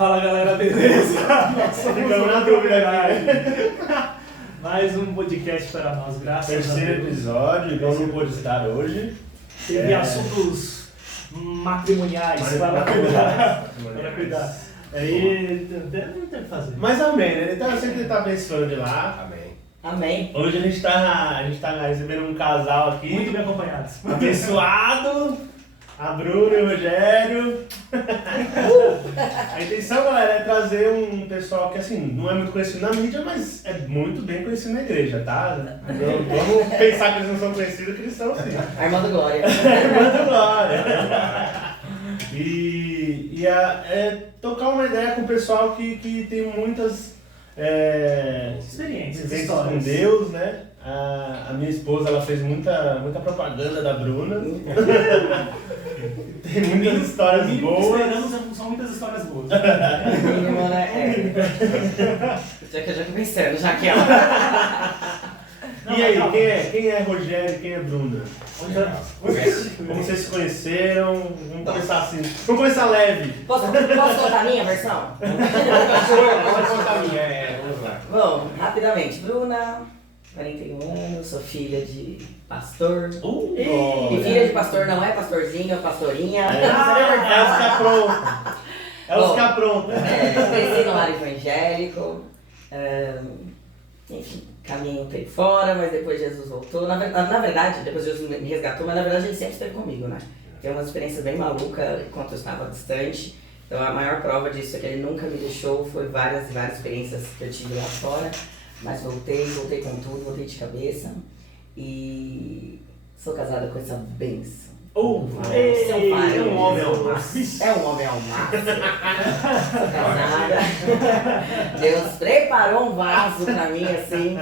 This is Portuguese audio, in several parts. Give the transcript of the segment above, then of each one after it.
Fala galera, beleza? Ficamos na dúvida aqui. Mais um podcast para nós, graças a Deus. Terceiro episódio, igual não pôde estar hoje. Teve assuntos matrimoniais para cuidar. Aí não tem o que fazer. Mas amém, né? Então eu sempre tá abençoando de lá. Amém. Amém. Hoje a gente tá recebendo um casal aqui. Muito bem acompanhados. Abençoado. A Bruna e o Rogério. A intenção, galera, é trazer um pessoal que, assim, não é muito conhecido na mídia, mas é muito bem conhecido na igreja, tá? Vamos pensar que eles não são conhecidos, que eles são, sim. Armando Glória. Armando Glória. É tocar uma ideia com o pessoal que tem muitas Experiências, vivências histórias. com Deus, né? A minha esposa, ela fez muita propaganda da Bruna. Tem muitas histórias boas. Esperamos, são muitas histórias boas. Mínimo, né? Já que eu já tô pensando, já que ó. E aí, quem é Rogério e quem é Bruna? Como vocês se conheceram? Vamos começar assim. Vamos começar leve. Posso contar a minha versão? Pode contar a minha, vamos lá. Bom, rapidamente. Bruna, 41 anos, sou filha de pastor. E filha de pastor não é pastorzinho, é pastorinha. É os que aprontam. É os que aprontam. Cresci no lar evangélico. Enfim, caminho um tempo fora, mas depois Jesus voltou. Na verdade, depois Jesus me resgatou, mas na verdade ele sempre esteve comigo, né? Tem umas experiências bem malucas enquanto eu estava distante. Então a maior prova disso é que ele nunca me deixou, foi várias e várias experiências que eu tive lá fora. Mas voltei com tudo, voltei de cabeça. E sou casada com essa bênção. É um homem ao máximo. É um homem ao máximo. Sou casada. Deus preparou um vaso pra mim, assim.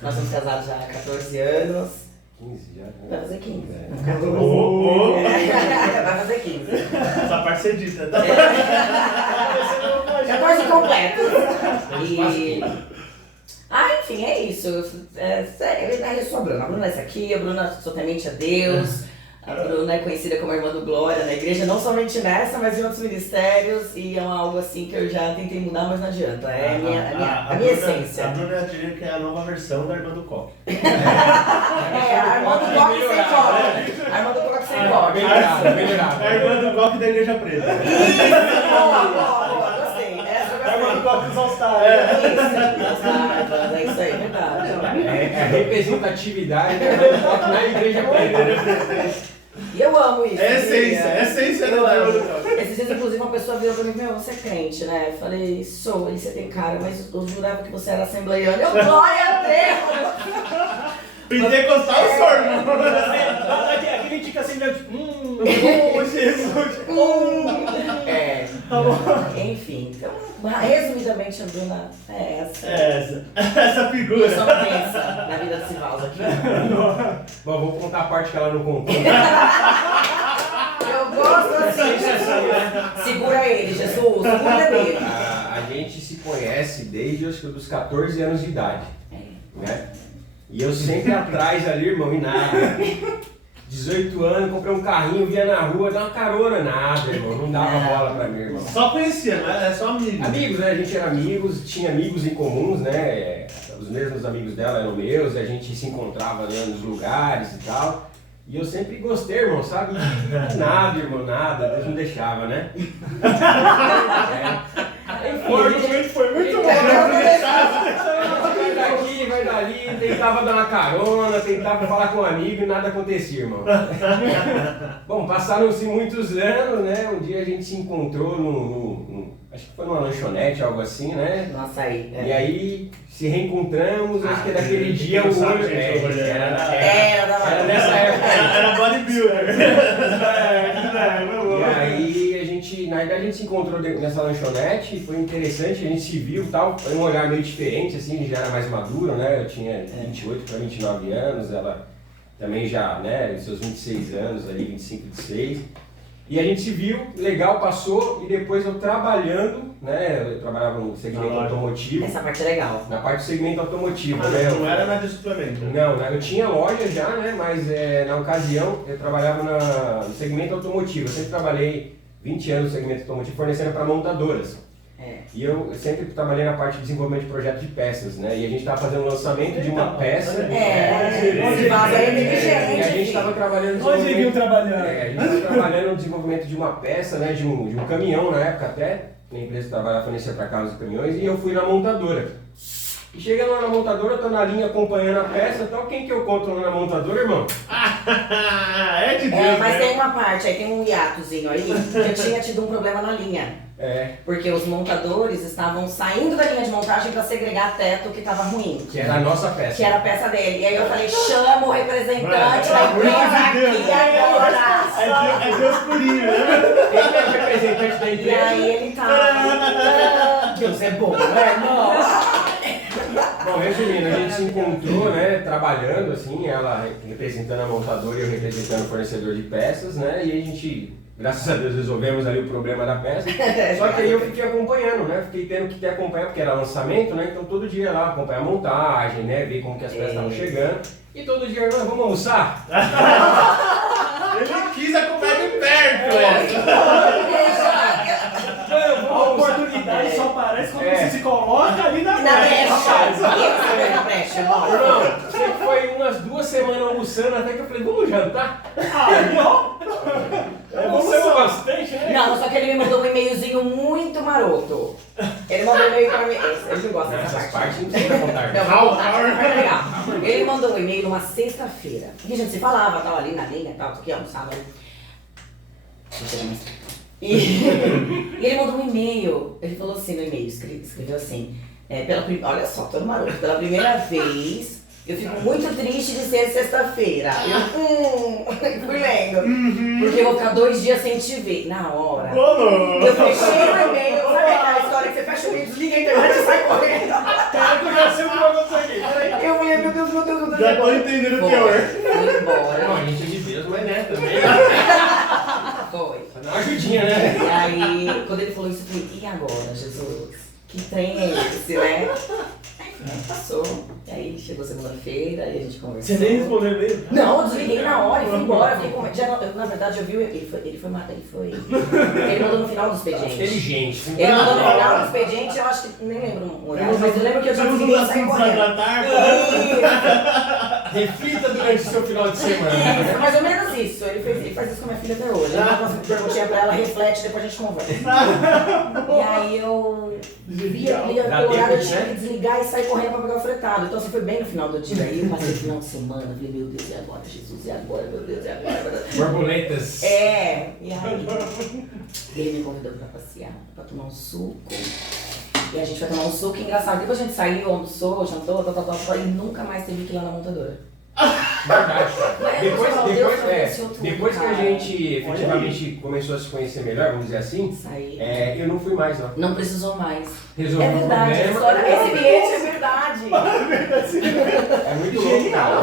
Nós somos casados já há 14 anos. 15 já. Vai fazer 15. Vai fazer 15. Essa parte você dita, tá? 14 completos. Enfim, é isso. Eu sou a Bruna. A Bruna é essa aqui, a Bruna sou temente a Deus. A Bruna é conhecida como irmã do Glória na igreja, não somente nessa, mas em outros ministérios. E é algo assim que eu já tentei mudar, mas não adianta. É a minha essência. A Bruna eu diria que é a nova versão da irmã do Coque. A irmã do Coque sem coque. A irmã do Coque sem coque. Melhorado. É a irmã do Coque da Igreja Preta. Isso! Boa, gostei. Essa eu É a irmã do gostei. Coque dos All-Stars. É isso aí, verdade. É a representatividade na igreja preta. E eu amo isso. É essência Eu da irmã amo. do Coque. Esses dias, inclusive, uma pessoa virou pra mim: meu, você é crente, né? Eu falei: sou. E você tem cara, mas eu jurava que você era assembleiano. Eu, glória a Deus! Pentecostal eu sou, irmão. Aquele tica assim, Jesus. Enfim, então, resumidamente, a Bruna é essa. Essa figura. Eu sou uma bênção na vida desse Valsa aqui. Bom, vou contar a parte que ela não contou. Eu gosto assim, Jesus. Segura ele, Jesus. Cuida dele. A gente se conhece desde acho que dos 14 anos de idade, né? E eu sempre atrás ali, irmão, e nada. 18 anos, comprei um carrinho, via na rua, dá uma carona, nada, irmão. Não dava bola pra mim, irmão. Só conhecia, né? É só amigo. Amigos, né? A gente era amigos, tinha amigos em comuns, né? Os mesmos amigos dela eram meus, e a gente se encontrava né, nos lugares e tal. E eu sempre gostei, irmão, sabe? Nada, irmão, nada. Deus não deixava, né? O argumento foi muito bom. Vai daqui, vai dali, tentava dar uma carona, tentava falar com um amigo e nada acontecia, irmão. Bom, passaram-se muitos anos, né? Um dia a gente se encontrou acho que foi numa lanchonete, algo assim, né? No açaí. E aí se reencontramos, acho que daquele dia o olho. Era nessa época. Era bodybuilder. E aí a gente, na verdade a gente se encontrou nessa lanchonete, foi interessante, a gente se viu e tal, foi um olhar meio diferente, assim, a gente já era mais maduro, né? Eu tinha 28 para 29 anos, ela também já, né, seus 26 anos ali, 25, 26. E a gente se viu, legal, passou, e depois eu trabalhando, né, eu trabalhava no segmento automotivo. Essa parte é legal. Na parte do segmento automotivo, né? Não era nada de suplemento. Não, né, eu tinha loja já, né, mas na ocasião eu trabalhava no segmento automotivo. Eu sempre trabalhei 20 anos no segmento automotivo fornecendo para montadoras. E eu sempre trabalhei na parte de desenvolvimento de projeto de peças, né? E a gente estava fazendo o lançamento de uma peça. Esse vaso aí é inteligente. E a gente estava trabalhando no Onde viu trabalhando? a gente estava trabalhando no desenvolvimento de uma peça, né? De um caminhão na época até. Na empresa que trabalhava fornecia para carros e caminhões. E eu fui na montadora. E chega lá na montadora, eu tô na linha acompanhando a peça, então quem que eu conto lá na montadora, irmão? É de Deus, Mas né? tem uma parte, aí tem um hiatozinho aí, que eu tinha tido um problema na linha. Porque os montadores estavam saindo da linha de montagem para segregar teto que estava ruim. Que era a nossa peça. Que era a peça dele. E aí eu falei, chama o representante da empresa aqui agora. É Deus purinho, né? Ele é o representante da E empresa. aí ele tá... Deus é bom, né, irmão? Bom, resumindo, a gente se encontrou, né, trabalhando assim, ela representando a montadora e eu representando o fornecedor de peças, né, e a gente, graças a Deus, resolvemos ali o problema da peça. Só que aí eu fiquei acompanhando, né, fiquei tendo que acompanhar, porque era lançamento, né, então todo dia lá acompanhar a montagem, né, ver como que as peças estavam chegando. E todo dia, vamos almoçar? Ele quis acompanhar de perto, essa. A oportunidade só aparece quando você se coloca ali na Na brecha. brecha. Na brecha, irmão. Irmão, sei que foi umas 2 semanas almoçando até que eu falei, vamos jantar? Almoçamos bastante, né? Não, só que ele me mandou um e-mailzinho muito maroto. Ele mandou um e-mail pra mim. Ele não gosta dessa Essas parte. partes não precisa contar. Não, vou contar, essa parte é legal. Ele mandou um e-mail numa sexta-feira. E a gente se falava, tava ali na linha e tal, aqui almoçava. E ele mandou um e-mail. Ele falou assim no e-mail, escreveu assim. Olha só, todo maroto. Pela primeira vez, eu fico muito triste de ser sexta-feira. Fui lendo. Porque eu vou ficar 2 dias sem te ver. Na hora. Eu fechei o e-mail. Sabe aquela história que você fecha o e-mail, desliga a internet e sai correndo? Eu já sei o que vai acontecer aqui. Eu falei, meu Deus, meu Deus, meu Deus. Já tô entendendo o Foi, teor. fui embora. Não, a gente é de Deus, mas né, também. Foi. Dá uma ajudinha, né? E aí, quando ele falou isso, eu falei, e agora, Jesus? Que trem é esse, né? Passou. E aí chegou segunda-feira e a gente conversou. Você nem respondeu mesmo? Não, eu desliguei na hora e fui embora. Na verdade, eu vi, ele mandou no final do expediente. Inteligente. Ele mandou no final do expediente, eu acho que nem lembro o horário, mas eu lembro que eu já desliguei e saí correndo. da tarde. Reflita durante o seu final de semana. Isso, mais ou menos isso. Ele faz isso com a minha filha até hoje. Eu perguntei pra ela, reflete, depois a gente conversa. E aí eu vi ali o Dá tempo, horário, eu tinha né? que desligar e sair correndo pra pegar o fretado. Então assim, foi bem no final do dia. Aí eu passei o final de semana, falei, meu Deus, e agora, Jesus, e agora, meu Deus, e agora? Borboletas. E aí ele me convidou pra passear, pra tomar um suco. E a gente foi tomar um suco, e engraçado, depois a gente saiu, almoçou, jantou, e nunca mais teve que ir lá na montadora. Verdade. Deus, Depois que a cara. gente efetivamente começou a se conhecer melhor, vamos dizer assim, Saí. eu não fui mais lá. Não precisou mais. Resolvi É o verdade, essa problema. história, esse bilhete é verdade. É muito louco, cara.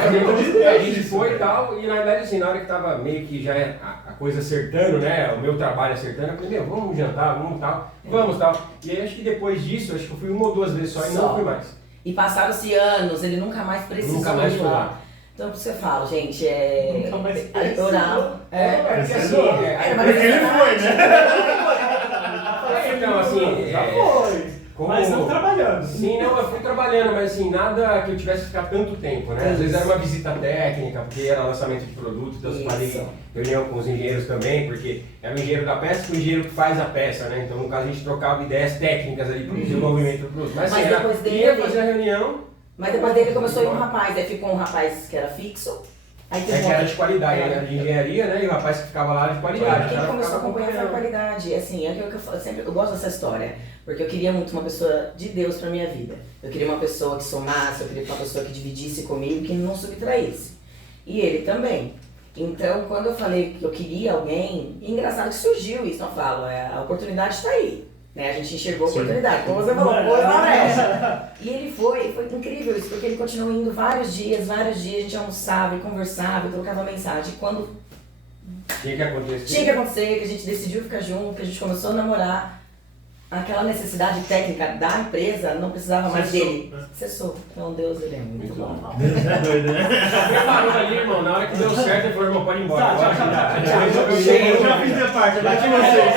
A gente foi e tal, e na verdade assim, na hora que tava meio que já a coisa acertando, né, o meu trabalho acertando, eu falei, meu, vamos jantar, vamos tal, vamos tal. E aí acho que depois disso, acho que eu fui 1 ou 2 vezes só e não fui mais. E passaram-se anos, ele nunca mais precisou Nunca mais ir foi lá. lá. Então, por isso que eu falo, gente, Nunca mais precisou. orar. Porque assim, Porque ele foi, né? então assim, Já foi. como- Mas não trabalhando. Sim, não, eu fui trabalhando, mas assim, nada que eu tivesse que ficar tanto tempo, né? Às vezes era uma visita técnica, porque era lançamento de produto, então eu fazia reunião com os engenheiros também, porque era o engenheiro da peça e o engenheiro que faz a peça, né? Então, no caso, a gente trocava ideias técnicas ali para o desenvolvimento do produto. Mas, Mas assim, depois dele- ia fazer a reunião, Mas depois dele começou a ir um rapaz, aí ficou um rapaz que era fixo. Aí teve que era de qualidade, né? De engenharia, né? E o rapaz que ficava lá era de qualidade. Quem o cara começou a ficava acompanhar foi a acompanhando. qualidade. Assim, é aquilo que eu falo, sempre, eu gosto dessa história, porque eu queria muito uma pessoa de Deus pra minha vida. Eu queria uma pessoa que somasse, eu queria uma pessoa que dividisse comigo, que não subtraísse. E ele também. Então, quando eu falei que eu queria alguém, engraçado que surgiu isso, eu falo, a oportunidade está aí. Né? A gente enxergou a oportunidade, como você falou, pôs na brecha. E ele foi incrível isso, porque ele continuou indo vários dias, a gente almoçava e conversava e trocava mensagem. Quando Tinha que acontecer. tinha que acontecer, que a gente decidiu ficar junto, que a gente começou a namorar, aquela necessidade técnica da empresa não precisava mais Cessou, dele. né? Cessou. Então Deus, ele é muito bom. É doido, né? Preparou ali, irmão. Na hora que deu certo, ele falou, irmão, pode ir embora. Tá, Agora tchau, que dá. tchau, tchau, Eu já fiz minha parte, eu bati vocês.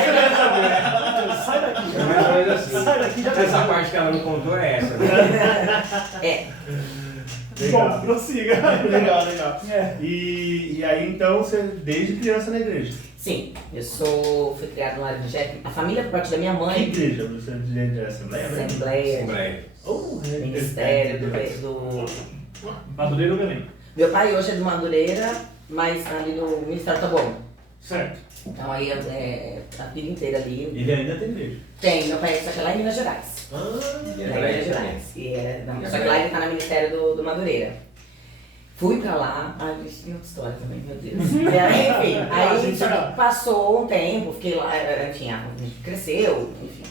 sai daqui. É mais ou menos assim. Sai daqui, já Essa parte que ela não contou é essa, né? É, Legal. Bom, prossiga. Legal, legal. É. E aí então você desde criança na igreja. sim, fui criada no lar evangélico. A família, por parte da minha Que mãe, igreja? Você é de Assembleia? Né? Assembleia, Assembleia. Ministério do Madureira ou Belém? Meu pai hoje é do Madureira, mas ali no Ministério tá bom. Certo. Então aí a vida inteira ali. Ele ainda tem igreja. Tem, meu pai só que lá em Minas Gerais. Ah, E Lá em Minas Gerais. Só que lá ele tá na Ministério do Madureira. Fui pra lá, ai, tem outra história também, meu Deus. E aí, enfim, aí só que passou um tempo, fiquei lá, enfim, a gente cresceu, enfim.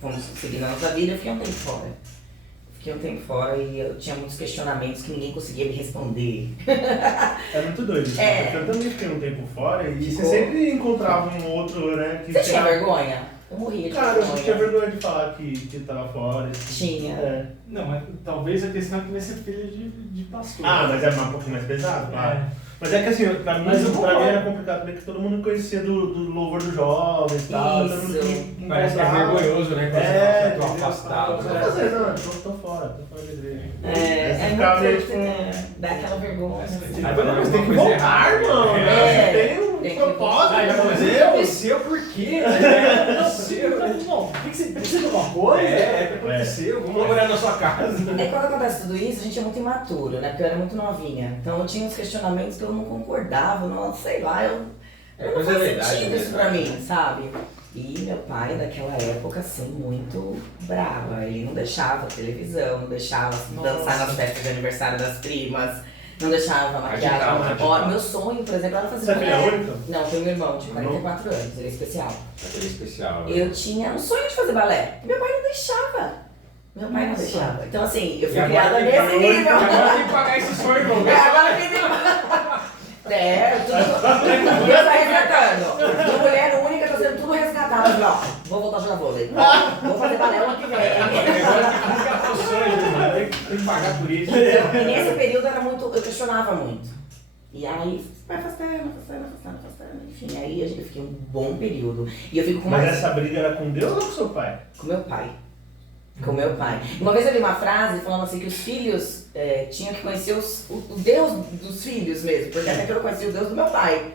Fomos seguindo a nossa vida, eu fiquei um tempo fora. Fiquei um tempo fora e eu tinha muitos questionamentos que ninguém conseguia me responder. é muito doido isso. É. Porque eu também fiquei um tempo fora e Ficou. você sempre encontrava um outro, né? Que Você tinha vergonha? Eu morria de Cara, eu tinha vergonha. vergonha de falar que tava fora. Tinha. É. Não, mas talvez a questão é que vai ser filho de pastor. Ah, mas é um pouco mais pesado, claro. É. Mas é que assim, pra mim, Mas eu pra concordo. mim era complicado porque todo mundo conhecia do louvor dos jovens e tal. Todo mundo Isso. que Parece que é encontrava. vergonhoso, né? Quando É, você tá tão afastado. Não, né? fazer, não, tô fora da igreja. É ficava meio, muito, tipo, dá aquela vergonha. assim. Aí Mas fala, você tem que coisa voltar, errada. irmão. É. Né? Você tem Tem um que propósito Ah, já pra aconteceu, fazer. aconteceu por quê? Aconteceu. Bom, tem que ser precisa de alguma coisa? É, que aconteceu. Vamos morar na sua casa. É quando acontece tudo isso, a gente é muito imaturo, né? Porque eu era muito novinha. Então eu tinha uns questionamentos que eu não concordava, não, sei lá, não Mas é faz verdade sentido isso mesmo. pra mim, sabe? E meu pai, naquela época, assim, muito brava. Ele não deixava televisão, não deixava dançar nas festas de aniversário das primas, não deixava maquiagem. Radical. Ó, meu sonho, por exemplo, era fazer Você é filha balé. única? Não, tem meu irmão de 44 anos, ele é especial. Aquele especial. né? Eu tinha um sonho de fazer balé. Meu pai não deixava. Meu pai não Nossa. deixava. Então, assim, eu E fui agora criada tem que- nesse nível. Agora tem que pagar esse sonho, irmão. É, agora tem que... É, tudo... Deus tá resgatando. Uma mulher única, tá sendo tudo resgatado. Eu falei, ó, vou voltar a jogar vôlei. Vou fazer balé o ano que vem. Agora tem que buscar o sonho, irmão. Tem que pagar por isso. E nesse período era muito... Eu questionava muito. E aí, vai afastando. Enfim, aí eu fiquei um bom período. E eu fico com Mas mais... essa briga era com Deus ou com seu pai? Com meu pai. Com meu pai. Uma vez eu li uma frase falando assim que os filhos tinham que conhecer o Deus dos filhos mesmo, porque até que eu não conhecia o Deus do meu pai.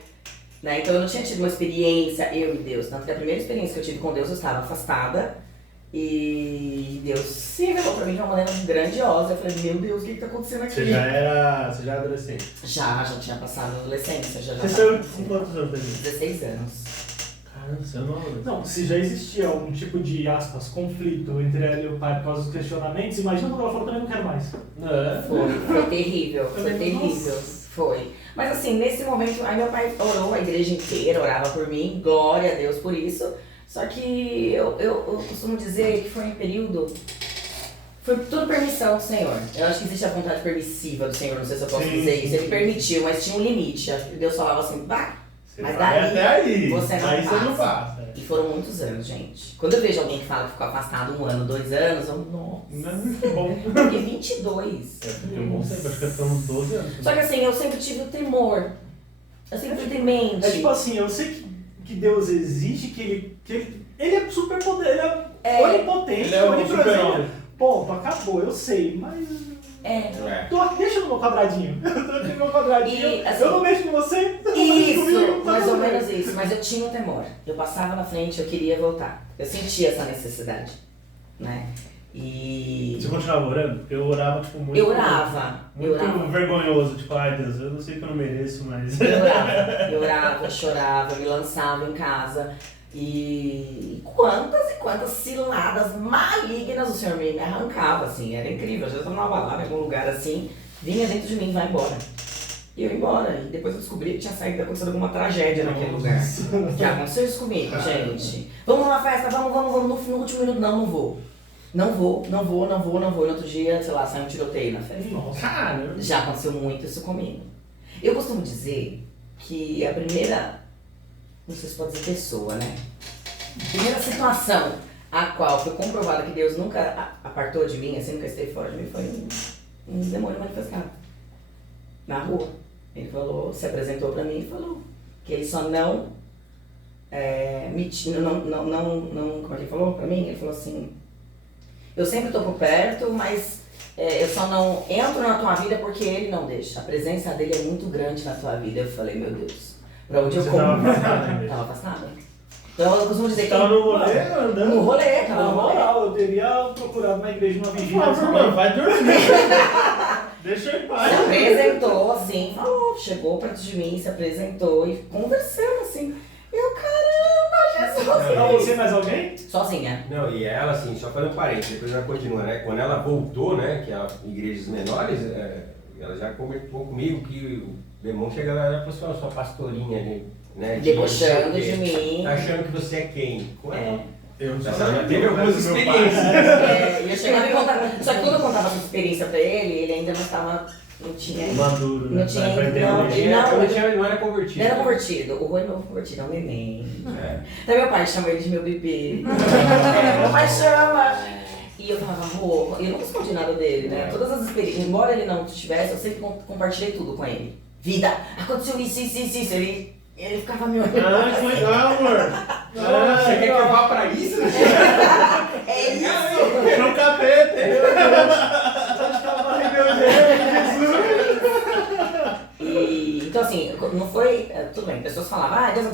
Né? Então eu não tinha tido uma experiência, eu e Deus. Tanto que a primeira experiência que eu tive com Deus, eu estava afastada. E Deus se revelou pra mim de uma maneira grandiosa. Eu falei, meu Deus, o que está acontecendo aqui? Você já era adolescente. Já tinha passado a adolescência. Já Você tava saiu com quantos anos também? 16 anos. Caramba, você é novo. Não, se já existia algum tipo de, aspas, conflito entre ela e o pai por causa dos questionamentos, imagina quando ela falou, também não quero mais. É. Foi terrível, foi Também, terrível. nossa. Foi. Mas assim, nesse momento, aí meu pai orou, a igreja inteira orava por mim, glória a Deus por isso. Só que eu costumo dizer que foi um período, foi tudo permissão do Senhor. Eu acho que existe a vontade permissiva do Senhor, não sei se eu posso Sim, dizer isso. sim, Ele sim. permitiu, mas tinha um limite. Acho que Deus falava assim, vai. Você Mas vai daí até aí. você não aí você não passa. passa. E foram muitos anos, gente. Quando eu vejo alguém que fala que ficou afastado 1 ano, 2 anos, eu, nossa, Mas é bom. eu fiquei 22. Eu não sei, acho que estamos 12 anos. Só que assim, eu sempre tive o temor. Eu sempre tive mente. É tipo assim, eu sei que Deus existe, que ele é super poder, ele é onipotente, Ele é um onipresente. super-homem. Ponto, acabou, eu sei, mas É. tô aqui, deixa no meu quadradinho. Eu tô aqui no meu quadradinho, E, assim, eu não mexo com você, você não mexe comigo, Isso, tá mais ou tudo bem. menos isso. Mas eu tinha um temor. Eu passava na frente, eu queria voltar. Eu sentia essa necessidade, né? E Você continuava orando? Porque eu orava, tipo, muito. eu orava, Muito vergonhoso, tipo, ai Deus, eu não sei que eu não mereço, mas. eu orava, chorava, me lançava em casa. E quantas ciladas malignas o Senhor me arrancava, assim, era incrível. Às vezes eu tava lá em algum lugar assim, vinha dentro de mim, vai embora. E eu ia embora. E depois eu descobri que tinha saído, acontecendo alguma tragédia naquele lugar. Que aconteceu isso comigo, gente. Vamos numa festa, vamos, no último minuto, não vou. Não vou. E no outro dia, sei lá, saiu um tiroteio na festa. Nossa. Caramba. Já aconteceu muito isso comigo. Eu costumo dizer que a primeira, não sei se pode dizer pessoa, né? A primeira situação a qual foi comprovada que Deus nunca apartou de mim, assim, nunca esteve fora de mim, foi um demônio manifestado. Na rua. Ele falou, se apresentou pra mim e falou que ele só não como é que ele falou pra mim? Ele falou assim, eu sempre tô por perto, mas eu só não entro na tua vida porque ele não deixa. A presença dele é muito grande na tua vida. Eu falei, meu Deus, pra onde eu Você como? tava afastada ainda? Tava afastada. Então eu costumo dizer Você que... tava no rolê, andando? No rolê, tava Na no rolê. moral, eu teria procurado uma igreja, uma vigília. Por favor, mano, vai dormir. Deixa eu em Se paz. apresentou assim, falou, chegou perto de mim, se apresentou e conversando assim. Eu, caramba, Jesus! Pra você mais alguém? Sozinha. Não, e ela, assim, só fazendo parênteses, depois ela continua, né? Quando ela voltou, né, que é igrejas menores, ela já comentou comigo que o demônio chega lá e falou assim, ó, sua pastorinha, né? Debochando de mim. Tá achando que você é quem? Com ela. Eu Ela já teve algumas experiências. E eu chegava e contava. Só que quando eu contava essa experiência pra ele ainda não estava. Não tinha. Maduro, né? Não tinha. Vai aprender Não, a ler. Não era convertido. Não era convertido. O Rui não foi convertido, é um neném. É. Até meu pai chama ele de meu bebê. Meu pai chama. E eu falava, Rô, eu nunca escondi nada dele, né? Todas as experiências, embora ele não tivesse, eu sempre compartilhei tudo com ele. Vida, aconteceu isso. Ele ficava me olhando. Ah, que legal, amor. Você quer que eu vá pra isso? É isso! Pro capeta. Ai, meu Deus, Jesus. Então assim, não foi, tudo bem, pessoas falavam, Deus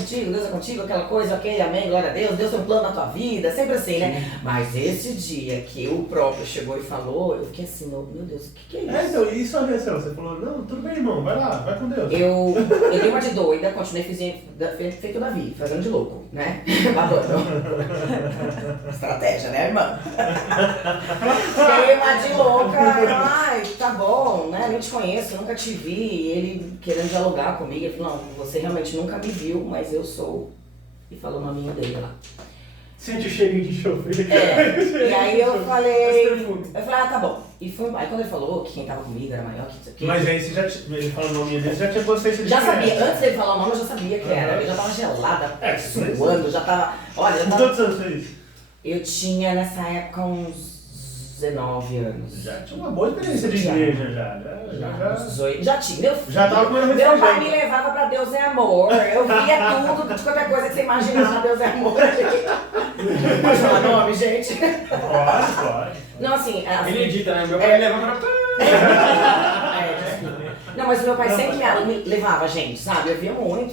é contigo, aquela coisa, ok, amém, glória a Deus tem um plano na tua vida, sempre assim, né? Mas esse dia que o próprio chegou e falou, eu fiquei assim, meu Deus, o que é isso? Então, e sua reação? Você falou, não, tudo bem, irmão, vai lá, vai com Deus. Eu dei uma de doida, continuei feito o Davi, fazendo de louco, né? Babando. Estratégia, né, irmã? Dei uma de louca, ai, tá bom, né? Nem te conheço, nunca te vi. E ele querendo dialogar comigo, ele falou, não, você realmente nunca me viu, mas eu sou. E falou o nominho dele lá. Sente o cheirinho de chover. E aí eu falei, perfume. tá bom. E foi, aí quando ele falou que quem tava comigo era maior que isso aqui. Mas aí você já, ele falou o nome dele, você já tinha consciência de Já quem sabia, era. antes dele falar o nome, eu já sabia que era. Eu já tava gelada, suando, já tava. Olha, já Com tava. quantos anos foi isso? Eu tinha nessa época uns 19 anos. Já tinha uma boa experiência de igreja, já. Uns 18. Já tinha. Já tava comendo Meu pai me refrigerante. levava pra Deus é Amor. Eu via tudo, de qualquer coisa que você imaginar, Deus é Amor. Pode falar nome, gente? Pode. Não, assim. Ele edita, né? Meu pai leva pra... Não, mas o meu pai sempre me levava a gente, sabe? Eu via demônio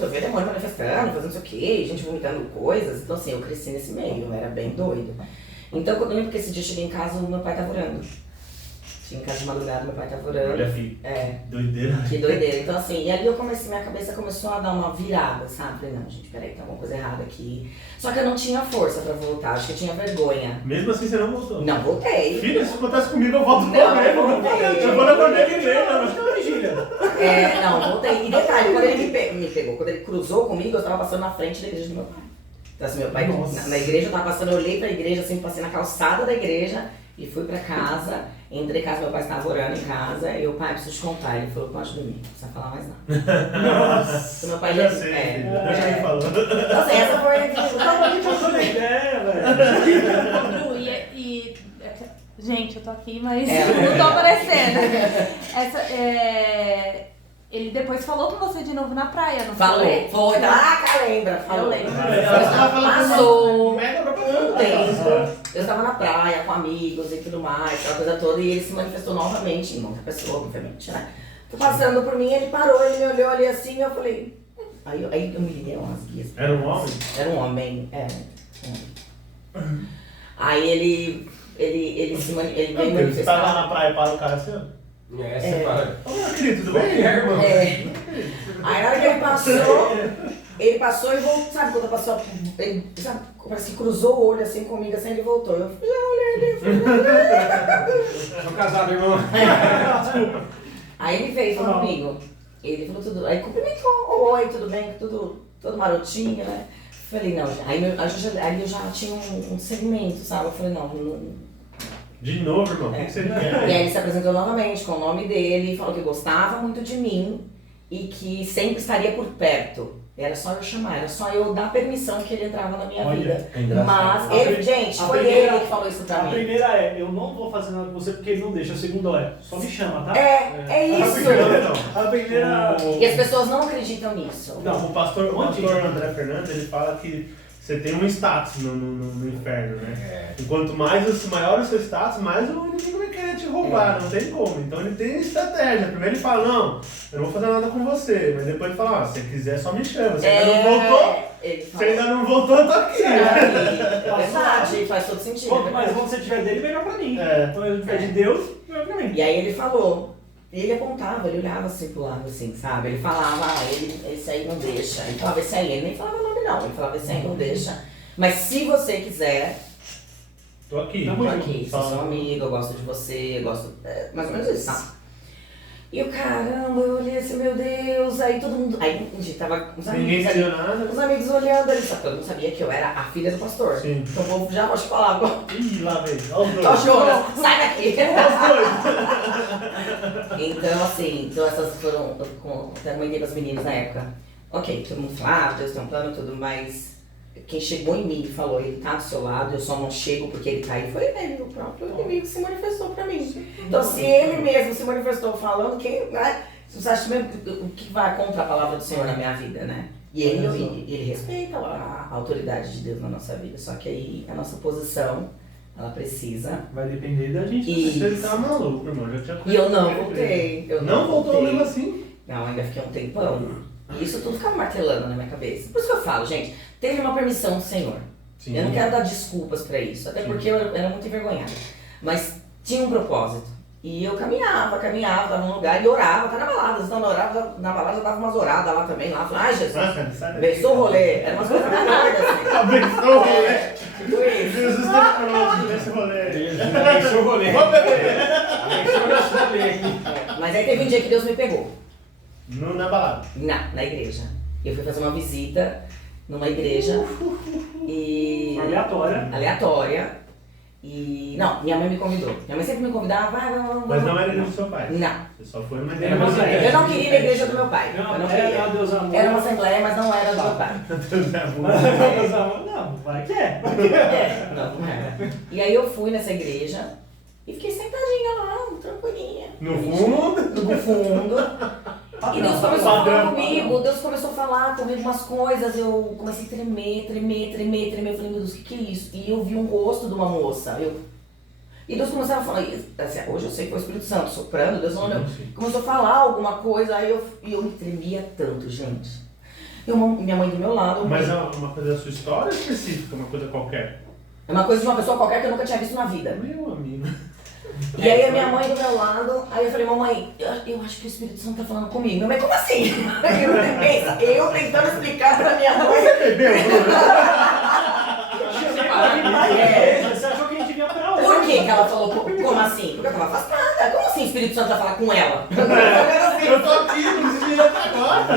manifestando, fazendo não sei o quê, gente vomitando coisas. Então, assim, eu cresci nesse meio, eu era bem doido. Então, eu lembro que esse dia eu cheguei em casa, o meu pai tava orando. Cheguei em casa de madrugada, meu pai tava orando. Olha, filho. É. Doideira. Que doideira. Então, assim, e ali minha cabeça começou a dar uma virada, sabe? Falei, não, gente, peraí, tem alguma coisa errada aqui. Só que eu não tinha força pra voltar, acho que eu tinha vergonha. Mesmo assim, você não voltou. Não, voltei. Filha, se acontece comigo, eu volto Não, correndo. eu voltei. Eu vou na bandeira igreja. Não, voltei. E detalhe, quando ele me pegou, quando ele cruzou comigo, eu tava passando na frente da igreja do meu pai. Então, assim, meu pai, na igreja, eu tava passando, eu olhei pra igreja, assim, passei na calçada da igreja e fui pra casa. Entrei em casa, meu pai estava orando em casa, e o pai, preciso te contar. Ele falou, pode dormir, não precisa falar mais nada. Nossa. Meu pai Já sei, filho. Deixa ele falando. Então, assim, essa foi Que ideia, velho. Bru, gente, eu tô aqui, mas não tô aparecendo. Ele depois falou com você de novo na praia, não Falei, foi, lembra, falou. Eu lembro. Passou Mega um propaganda. tempo. Eu estava na praia com amigos e tudo mais, aquela coisa toda, e ele se manifestou novamente, em outra pessoa, obviamente, né? Tô passando por mim, ele parou, ele me olhou ali assim, e eu falei... Aí eu me liguei umas guias. Era um homem? Era um homem, Aí ele veio Você manifestar. tava na praia e para o cara assim, ó. Você fala... Ô, querido, tudo bem? irmão? Aí na hora que ele passou e voltou, sabe quando passou, ele, sabe, parece que cruzou o olho assim comigo, assim, ele voltou. Eu já olhei ali, falei, Tô casado, irmão. Aí ele veio falando comigo. Ele falou tudo, aí cumprimentou, oi, tudo bem, todo marotinho, né? Falei, não, aí eu já tinha um segmento, sabe? Eu falei, não. De novo, irmão, o que você E quer? aí ele se apresentou novamente com o nome dele, falou que gostava muito de mim e que sempre estaria por perto. Era só eu chamar, era só eu dar permissão que ele entrava na minha Olha, vida. é engraçado. Mas A ele, pri- gente, a foi primeira- ele que falou isso pra A mim. primeira é, eu não vou fazer nada com você porque ele não deixa. A segunda é, só me chama, tá? É isso. A primeira... E as pessoas não acreditam nisso. Não, o pastor Onde? André Fernandes, ele fala que você tem um status no inferno, né? É. E quanto maior o seu status, mais o inimigo vai querer te roubar, não tem como. Então ele tem estratégia. Primeiro ele fala, não, eu não vou fazer nada com você. Mas depois ele fala, se você quiser, só me chama. Você ainda não voltou? Ele Você fala. ainda não voltou, eu tô aqui. É verdade, faz todo sentido. É Quanto mais verdade. bom você tiver dele, melhor pra mim. É. Quando ele tiver de Deus, melhor pra mim. E aí ele falou, ele apontava, ele olhava assim pro lado, assim, sabe? Ele falava, esse aí não deixa. Ele falava, esse aí, ele nem falava nome não, ele falava, esse aí não deixa. Mas se você quiser, Tô aqui. Tamo tô junto. aqui, sou seu amigo, eu gosto de você, eu gosto. Mais ou menos isso, tá? E eu, caramba, eu olhei assim, meu Deus, aí todo mundo. Aí, gente, tava os Ninguém amigos ali. entendeu nada. Os amigos olhando ali, só que todo mundo sabia que eu era a filha do pastor. Sim. Então o povo já pode falar, Ih, lá vem. Olha os dois. ó, Jonas, sai daqui! Olha os dois. Então, assim, então essas foram. Até comentei com as meninas na época. Ok, todo mundo fala, Deus tem um plano e tudo, mas quem chegou em mim e falou, ele tá do seu lado, eu só não chego porque ele tá aí, foi ele, o próprio inimigo que se manifestou pra mim. Então, se ele mesmo se manifestou falando, quem, né? Você acha mesmo o que vai contra a palavra do Senhor na minha vida, né? E ele respeita a autoridade de Deus na nossa vida, só que aí a nossa posição, ela precisa. Vai depender da gente. E, Ele tava maluco, irmão. Já tinha e eu não conhecido ele. voltei. Eu Não voltou voltei. mesmo assim? Não, ainda fiquei um tempão. E isso tudo ficava martelando na minha cabeça. Por isso que eu falo, gente, teve uma permissão do Senhor. Sim. Eu não quero dar desculpas pra isso, até porque eu era muito envergonhada. Mas tinha um propósito. E eu caminhava, dava num lugar e orava, até na balada. Então, na balada eu dava umas oradas lá também. Lá, falava, ai Jesus, Sai daqui. abençoa o rolê. Era umas coisas mais doidas assim. Abençoa o rolê. Tipo isso. Jesus tá pronto nesse rolê. Abençoa o rolê. Vamos beber. Abençoa o rolê aqui. Mas aí teve um dia que Deus me pegou. Na balada. Na igreja. Eu fui fazer uma visita numa igreja e... aleatória. E... Não, minha mãe me convidou. Minha mãe sempre me convidava, vamos. Mas não era igreja do seu pai. Não. Você só foi numa Era igreja. uma igreja. Eu não queria ir na igreja do meu pai. Eu não Era queria. Deus amor. Era uma assembleia, mas não era do meu pai. Deus amor. Não, vai que é. Não era. E aí eu fui nessa igreja e fiquei sentadinha lá, tranquilinha. No fundo. No fundo. E Deus começou a falar comigo, Deus começou a falar comigo umas coisas, eu comecei a tremer. Eu falei, meu Deus, o que é isso? E eu vi um rosto de uma moça. E Deus começou a falar, assim, hoje eu sei que foi o Espírito Santo soprando, Deus não começou a falar alguma coisa, aí eu me tremia tanto, gente. E minha mãe do meu lado. Mas é uma coisa da sua história específica, uma coisa qualquer? É uma coisa de uma pessoa qualquer que eu nunca tinha visto na vida. Meu amigo. E aí a minha mãe do meu lado, aí eu falei, mamãe, eu acho que o Espírito Santo tá falando comigo. Minha mãe, como assim? Eu tentando explicar pra minha mãe. Bebeu, Você achou que a gente vinha pra onde? Por que ela falou, como assim? Porque eu tava afastada. Como assim o Espírito Santo vai falar com ela? Eu tô aqui, não precisa agora.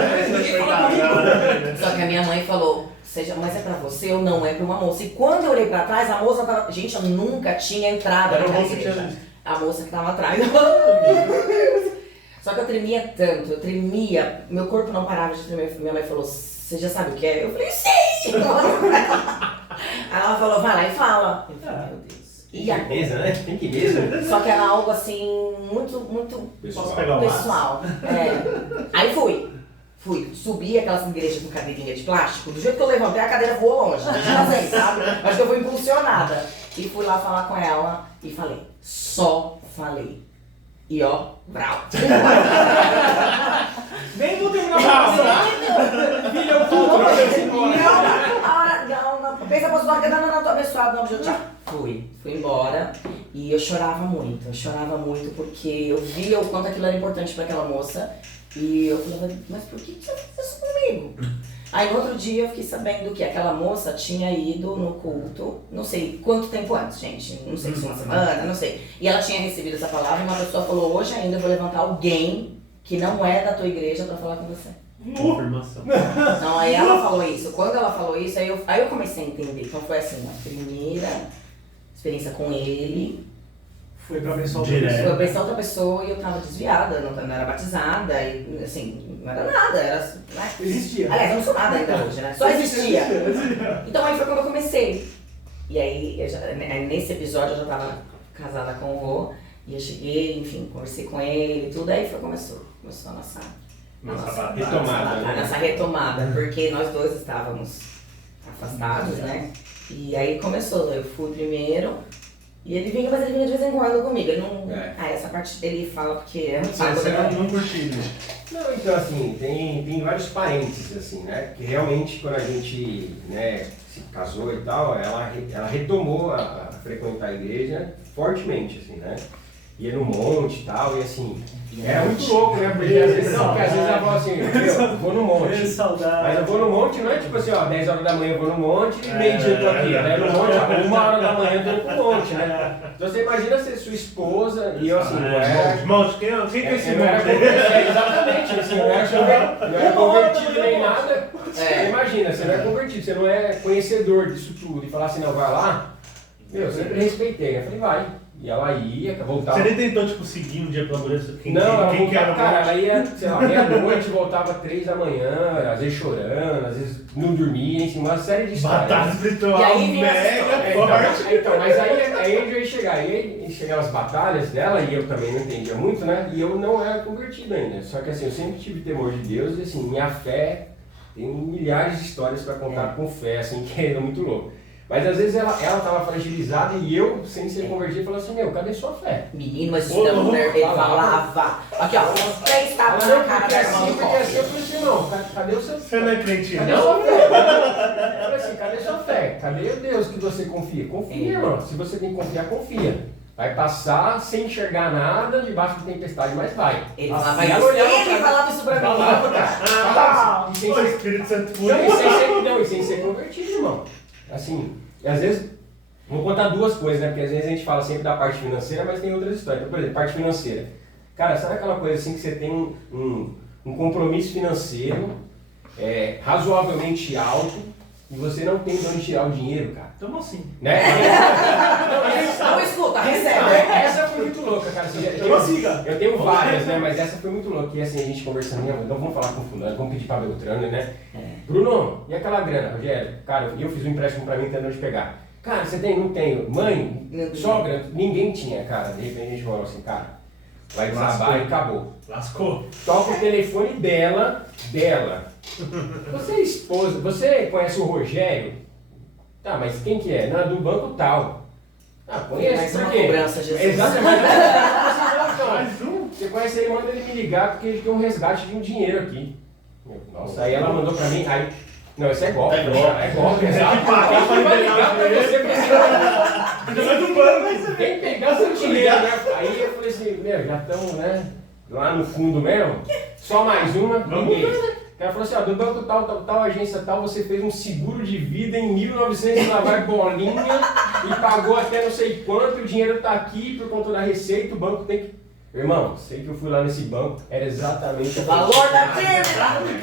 Só que a minha mãe falou, mas é pra você ou não é pra uma moça? E quando eu olhei pra trás, a moça tava... Gente, eu nunca tinha entrado Era naquela a moça que igreja. tinha- A moça que tava atrás. Só que eu tremia tanto, eu tremia, meu corpo não parava de tremer. Minha mãe falou, você já sabe o que é? Eu falei, sim! Aí ela falou, vai lá e fala. Eu falei, meu Deus. Tem que mesmo, né? Tem que mesmo. Só que era algo assim, muito Posso pegar o lápis? pessoal. É. Aí fui, subi aquelas igrejas com cadeirinha de plástico, do jeito que eu levantei a cadeira voou longe, não sei, sabe? Acho que eu fui impulsionada. E fui lá falar com ela e falei, só falei. E ó, brau. Nem vou terminar a filha, eu falo pra você embora. Não. Pensa pra sua vida, não, tô abençoado, não, tchau. Fui embora e eu chorava muito porque eu via o quanto aquilo era importante pra aquela moça. E eu falava, mas por que você fez isso comigo? Aí no outro dia eu fiquei sabendo que aquela moça tinha ido no culto, não sei quanto tempo antes, gente, não sei se uma semana, não sei. E ela tinha recebido essa palavra e uma pessoa falou, hoje ainda eu vou levantar alguém que não é da tua igreja pra falar com você. Confirmação. Então aí ela falou isso, quando ela falou isso, aí eu comecei a entender. Então foi assim, a primeira experiência com ele Foi pra abençoar Direto. outra Eu pessoa. pensei outra pessoa e eu tava desviada, não era batizada, e assim, não era nada, era. Né? Existia. Aliás, eu não sou nada ainda hoje, né? Só existia. Então aí foi quando eu comecei. E aí, nesse episódio eu já tava casada com o vô, e eu cheguei, enfim, conversei com ele e tudo, aí começou a nossa retomada, né? Nessa retomada, porque nós dois estávamos afastados, né? E aí começou, eu fui primeiro, e ele vinha, mas ele vinha de vez em quando comigo. Ele não. Essa parte ele fala porque é muito fácil. Você não curtiu, né? Não, então assim, tem vários parênteses, assim, né? Que realmente quando a gente, né, se casou e tal, ela retomou a frequentar a igreja fortemente, assim, né? Ia no monte e tal, e assim, era muito louco, né? Porque às vezes ela fala assim, eu vou no monte. Mas eu vou no monte, não é tipo assim, ó, 10 horas da manhã eu vou no monte e meio-dia eu tô aqui, né? No monte, ó, 1h da manhã eu tô indo pro monte, né? Então você imagina ser sua esposa e eu assim, não era... Monte, quem é esse não era monte? exatamente, assim, não era convertido nem nada. Você imagina, você não é convertido, você não é conhecedor disso tudo. E falar assim, não, vai lá, eu sempre respeitei. Eu falei, vai. E ela ia, voltava. Você nem tentou, tipo, seguir um dia pela mulher? Não, ela voltava, cara, ela ia, sei lá, meia-noite, voltava 3 da manhã, às vezes chorando, às vezes não dormia, enfim, uma série de histórias. Batalha espiritual E aí vinha mega forte. Então, mas aí eu ia chegar, aí chegavam as batalhas dela, e eu também não entendia muito, né? E eu não era convertido ainda. Só que assim, eu sempre tive temor de Deus, e assim, minha fé, tem milhares de histórias para contar com fé, assim, que é muito louco. Mas às vezes ela estava fragilizada e eu, sem ser convertido, falava assim, meu, cadê sua fé? Menino, mas isso da mulher, ele falava. Aqui, ó, você está na cara da irmã do porque assim eu falei assim, não, cadê o seu Você não é crente, Cadê não? sua fé? Eu falei assim, cadê sua fé? Cadê o Deus que você confia? Confia, irmão. Se você tem que confiar, confia. Vai passar sem enxergar nada debaixo da tempestade, mas vai. Ele falava E isso, ela olhava ele pra mim. falava isso pra mim. Falava assim, O Espírito Santo não, e sem ser convertido, irmão. Assim, e às vezes, vou contar duas coisas, né? Porque às vezes a gente fala sempre da parte financeira, mas tem outras histórias. Então, por exemplo, parte financeira. Cara, sabe aquela coisa assim que você tem um compromisso financeiro razoavelmente alto e você não tem de onde tirar o dinheiro, cara? Então assim. Né? Não escuta, recebe. Essa foi muito louca, cara. Assim, eu tenho várias, né? Mas essa foi muito louca. E assim, a gente conversando, então vamos falar com o fulano, vamos pedir pra Beltrano, né? Bruno, e aquela grana, Rogério? Cara, eu fiz um empréstimo pra mim, tentando de pegar. Cara, você tem? Não tenho. Mãe, sogra, ninguém tinha, cara. De repente a gente falou assim, cara, vai desabar e acabou. Lascou. Toca o telefone dela. Você é esposa, você conhece o Rogério? Tá, mas quem que é? Não, é do banco tal. Ah, conheço, Mais uma por quê? cobrança, Jesus. Exatamente. Você conhece ele, manda ele me ligar porque ele tem um resgate de um dinheiro aqui. Nossa, aí ela mandou pra mim, aí... Não, isso é golpe. É golpe, exato. Quem vai ligar pra você Ainda do banco. quem pegar seu dinheiro, né? Aí eu falei assim, meu, já estamos, né? Lá no fundo mesmo. Só mais uma, ninguém. O cara falou assim, ó, do banco tal, agência tal, você fez um seguro de vida em 1900 lá vai bolinha e pagou até não sei quanto, o dinheiro tá aqui por conta da receita, o banco tem que... Irmão, sei que eu fui lá nesse banco, era exatamente O valor da dívida.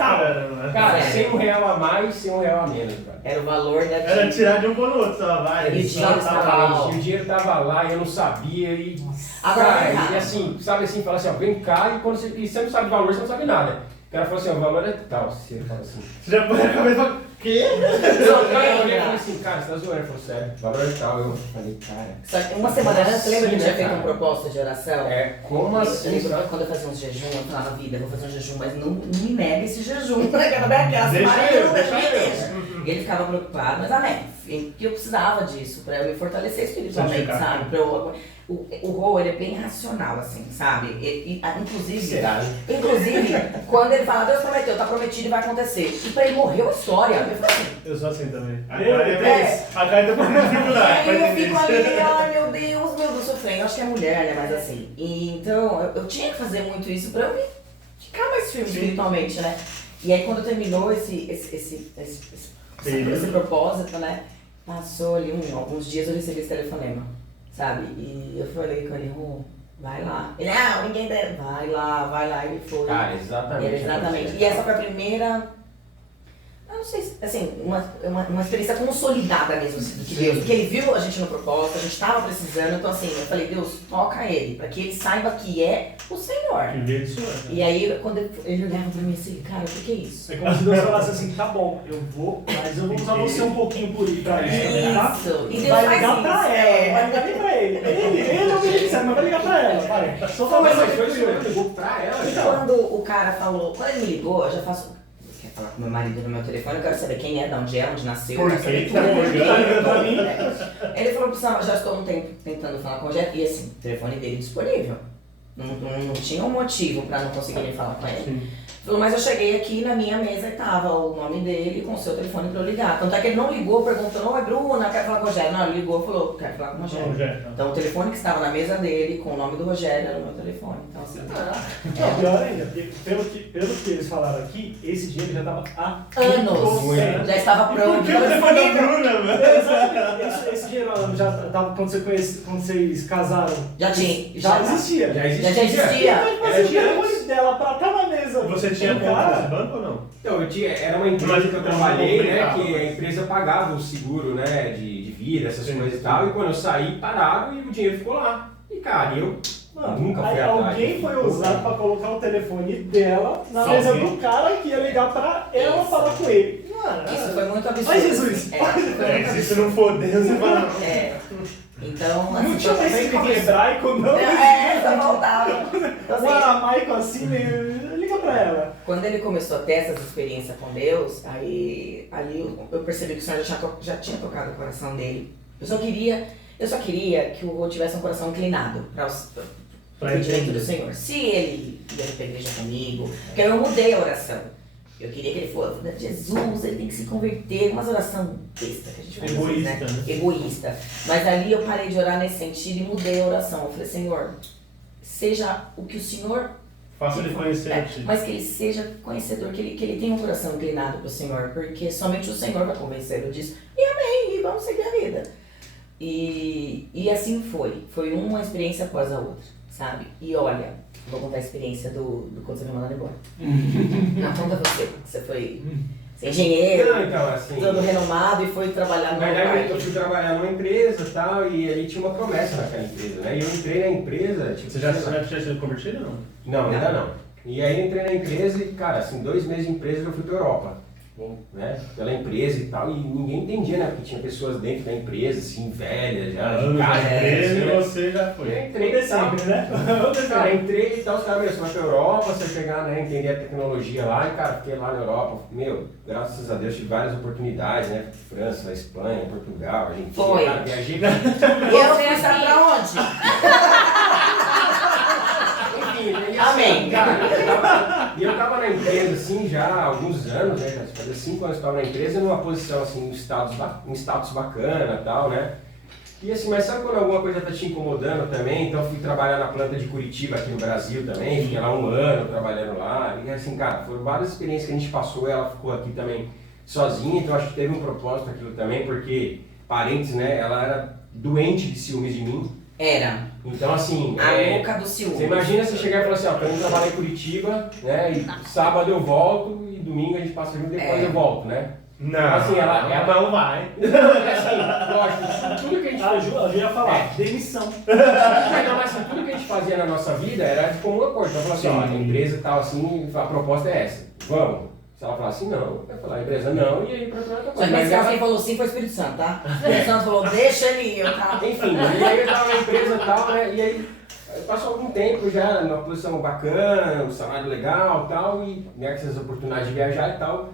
Cara, R$100 a mais, R$100 a menos, cara. Era o valor da Era dívida. tirar de um para o outro, só vai. E o dinheiro estava lá. E o dinheiro tava lá e eu não sabia e... Agora, Cara, cara. e assim, sabe assim, fala assim, ó, vem cá e quando você não sabe o valor, você não sabe nada. O cara falou assim, ó, o valor é tal, você fala assim... Você já põe a cabeça... Quê? Não, cara, eu olhei e falei assim, cara, você tá zoando? Ele falou, sério, o valor é tal. Eu falei, cara... Só que uma semana antes, você lembra que eu tinha Sim, feito cara. um propósito de oração? Como Eu assim? lembro quando eu fazia uns jejum, eu falava, vida, eu vou fazer um jejum, mas não me nega esse jejum. Aquela Deixa eu. E ele ficava preocupado, mas amém. Que eu precisava disso, pra eu me fortalecer espiritualmente, sabe? Pra eu, o Rô, ele é bem racional, assim, sabe? Inclusive, Será, né? inclusive, quando ele fala, Deus prometeu, tá prometido e vai acontecer. E pra ele morreu a história. Eu falei assim, Eu sou assim também. A É. Caio tá com dificuldade. e aí eu fico ali, ai meu Deus, sofrendo. Acho que é mulher, né? Mas assim. E, então, eu tinha que fazer muito isso pra eu me ficar mais firme espiritualmente, né? E aí quando terminou esse propósito, né? Passou ali alguns dias eu recebi esse telefonema, sabe? E eu falei com ele, vai lá. Ele, ninguém deve. Vai lá, e ele foi. Cara, exatamente. Exatamente. E essa foi a primeira. não sei, assim, uma experiência consolidada mesmo, assim, de Deus. Porque ele viu a gente no propósito, a gente estava precisando, então assim, eu falei, Deus, toca ele, para que ele saiba que é o Senhor. E aí, quando ele olhava pra mim assim, cara, o que é isso? É como se Deus falasse assim, tá bom, mas eu vou usar você um pouquinho por aí pra isso, tá? Isso. E Deus Vai faz ligar isso. pra ela, não vai ligar nem pra ele. Ele não me disse, mas vai ligar pra ela, vai. Só Mas falar foi isso mesmo, ligou pra ela. E quando o cara falou, quando ele me ligou, eu já faço. Quer falar com meu marido no meu telefone, eu quero saber quem é, de onde é, onde nasceu. Por quero saber que tudo. tá ligando pra mim? Ele falou, já estou um tempo tentando falar com o Rogério, e assim, o telefone dele disponível. Não tinha um motivo pra não conseguirem falar com ele. Sim. Falou, mas eu cheguei aqui na minha mesa e tava o nome dele com o seu telefone pra eu ligar. Tanto é que ele não ligou perguntando, oi Bruna, quero falar com o Rogério. Não, ele ligou e falou, quero falar com o Rogério. Então o telefone que estava na mesa dele, com o nome do Rogério, era o meu telefone. Então assim, Não, pior ainda, porque pelo que eles falaram aqui, esse dinheiro já tava há anos, já estava pronto. Por que você foi da Bruna, velho? Exatamente. Esse dinheiro já tava, quando vocês casaram, Já tinha. já existia. Já Já existia. Mas o telefone dela pra estar na mesa. Você tinha do conta cara. nesse banco ou não? Então, era uma empresa Mas que eu não trabalhei, né, complicava, que a mas- empresa pagava o seguro, né, de vida, essas Sim, coisas e sim. tal, e quando eu saí, pararam e o dinheiro ficou lá. E cara, eu Mano, nunca fui aí atrás. alguém foi usar pra colocar o telefone dela na Só mesa que- do cara que ia ligar pra ela falar com ele. Mano, Isso foi muito absurdo. Ai, Jesus. Foi muito Se isso não for Deus, você fala não. Então, não assim, tinha foi bem escrito em começo. hebraico, não. Só voltava. Então, Um assim, aramaico assim, liga pra ela. quando ele começou a ter essas experiências com Deus, aí eu percebi que o Senhor já tinha tocado o coração dele. Eu só queria que o Rô tivesse um coração inclinado para o direito do Senhor. Se ele ia pra igreja comigo, porque eu mudei a oração. Eu queria que ele fosse, Jesus, ele tem que se converter, umas oração besta que a gente faz às vezes, Egoísta, né? Egoísta. Mas ali eu parei de orar nesse sentido e mudei a oração. Eu falei, Senhor, seja o que o Senhor Faça ele conhecer a ti. mas que ele seja conhecedor, que ele tenha um coração inclinado para o Senhor, porque somente o Senhor vai convencê-lo disso. E amém, e vamos seguir a vida. E assim foi. Foi uma experiência após a outra, sabe? E olha, vou contar a experiência do quando você foi mandado embora. Não, conta você. Você foi engenheiro, Não, então, assim, todo renomado e foi trabalhar na no verdade eu parque. fui trabalhar numa empresa e tal, e ali tinha uma promessa naquela empresa, né, e eu entrei na empresa, tipo, Você já sei lá. tinha sido convertido ou não? Não, ainda não. E aí eu entrei na empresa e, cara, assim, 2 meses de empresa eu fui pra Europa. Né? Pela empresa e tal, e ninguém entendia, né? Porque tinha pessoas dentro da empresa, assim, velhas, já, de casa, empresa assim, e né? você já foi. Eu entrei e tal. sempre, né? Cara, entrei e tal, os caras, meu, você vai pra Europa, você vai pegar, né, entender a tecnologia lá, e cara, fiquei lá na Europa, meu, graças a Deus tive várias oportunidades, né? França, Espanha, Portugal, Argentina, Foi. cara, viajei. E eu fui sabe pra onde? Enfim, e assim, Amém. Cara, eu tava na empresa, assim, já há alguns anos, né? Já fazia 5 anos que eu tava na empresa, numa posição, assim, um status bacana e tal, né? E assim, mas sabe quando alguma coisa tá te incomodando também? Então eu fui trabalhar na planta de Curitiba aqui no Brasil também, fiquei lá 1 ano trabalhando lá. E assim, cara, foram várias experiências que a gente passou, ela ficou aqui também sozinha, então acho que teve um propósito aquilo também, porque, parentes, né, ela era doente de ciúmes de mim. Era. Então assim, A louca do ciúme. você imagina você chegar e falar assim, ó, tô indo trabalhar em Curitiba, né, e sábado eu volto e domingo a gente passa junto, depois eu volto, né? Não, Assim, ela não vai. É assim, lógico, tudo que a gente A Ju ia falar, demissão. Não, mas assim, tudo que a gente fazia na nossa vida era de comum acordo. Então, eu falava assim, ó, a empresa e tal, assim, a proposta é essa, vamos. Se ela falar assim, não, eu falar, a empresa não, e aí procurar outra Só coisa. que Mas nesse ela, caso quem falou sim foi o Espírito Santo, tá? O Espírito Santo falou, deixa ele ir, tá? enfim, e aí eu tava na empresa e tal, né, e aí passou algum tempo já numa posição bacana, um salário legal e tal, e né, com essas oportunidades de viajar e tal.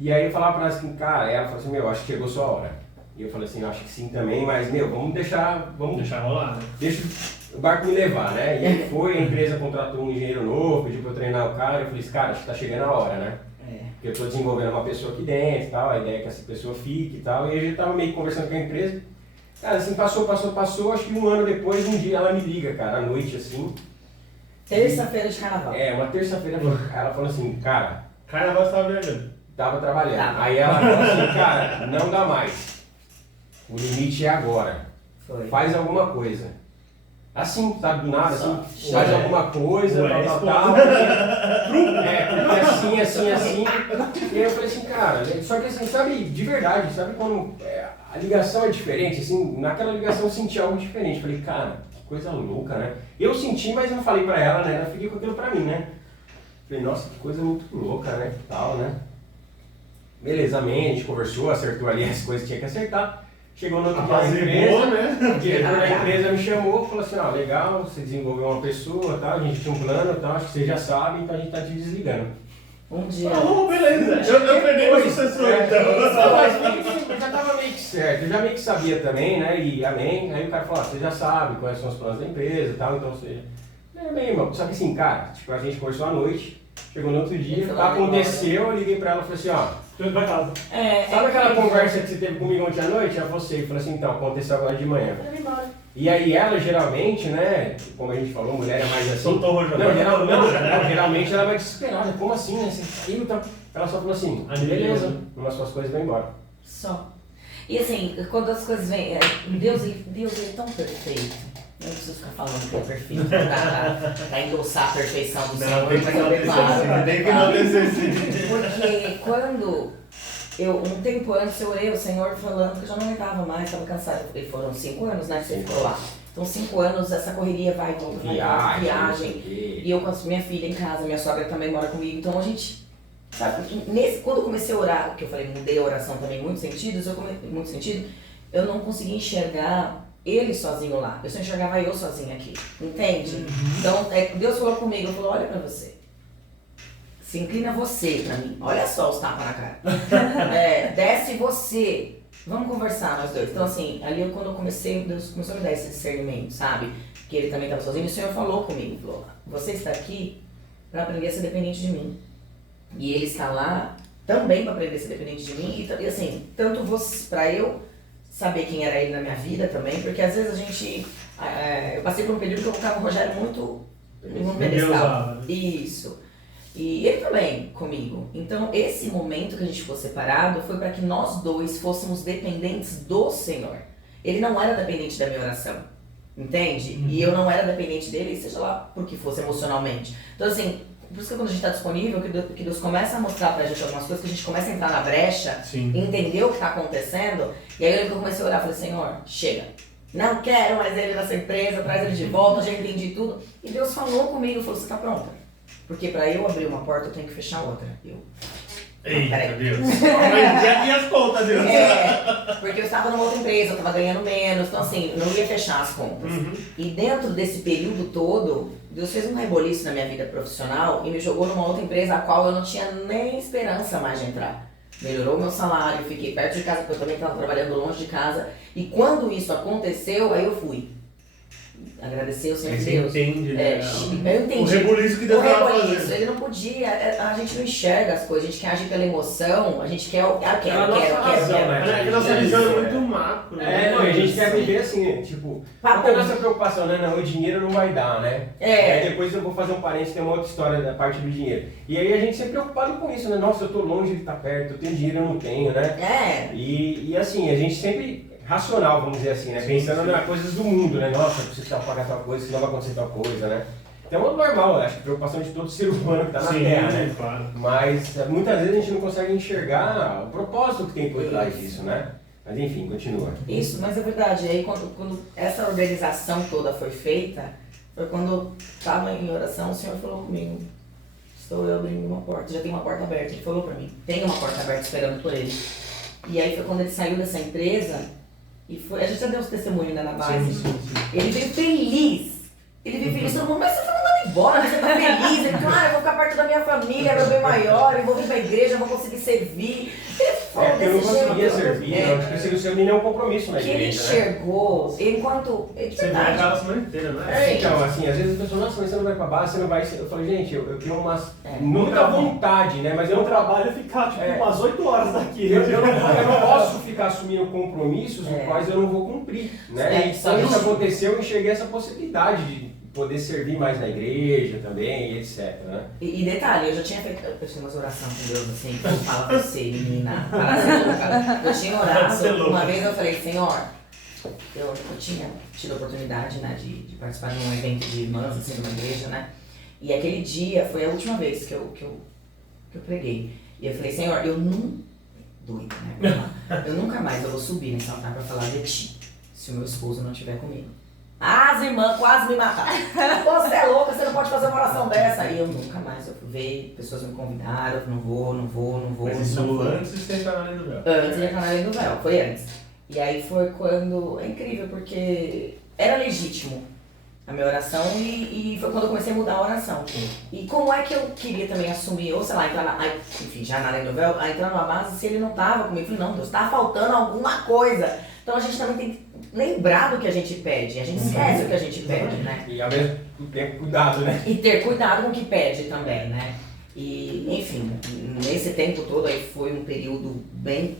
E aí eu falava pra ela assim, cara, ela falou assim, meu, acho que chegou sua hora. E eu falei assim, eu acho que sim também, mas, meu, vamos deixar rolar, né? deixa o barco me levar, né? E aí foi, a empresa contratou um engenheiro novo, pediu pra eu treinar o cara, eu falei assim, cara, acho que tá chegando a hora, né? Porque eu tô desenvolvendo uma pessoa aqui dentro e tal, a ideia é que essa pessoa fique e tal, e aí eu já tava meio que conversando com a empresa. Cara, assim, passou, acho que 1 ano depois, um dia ela me liga, cara, à noite, assim. Terça-feira de carnaval. Uma terça-feira, ela falou assim, cara, Carnaval você tava viajando. tava trabalhando. Tava. Aí ela falou assim, cara, não dá mais. O limite é agora. Foi. Faz alguma coisa. Assim, sabe, do nada, assim, Ué. faz alguma coisa, Ué, tal. Porque assim. E aí eu falei assim, cara, só que assim, sabe, de verdade, sabe quando a ligação é diferente, assim, naquela ligação eu senti algo diferente. Falei, cara, que coisa louca, né? Eu senti, mas não falei pra ela, né? Ela fiquei com aquilo pra mim, né? Falei, nossa, que coisa muito louca, né? Tal, né? Beleza, amém, a gente conversou, acertou ali as coisas que tinha que acertar. Chegou no outro dia da empresa, né? o diretor da empresa me chamou e falou assim, ó, legal, você desenvolveu uma pessoa, tá? A gente tinha um plano, tá? Acho que você já sabe, então a gente tá te desligando. Um dia. Beleza. Eu peguei o sucessor, então. Mas meio que, eu já tava meio que certo, eu já meio que sabia também, né? E amém. Aí o cara falou, ó, você já sabe quais são os planos da empresa e tal, então você... bem, irmão. Só que assim, cara, tipo, a gente conversou à noite, chegou no outro dia, aconteceu, eu liguei pra ela e falei assim, ó... Tô indo pra casa. Sabe aquela conversa que você teve comigo ontem à noite? Ela você falou assim, então, aconteceu agora de manhã. E aí ela geralmente, né, como a gente falou, mulher é mais assim. Soltou o rojão. Geralmente ela vai desesperada. Como assim, né? Você saiu, tá? Ela só falou assim, beleza, umas suas coisas vai embora. Só. E assim, quando as coisas vêm, Deus ele é tão perfeito. Eu não preciso ficar falando que é perfeito pra endossar a perfeição do Senhor, Tem que mas eu declaro. Tem que não descer. Porque quando um tempo antes eu orei o Senhor falando que eu já não aguentava mais, estava cansada. E foram 5 anos, né, que você ficou lá. Então 5 anos, essa correria vai e volta, viagem. E eu com a minha filha em casa, minha sogra também mora comigo. Então a gente, sabe, quando eu comecei a orar, que eu falei, mudei a oração também em muitos sentidos, eu não conseguia enxergar ele sozinho lá. Eu só enxergava eu sozinha aqui, entende? Então Deus falou comigo, falou, olha pra você. Se inclina você pra mim. Olha só os tapas na cara. Desce você. Vamos conversar nós dois. Então assim, ali quando eu comecei, Deus começou a me dar esse discernimento, sabe? Que ele também estava sozinho. E o Senhor falou comigo, falou, você está aqui para aprender a ser dependente de mim. E ele está lá também para aprender a ser dependente de mim. E assim, tanto para eu saber quem era ele na minha vida também, porque às vezes a gente... eu passei por um período que eu colocava o Rogério muito no pedestal. Isso. E ele também comigo. Então, esse momento que a gente ficou separado foi para que nós dois fôssemos dependentes do Senhor. Ele não era dependente da minha oração, entende? E eu não era dependente dele, seja lá por que fosse emocionalmente. Então, assim, por isso que quando a gente está disponível, que Deus começa a mostrar pra gente algumas coisas, que a gente começa a entrar na brecha, entender o que está acontecendo. E aí eu comecei a orar, falei, Senhor, chega. Não quero mais ele nessa empresa, traz ele de volta, já entendi tudo. E Deus falou comigo, falou, você está pronta? Porque para eu abrir uma porta, eu tenho que fechar outra. Eita, Deus. E as contas, Deus? Porque eu estava numa outra empresa, eu estava ganhando menos, então assim, não ia fechar as contas. E dentro desse período todo, Deus fez um reboliço na minha vida profissional e me jogou numa outra empresa a qual eu não tinha nem esperança mais de entrar. Melhorou o meu salário, fiquei perto de casa, porque eu também estava trabalhando longe de casa. E quando isso aconteceu, aí eu fui. Agradecer o Senhor Deus. Entende, né? Eu entendi. O reboliço que Deus estava fazendo. Ele não podia, a gente não enxerga as coisas, a gente quer agir pela emoção, a gente quer, quero. A nossa visão é muito macro, né? Não, e a gente quer viver assim, tipo, qual é a nossa preocupação, né? Não, o dinheiro não vai dar, né? Aí depois eu vou fazer um parênteses, tem uma outra história da parte do dinheiro. E aí a gente sempre preocupado com isso, né? Nossa, eu tô longe, ele tá perto, eu tenho dinheiro, eu não tenho, né? E assim, a gente sempre... racional, vamos dizer assim, né? Pensando nas coisas do mundo, né? Nossa, eu preciso pagar tal coisa, senão vai acontecer tal coisa, né? Então é normal, acho que preocupação de todo ser humano que está na Terra, né? Claro. Mas muitas vezes a gente não consegue enxergar o propósito que tem por trás disso, né? Mas enfim, continua. Isso, mas é verdade. E aí quando essa organização toda foi feita, foi quando eu estava em oração, o Senhor falou comigo, estou eu abrindo uma porta, já tem uma porta aberta. Ele falou para mim, tem uma porta aberta esperando por ele. E aí foi quando ele saiu dessa empresa, e foi, a gente já deu uns testemunhos, né, na base. Sim. Ele veio feliz. Todo mundo, mas você foi mandando embora, você tá feliz. Ele falou, eu vou ficar perto da minha família, meu bem maior, eu vou vir pra igreja, eu vou conseguir servir. Ele falou eu não conseguia servir, eu consegui servir nenhum compromisso na igreja. Que ele enxergou, enquanto... Você vai aquela semana inteira, né? Então, assim, às vezes a pessoa, nossa, mas você não vai pra base, você não vai... Eu falei, gente, eu tenho muita vontade, né? Mas eu não trabalho ficar, tipo, umas 8 horas daqui. Eu não posso ficar assumindo compromissos os quais eu não vou cumprir, né? Então isso aconteceu, eu enxerguei essa possibilidade de poder servir mais na igreja também, e etc, né? E detalhe, eu já tinha feito, eu tinha umas orações com Deus assim, que fala pra você, menina, para ser louca. Eu tinha orado, uma vez eu falei, Senhor, eu tinha tido a oportunidade, né, de participar de um evento de irmãs, assim, de uma igreja, né? E aquele dia foi a última vez que eu preguei. E eu falei, Senhor, eu não... Doida, né? Eu nunca mais vou subir nesse altar pra falar de ti, se o meu esposo não estiver comigo. As irmãs quase me mataram. Você é louca, você não pode fazer uma oração dessa. E eu nunca mais, eu fui ver, pessoas me convidaram, não vou. Mas isso antes de você entrar na Lei do Véu? Antes de entrar na Lei do Véu, foi antes. E aí foi quando, é incrível, porque era legítimo a minha oração e foi quando eu comecei a mudar a oração. E como é que eu queria também assumir, ou sei lá, entrar na, enfim, já na Lei do Véu, a entrar numa base se ele não tava comigo. Eu falei, não, Deus, tá faltando alguma coisa. Então a gente também tem que lembrar do que a gente pede, a gente esquece o que a gente pede, né? E ao mesmo tempo cuidado, né? E ter cuidado com o que pede também, né? E, enfim, nesse tempo todo aí foi um período bem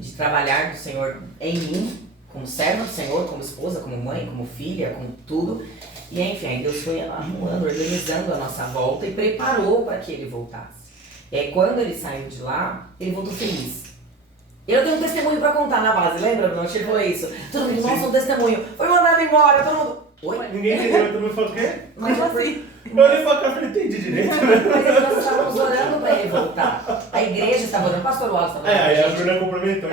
de trabalhar do Senhor em mim, como serva do Senhor, como esposa, como mãe, como filha, como tudo. E enfim, aí Deus foi arrumando, organizando a nossa volta e preparou para que ele voltasse. E aí quando ele saiu de lá, ele voltou feliz. Eu tenho um testemunho pra contar na base, lembra, Bruno? Ele falou isso. Todo mundo, nossa, um testemunho. Foi mandado embora, todo mundo... Oi? Ninguém entendeu, todo mundo falou o quê? Mas assim... Eu olhei pra cá e falei, entendi direito. Mas nós estávamos orando pra ele voltar. A igreja estava orando, o pastor Wallace estava orando. Aí a Bruna complementou,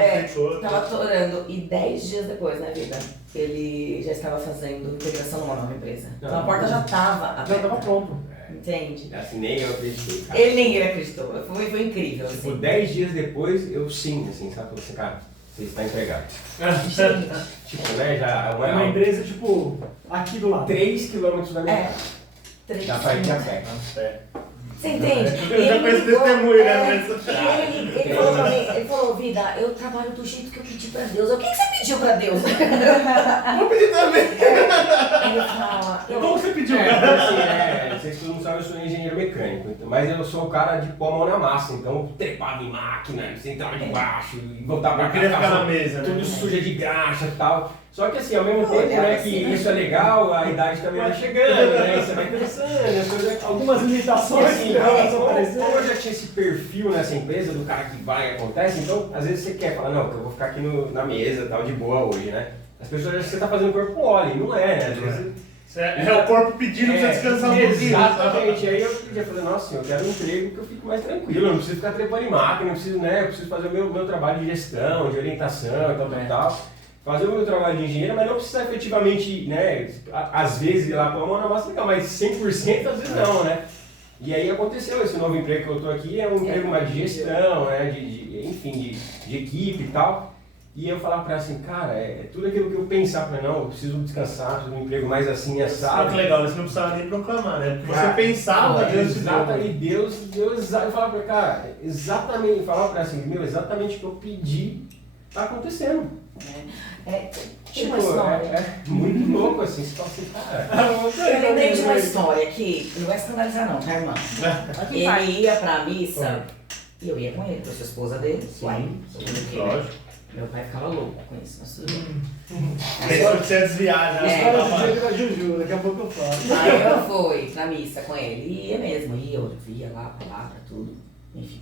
Estava orando. E 10 dias depois, né, vida? Ele já estava fazendo integração numa nova empresa. Então a porta já estava aberta. Já estava pronto. Entende? Assim, nem eu acreditei, cara. Ninguém acreditou. Foi incrível, assim. Tipo, 10 dias depois, eu sim, assim, sabe? Falei assim, cara, você está empregado. Tipo, né, já... Uma empresa, tipo, aqui do lado. 3 quilômetros da minha casa. Já saí de a pé. Você entende? Eu já conheço testemunho, né? Ele falou pra mim, ele falou, vida, eu trabalho do jeito que eu pedi pra Deus. O que você pediu pra Deus? Vou pedir também. Ele fala... Como você pediu? Vocês não sabem, eu sou engenheiro mecânico, mas eu sou o cara de pôr a mão na massa, então eu trepava em máquina, sentava de baixo e voltava pra Eu queria ficar na mesa, tudo né? suja de graxa e tal. Só que assim, ao mesmo tempo, né, que assim, né? isso é legal, a idade também vai chegando, né, você vai crescendo, as coisas... Algumas limitações, assim, elas como apareceram. eu já tinha esse perfil nessa empresa, do cara que vai e acontece, então às vezes você quer falar, não, eu vou ficar aqui na mesa, tal, de boa hoje, né? As pessoas acham que você tá fazendo corpo mole, não é, né? Às vezes, É o corpo pedindo pra você descansar um pouquinho. Exatamente, aí eu podia fazer, nossa, eu quero um emprego que eu fico mais tranquilo, eu não preciso ficar trepando em máquina, não preciso, né, eu preciso fazer o meu trabalho de gestão, de orientação e tal. Fazer o meu trabalho de engenheiro, mas não precisa efetivamente, né, às vezes ir lá com a mão na massa, mas 100% às vezes não, né? E aí aconteceu esse novo emprego que eu tô aqui, é um emprego mais de gestão, né, enfim, de equipe e tal. E eu falava pra ela assim, cara, é tudo aquilo que eu pensava, não, eu preciso descansar, preciso de um emprego mais assim, assado. Olha que legal, você não precisava nem proclamar, né? Porque você Cara, pensava, Deus te deu. E Deus, eu falava pra ela, cara, exatamente, eu falava pra ela assim, meu, exatamente o que eu pedi tá acontecendo. Tinha uma história. É muito louco assim, você fala assim, cara. Eu lembrei de uma história que não vai escandalizar não, tá, irmã? Ele ia pra missa e eu ia com ele, com a sua esposa dele. Uai, Lógico. meu pai ficava louco com isso, mas tudo bem. Pensou que você ia desviar já. História do jeito da Juju, daqui a pouco eu falo. Aí eu fui pra missa com ele, e ia mesmo, eu via lá a palavra, tudo, enfim,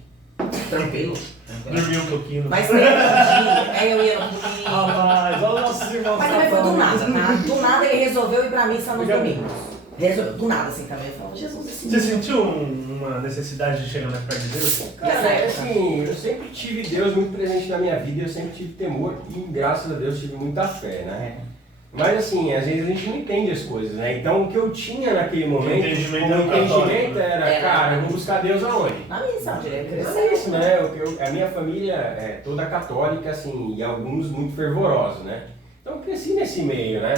tranquilo. Dormiu um pouquinho. Mas teve um dia, eu ia no domingo. Rapaz, olha nossos irmãos. Mas também foi do nada, tá? Do nada ele resolveu ir pra missa nos domingos. Do nada, assim, também. Eu falava, Jesus, assim. Você sentiu uma necessidade de chegar mais perto de Deus? Cara, assim, eu sempre tive Deus muito presente na minha vida, eu sempre tive temor e, graças a Deus, tive muita fé, né? Mas assim, às vezes a gente não entende as coisas, né? Então o que eu tinha naquele momento, entendimento era, cara, eu vou buscar Deus aonde? Na missa, onde ele ia Não crescer. é isso, né? A minha família é toda católica, assim, e alguns muito fervorosos, né? Então eu cresci nesse meio, né?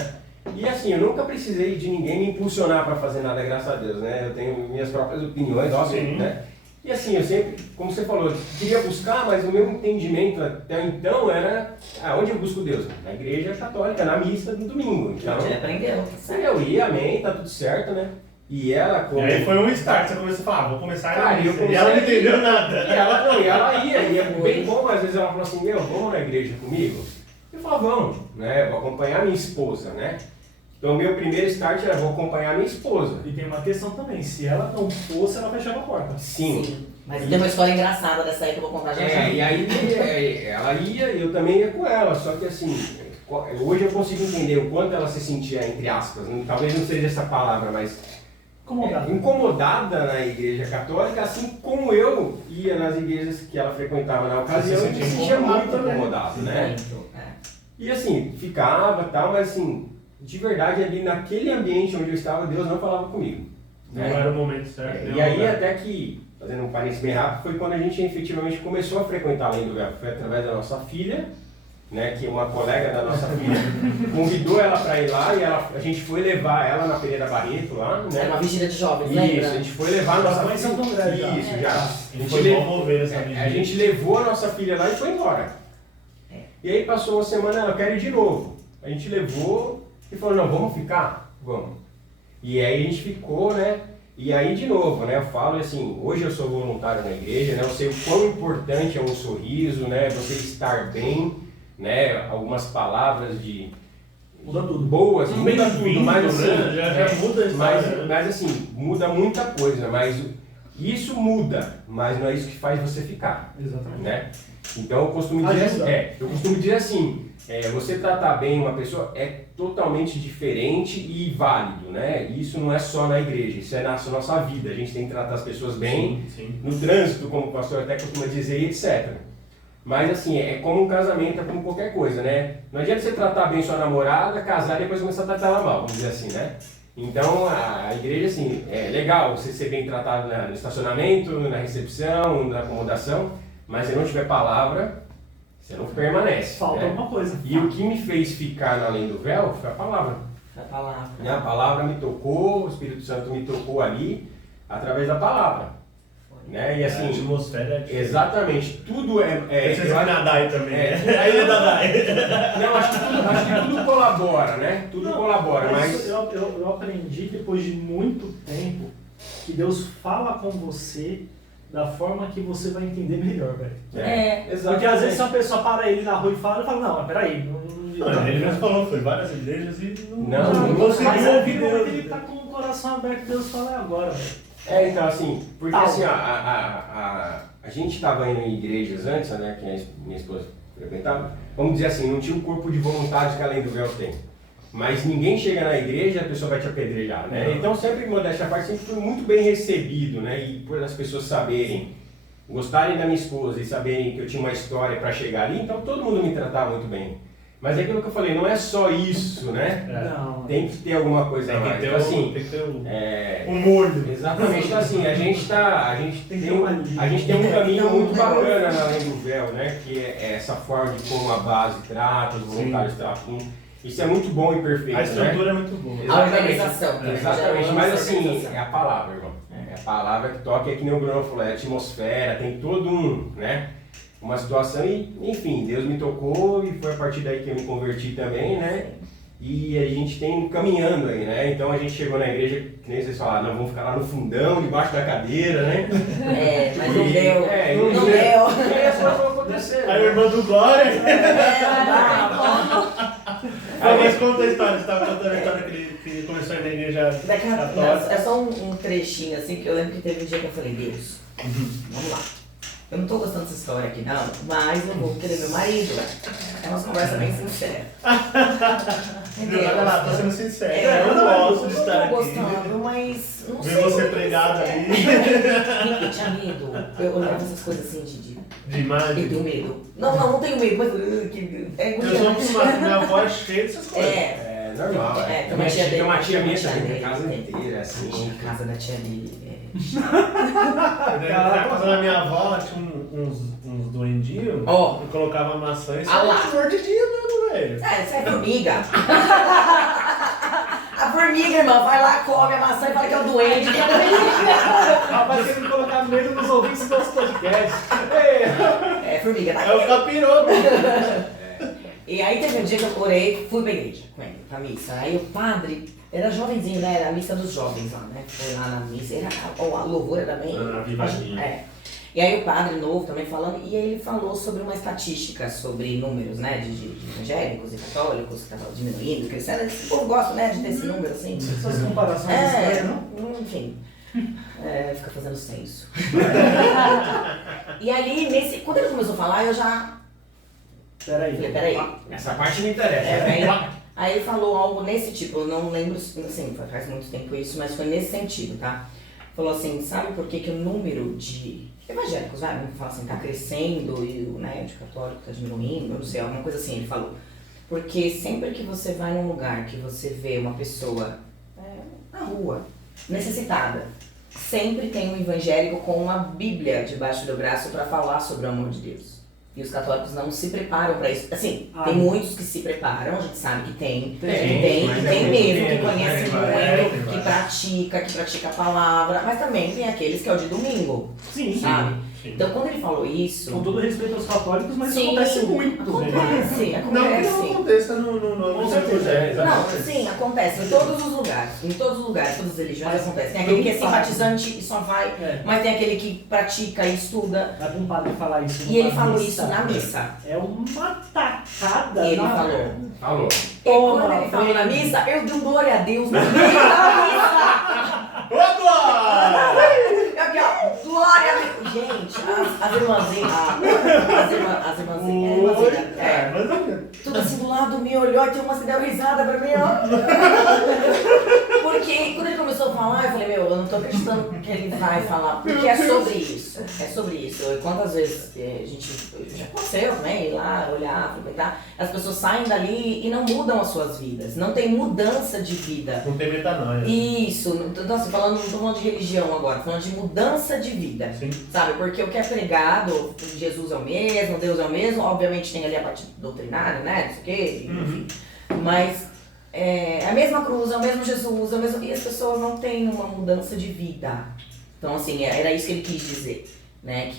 E assim, eu nunca precisei de ninguém me impulsionar para fazer nada, graças a Deus, né? Eu tenho minhas próprias opiniões, óbvio, né? E assim, eu sempre, como você falou, eu queria buscar, mas o meu entendimento até então era onde eu busco Deus? Na igreja católica, na missa no domingo. Então, Ele aprendeu. eu ia, amém, tá tudo certo, né? E ela, como... E aí foi um start, você começou a falar, vou começar Cara, na missa. eu comecei E ela não a ir. entendeu nada. E ela ia bem bom, às vezes ela falou assim, meu, vamos na igreja comigo? Eu falava, vamos, né? Vou acompanhar minha esposa, né? Então, o meu primeiro start era, vou acompanhar minha esposa. E tem uma questão também, se ela não fosse, ela fechava a porta. Sim. Mas tem uma história engraçada dessa aí que eu vou contar já já. E aí ela ia e eu também ia com ela, só que assim, hoje eu consigo entender o quanto ela se sentia, entre aspas, talvez não seja essa palavra, mas incomodada na igreja católica, assim como eu ia nas igrejas que ela frequentava na ocasião, eu me sentia muito incomodado, né? E assim, ficava e tal, mas assim, de verdade ali naquele ambiente onde eu estava, Deus não falava comigo. Não era o momento certo. E aí até que, fazendo um parênteses bem rápido, foi quando a gente efetivamente começou a frequentar Além do Véu. Foi através da nossa filha, né, que uma colega da nossa filha convidou ela para ir lá e a gente foi levar ela na Pereira Barreto lá, né? Era uma vigília de jovens, Isso, lembra? a gente foi levar a nossa filha. Isso, já. A gente levou a nossa filha lá e foi embora. E aí passou uma semana, ela quer ir de novo. A gente levou e falou, não, vamos ficar? Vamos. E aí a gente ficou, né? E aí de novo, né? Eu falo assim, hoje eu sou voluntário na igreja, né? Eu sei o quão importante é um sorriso, né? Você estar bem, né? Algumas palavras de muda tudo. Boas, muda tudo, mas assim, já muda a história, mas assim, muda muita coisa, mas isso muda, mas não é isso que faz você ficar. Exatamente. Né? Então eu costumo dizer assim, você tratar bem uma pessoa é totalmente diferente e válido, né? Isso não é só na igreja, isso é na nossa vida. A gente tem que tratar as pessoas bem, no trânsito, como o pastor até costuma dizer, etc. Mas assim, é como um casamento, é como qualquer coisa, né? Não adianta você tratar bem sua namorada, casar e depois começar a tratar ela mal, vamos dizer assim, né? Então a igreja, assim, é legal você ser bem tratado no estacionamento, na recepção, na acomodação, mas se não tiver palavra, você não permanece. Falta alguma coisa. E o que me fez ficar Além do Véu foi a palavra. A palavra me tocou, o Espírito Santo me tocou ali, através da palavra. Né? E assim, a atmosfera é exatamente, tudo Você vai nadar aí também. Aí é Dadai. Não, acho que tudo colabora, né? Tudo colabora, mas... Eu aprendi depois de muito tempo que Deus fala com você da forma que você vai entender melhor, velho. Porque às vezes se a pessoa para ele na rua e fala, ele fala, não, mas peraí. Ele mesmo falou, foi várias igrejas e não conseguiu. Mas eu vi que ele tá com o coração aberto, Deus fala agora, velho. Então assim, porque assim, a gente estava indo em igrejas antes, né, que minha esposa frequentava, vamos dizer assim, não tinha um corpo de voluntários que Além do Véu tem. Mas ninguém chega na igreja e a pessoa vai te apedrejar, né? Então sempre, modéstia à parte, sempre fui muito bem recebido, né? E por as pessoas saberem, gostarem da minha esposa e saberem que eu tinha uma história para chegar ali, então todo mundo me tratava muito bem. Mas é aquilo que eu falei, não é só isso, né? Não. Tem que ter alguma coisa a mais. Então, tem que ter um molho. Exatamente. Então assim, a gente tem um caminho muito bacana na Além do Véu, né? Que é essa forma de como a base trata, os voluntários tratam. Isso é muito bom e perfeito. A estrutura é muito boa. A organização. Exatamente. Mas assim, é a palavra, irmão. É a palavra que toca, é que nem o Bruno falou, é a atmosfera, tem todo uma situação e, enfim, Deus me tocou e foi a partir daí que eu me converti também, né? E a gente tem caminhando aí, né? Então a gente chegou na igreja, que nem vocês falaram, não, vamos ficar lá no fundão, debaixo da cadeira, né? Mas não deu. Não deu. E as coisas vão acontecer. A irmã do Glória. Mas conta a história, você estava contando a história que começou na igreja católica. É só um trechinho, assim, que eu lembro que teve um dia que eu falei, Deus, vamos lá. Eu não tô gostando dessa história aqui, não, mas eu vou querer meu marido. É uma conversa bem sincera. Entendeu? Olha lá, tô sendo sincero. Eu não gosto de estar aqui. Eu tô gostando, mas não sei. Ver você pregado ali. Eu tinha medo. Eu olhava essas coisas assim de imagem. Eu tenho medo. Não tenho medo, mas eu sou acostumado, minha avó é cheia dessas coisas. É normal. Tem uma tia minha também, a casa inteira, assim. A casa da tia ali. Na casa da minha avó, tinha uns duendinhos e colocava maçã e você mordidinha mesmo, velho. Isso é formiga. A formiga, irmã, vai lá, come a maçã e fala que é o duende. Rapaz, você me colocar medo nos ouvintes do nosso podcast. Formiga, tá aqui. É o capiroto. E aí teve um dia que eu orei, fui pra igreja com ele, pra missa. Aí o padre, era jovenzinho, né? Era a missa dos jovens lá, né? Foi lá na missa, a louvor era bem... E aí o padre novo também falando, e aí ele falou sobre uma estatística, sobre números, né? De evangélicos e católicos que estavam diminuindo, crescendo. Esse povo gosta, né? De ter esse número, assim. Essas comparações estranhas, não? Enfim. Fica fazendo censo. E ali, quando ele começou a falar, eu já Peraí. Essa parte me interessa. Aí ele falou algo nesse tipo, eu não lembro, assim, faz muito tempo isso, mas foi nesse sentido, tá? Falou assim, sabe por que o número de evangélicos, vamos falar assim, tá crescendo e o de católico tá diminuindo, eu não sei, alguma coisa assim, ele falou. Porque sempre que você vai num lugar que você vê uma pessoa na rua, necessitada, sempre tem um evangélico com uma Bíblia debaixo do braço para falar sobre o amor de Deus. E os católicos não se preparam para isso. Assim, tem muitos que se preparam, a gente sabe que tem mesmo, que conhece muito, que pratica a palavra, mas também tem aqueles que é o de domingo, sabe? Sim. Então quando ele falou isso... Com todo respeito aos católicos, mas isso acontece muito. Acontece. Não que não aconteça no acontece em todos os lugares, todas as religiões acontece. Tem aquele que é simpatizante e só vai, mas tem aquele que pratica e estuda. Dá pra um padre falar isso. E ele falou isso na missa. É uma tacada. Ele falou. E quando ele falou na missa, eu dei glória a Deus no meio da missa. Ô, glória! Aqui, ó, glória a Deus. Gente, as irmãzinhas, tudo assim do lado me olhou e tem umas que deram risada pra mim, ó. Porque quando ele começou a falar, eu falei, eu não tô acreditando que ele vai falar, porque é sobre isso. Quantas vezes a gente, já aconteceu também, ir lá, olhar, frequentar, as pessoas saem dali e não mudam as suas vidas, não tem mudança de vida. Não tem metanoia. Isso, então assim, não tô falando de religião agora, falando de mudança de vida. Sim. Sabe, porque o que é pregado, Jesus é o mesmo, Deus é o mesmo, obviamente tem ali a parte doutrinária, né, não sei o quê, enfim. Mas é a mesma cruz, é o mesmo Jesus, e as pessoas não têm uma mudança de vida. Então assim, era isso que ele quis dizer, né,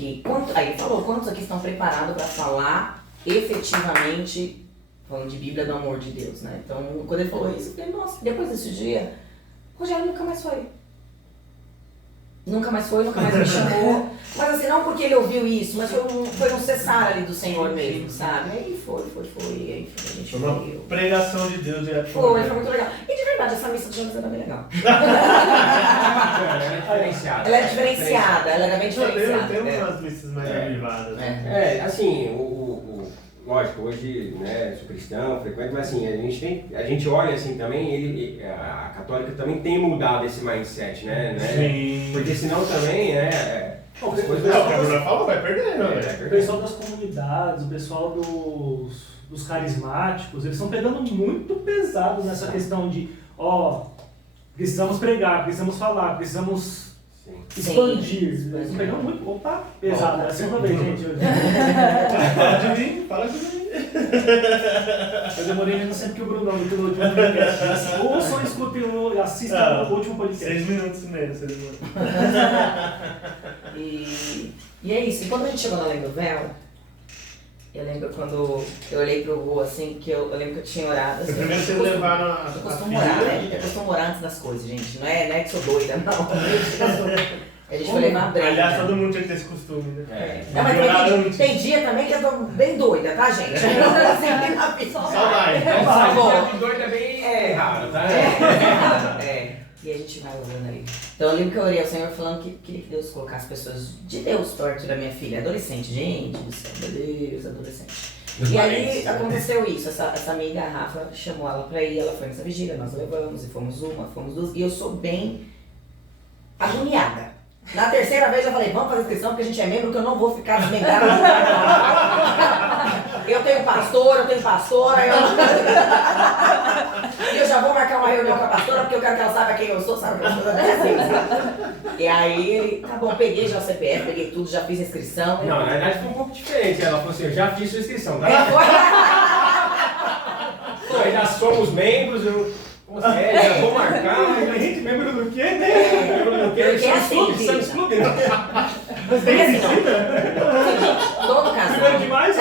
aí ele falou, quantos aqui estão preparados para falar efetivamente, falando de Bíblia do amor de Deus, né, então quando ele falou isso, eu falei, nossa, depois desse dia, o Rogério nunca mais foi. Nunca mais me chamou. Mas assim, não porque ele ouviu isso, mas foi um cessar ali do Senhor mesmo, sabe? Aí foi. Aí a gente foi uma pregação de Deus direto. Foi muito legal. E de verdade, essa missa do Jonas era bem legal. Ela é diferenciada, ela era bem diferenciada. Tem umas missas mais avivadas. Lógico, hoje, né, sou cristão, frequento, mas assim, a gente olha assim também, a católica também tem mudado esse mindset, né? Sim. Porque senão também, né, o que a Bruna falou, vai perder, né? O pessoal das comunidades, o pessoal dos carismáticos, eles estão pegando muito pesado nessa questão de, precisamos pregar, precisamos falar, precisamos expandir. Eles estão pegando muito, pesado. É a segunda vez, gente. Fala de mim. Eu demorei menos sempre que o Brunão no último podcast. Ouçam, escutem, assistam o último podcast. 6 minutos mesmo. E é isso. E quando a gente chegou na Além do Véu, eu lembro quando eu olhei pro Rô assim, que eu lembro que eu tinha orado. Assim, primeiro você levar eu costumo orar, né? Eu costumo orar antes das coisas, gente. Não é que sou doida, não. A gente foi levar a Brenda. Aliás, todo mundo tinha que ter esse costume, né? Não, mas tem dia também que eu tô bem doida, tá, gente? Só vai. Doida é bem raro, tá? E a gente vai orando ali. Então eu lembro que eu orei ao Senhor falando que queria que Deus colocasse pessoas de Deus perto da minha filha. Adolescente, gente do céu, meu Deus, adolescente. E aí aconteceu isso, essa amiga, a Rafa, chamou ela pra ir, ela foi nessa vigília, nós levamos, e fomos uma, fomos duas, e eu sou bem agoniada. Na terceira vez eu falei, vamos fazer inscrição porque a gente é membro, que eu não vou ficar desmembrada. Eu tenho pastora, e eu já vou marcar uma reunião com a pastora porque eu quero que ela saiba quem eu sou, sabe? E aí ele, tá bom, peguei já o CPF, peguei tudo, já fiz a inscrição. Não, na verdade foi um pouco diferente, ela falou assim, eu já fiz sua inscrição, tá? Nós já somos membros, já vou marcar, a gente membro do quê, né? Membro do quê? Santos Clube, né? Mas tem assim, todo casal. Demais,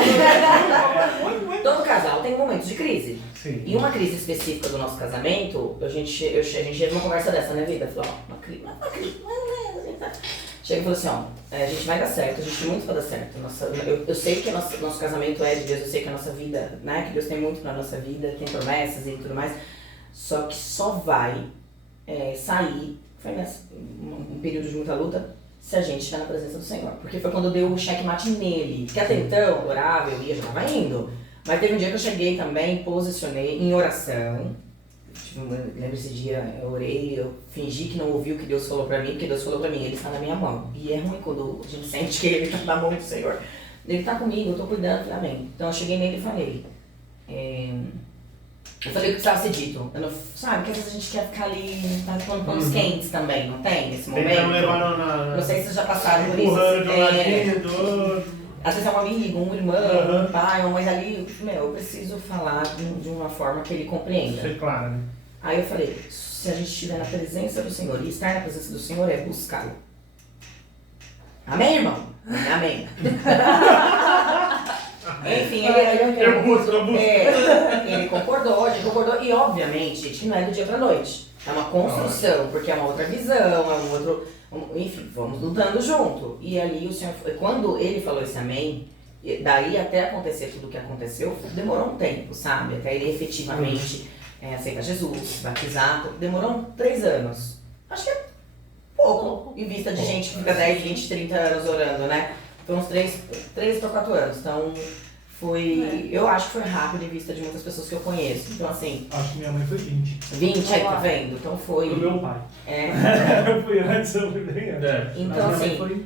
Todo casal tem momentos de crise. Sim. E uma crise específica do nosso casamento, a gente teve uma conversa dessa, né, vida? Falou, uma crise, chega e falou assim, a gente vai dar certo, a gente tem muito pra dar certo. Eu sei que nosso casamento é de Deus, eu sei que a nossa vida, né, que Deus tem muito pra nossa vida, tem promessas e tudo mais. Só que só vai sair, foi um período de muita luta, se a gente estiver na presença do Senhor. Porque foi quando deu o checkmate nele. Porque até então, eu orava, eu ia, já estava indo. Mas teve um dia que eu cheguei também, posicionei em oração. Lembro esse dia, eu orei, eu fingi que não ouvi o que Deus falou pra mim, porque Deus falou pra mim, Ele está na minha mão. E é ruim quando a gente sente que Ele está na mão do Senhor. Ele tá comigo, eu tô cuidando, falei, amém. Então eu cheguei nele e falei. Eu falei o que precisava ser dito. Eu não, sabe, que às vezes a gente quer ficar ali, tá com panos quentes também, não tem? Nesse momento. Não sei se vocês já passaram por isso. Empurrando de um ladinho, do outro. Às vezes é um amigo, um irmão, um pai, uma mãe ali, eu preciso falar de uma forma que ele compreenda. Ser claro, né? Aí eu falei, se a gente estiver na presença do Senhor, e estar na presença do Senhor é buscá-lo. Amém, irmão? Amém. Enfim, ele concordou, e obviamente, gente, não é do dia pra noite. É uma construção, porque é uma outra visão, é um outro... Enfim, vamos lutando junto. E ali o Senhor, quando ele falou esse amém, daí até acontecer tudo o que aconteceu, demorou um tempo, sabe? Até ele efetivamente aceitar Jesus, batizar, demorou 3 anos. Acho que é pouco, em vista de gente que fica 10, 20, 30 anos orando, né? Foi uns 3 para 4 anos. Então, eu acho que foi rápido em vista de muitas pessoas que eu conheço. Então, assim... Acho que minha mãe foi 20. 20, aí, tá vendo? Então foi... Do meu pai. Eu fui antes, eu fui bem antes. Então, assim...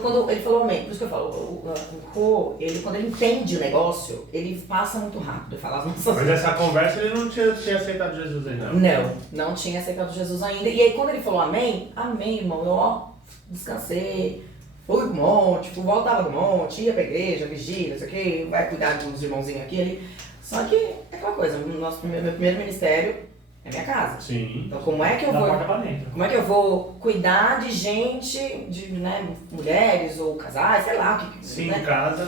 Quando ele falou amém, por isso que eu falo, o Rô, quando ele entende o negócio, ele passa muito rápido, ele fala as nossas... Mas essa conversa ele não tinha aceitado Jesus ainda. Não tinha aceitado Jesus ainda. E aí quando ele falou amém, irmão, eu descansei, fui pro monte, voltava do monte, ia pra igreja, vigília, não sei o que, vai cuidar de uns irmãozinhos aqui ali. Só que é aquela coisa, meu primeiro ministério é minha casa. Sim. Então como é que eu vou cuidar de gente, de mulheres ou casais, sei lá o que. Sim, né? Casa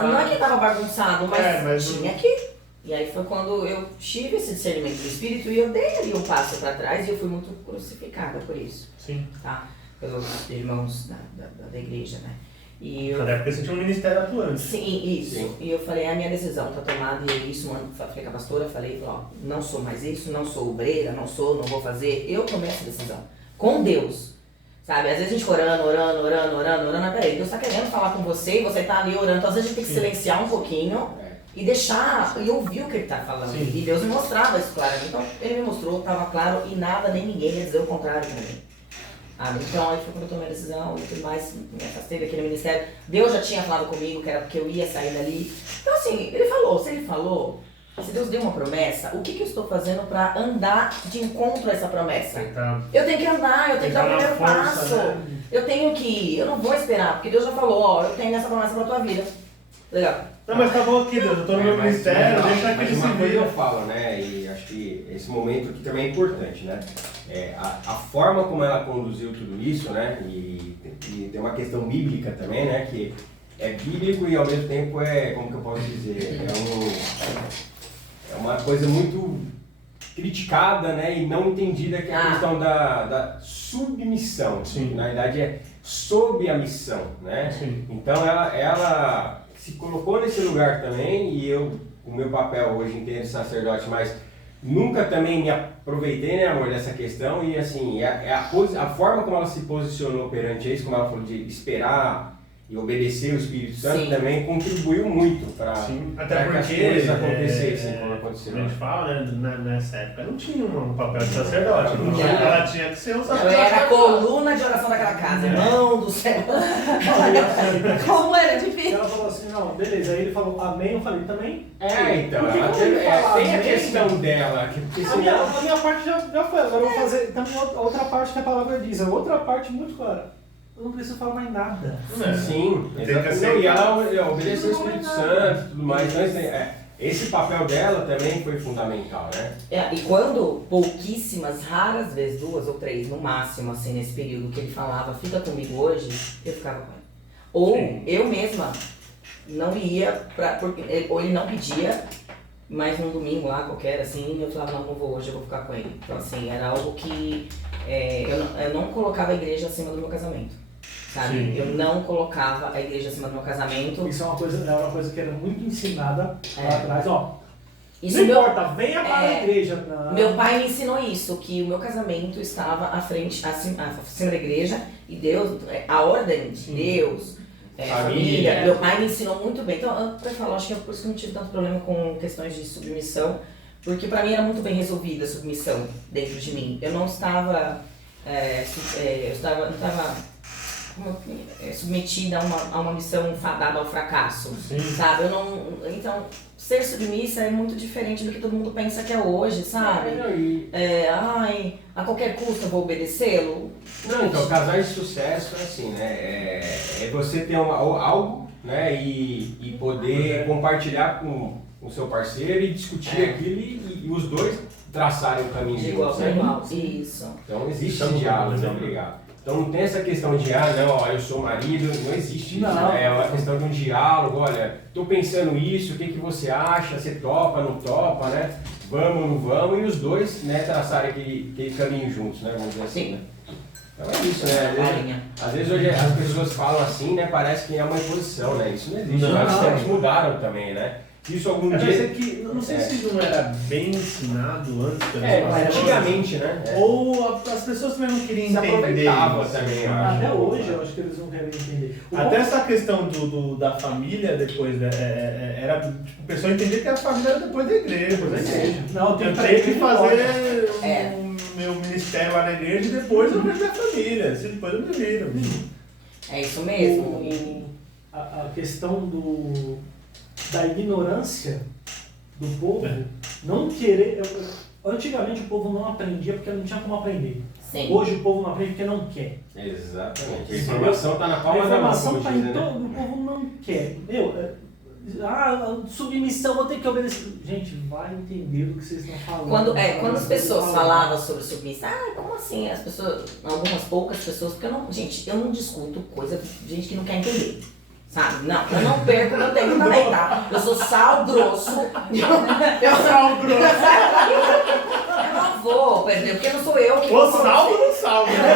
não é que tava bagunçado, mas tinha que. E aí foi quando eu tive esse discernimento do Espírito e eu dei ali um passo para trás e eu fui muito crucificada por isso. Sim. Tá? Pelos irmãos da igreja, né? Até porque você tinha um ministério atuante. Sim, isso. Sim. E eu falei, a minha decisão tá tomada e é isso, mano. Falei com a pastora, falei, não sou mais isso, não sou obreira, não vou fazer. Eu tomei essa decisão. Com Deus. Sabe? Às vezes a gente orando, mas peraí, Deus tá querendo falar com você e você tá ali orando. Então às vezes a gente tem que silenciar um pouquinho e deixar, e ouvir o que ele tá falando. Sim. E Deus me mostrava isso claramente. Então ele me mostrou, tava claro e nada, nem ninguém ia dizer o contrário pra mim. Então aí foi quando eu tomei a decisão e tudo mais, me afastei daquele ministério. Deus já tinha falado comigo que era porque eu ia sair dali. Então assim, se Deus deu uma promessa, o que eu estou fazendo para andar de encontro a essa promessa? Eu tenho que andar, eu tenho que dar o primeiro passo. Né? Eu tenho que ir, eu não vou esperar, porque Deus já falou, eu tenho essa promessa pra tua vida. Legal. Não, mas tá bom aqui, Deus, eu tô no meu ministério, deixa que ele se vira. Eu falo, né, e acho que esse momento aqui também é importante, né? A forma como ela conduziu tudo isso, né, e tem uma questão bíblica também, né, que é bíblico e ao mesmo tempo como que eu posso dizer, é uma coisa muito criticada, né, e não entendida, que é a questão da submissão. Sim. Na verdade é sob a missão, né? Sim. Então ela se colocou nesse lugar também, e o meu papel hoje em ter sacerdote, mas nunca também me aproveitei, né, amor, dessa questão, e assim, a forma como ela se posicionou perante isso, como ela falou de esperar e obedecer o Espírito Santo, também contribuiu muito para que as coisas acontecessem como aconteceu. A gente fala, né, nessa época não tinha um papel de sacerdote, ela tinha que ser um sacerdote. Ela era a coluna de oração daquela casa, irmão do céu. Como era difícil. Ela falou assim, não, beleza, aí ele falou amém, eu falei também. Então, tem a questão dela. A minha parte já foi, agora eu vou fazer também outra parte que a palavra diz, a outra parte muito clara. Eu não preciso falar mais nada. Sim, exatamente. E ela obedeceu o Espírito Santo e tudo mais. Então, esse papel dela também foi fundamental, né? E quando pouquíssimas, raras vezes, 2 ou 3 no máximo, assim, nesse período que ele falava, fica comigo hoje, eu ficava com ele. Ou eu mesma não ia, ou ele não pedia, mas num domingo lá qualquer, assim, eu falava, não vou hoje, eu vou ficar com ele. Então, assim, era algo que eu não colocava a igreja acima do meu casamento. Sabe? Sim. Eu não colocava a igreja acima do meu casamento. Isso é uma coisa que era muito ensinada lá atrás, Isso não importa, venha para a igreja. Meu pai me ensinou isso, que o meu casamento estava à frente, acima da igreja, e Deus, a ordem de Deus, família. Meu pai me ensinou muito bem. Então, pra falar, acho que é por isso que eu não tive tanto problema com questões de submissão, porque pra mim era muito bem resolvida a submissão dentro de mim. Eu não estava, não estava submetida a uma missão fadada ao fracasso, sabe? Então, ser submissa é muito diferente do que todo mundo pensa que é hoje, sabe? A qualquer custo eu vou obedecê-lo. Não, então, casais de sucesso é assim, né? É você ter algo, né? E poder compartilhar com o seu parceiro e discutir aquilo e os dois traçarem o caminho de igual para igual. Isso. Então existe diálogo, né? Obrigado. Então não tem essa questão de, eu sou marido, não existe isso, né? É uma questão de um diálogo, olha, tô pensando isso, o que você acha, você topa, não topa, né? Vamos, não vamos, e os dois, né, traçarem aquele caminho juntos, né, vamos dizer assim, né? Então é isso, né? Às vezes hoje as pessoas falam assim, né, parece que é uma imposição, né? Isso não existe, os tempos mudaram também, né? Isso algum dia... Que, não sei se não era bem ensinado antes antigamente, né? Ou as pessoas também não queriam entender. Também, até hoje eu acho que eles não querem entender. Até essa questão da família depois, era tipo, o pessoal entender que a família era depois da igreja. Não, eu tenho que fazer meu ministério lá na igreja e depois eu vejo minha família. Depois eu me viro. É isso mesmo. A questão da ignorância do povo, não querer. Antigamente o povo não aprendia porque não tinha como aprender. Sim. Hoje o povo não aprende porque não quer. Exatamente. A informação está na palma da mão. A informação está em todo, o povo não quer. Submissão, vou ter que obedecer. Gente, vai entender o que vocês estão falando. Quando as pessoas falavam sobre submissão, como assim? As pessoas, algumas poucas pessoas, porque eu não discuto coisa de gente que não quer entender. Sabe? Não, eu não perco meu tempo também, tá? Eu sou sal grosso. Sal grosso. Eu não vou perder, porque não sou eu que vou. Ou salvo ou não salvo, né?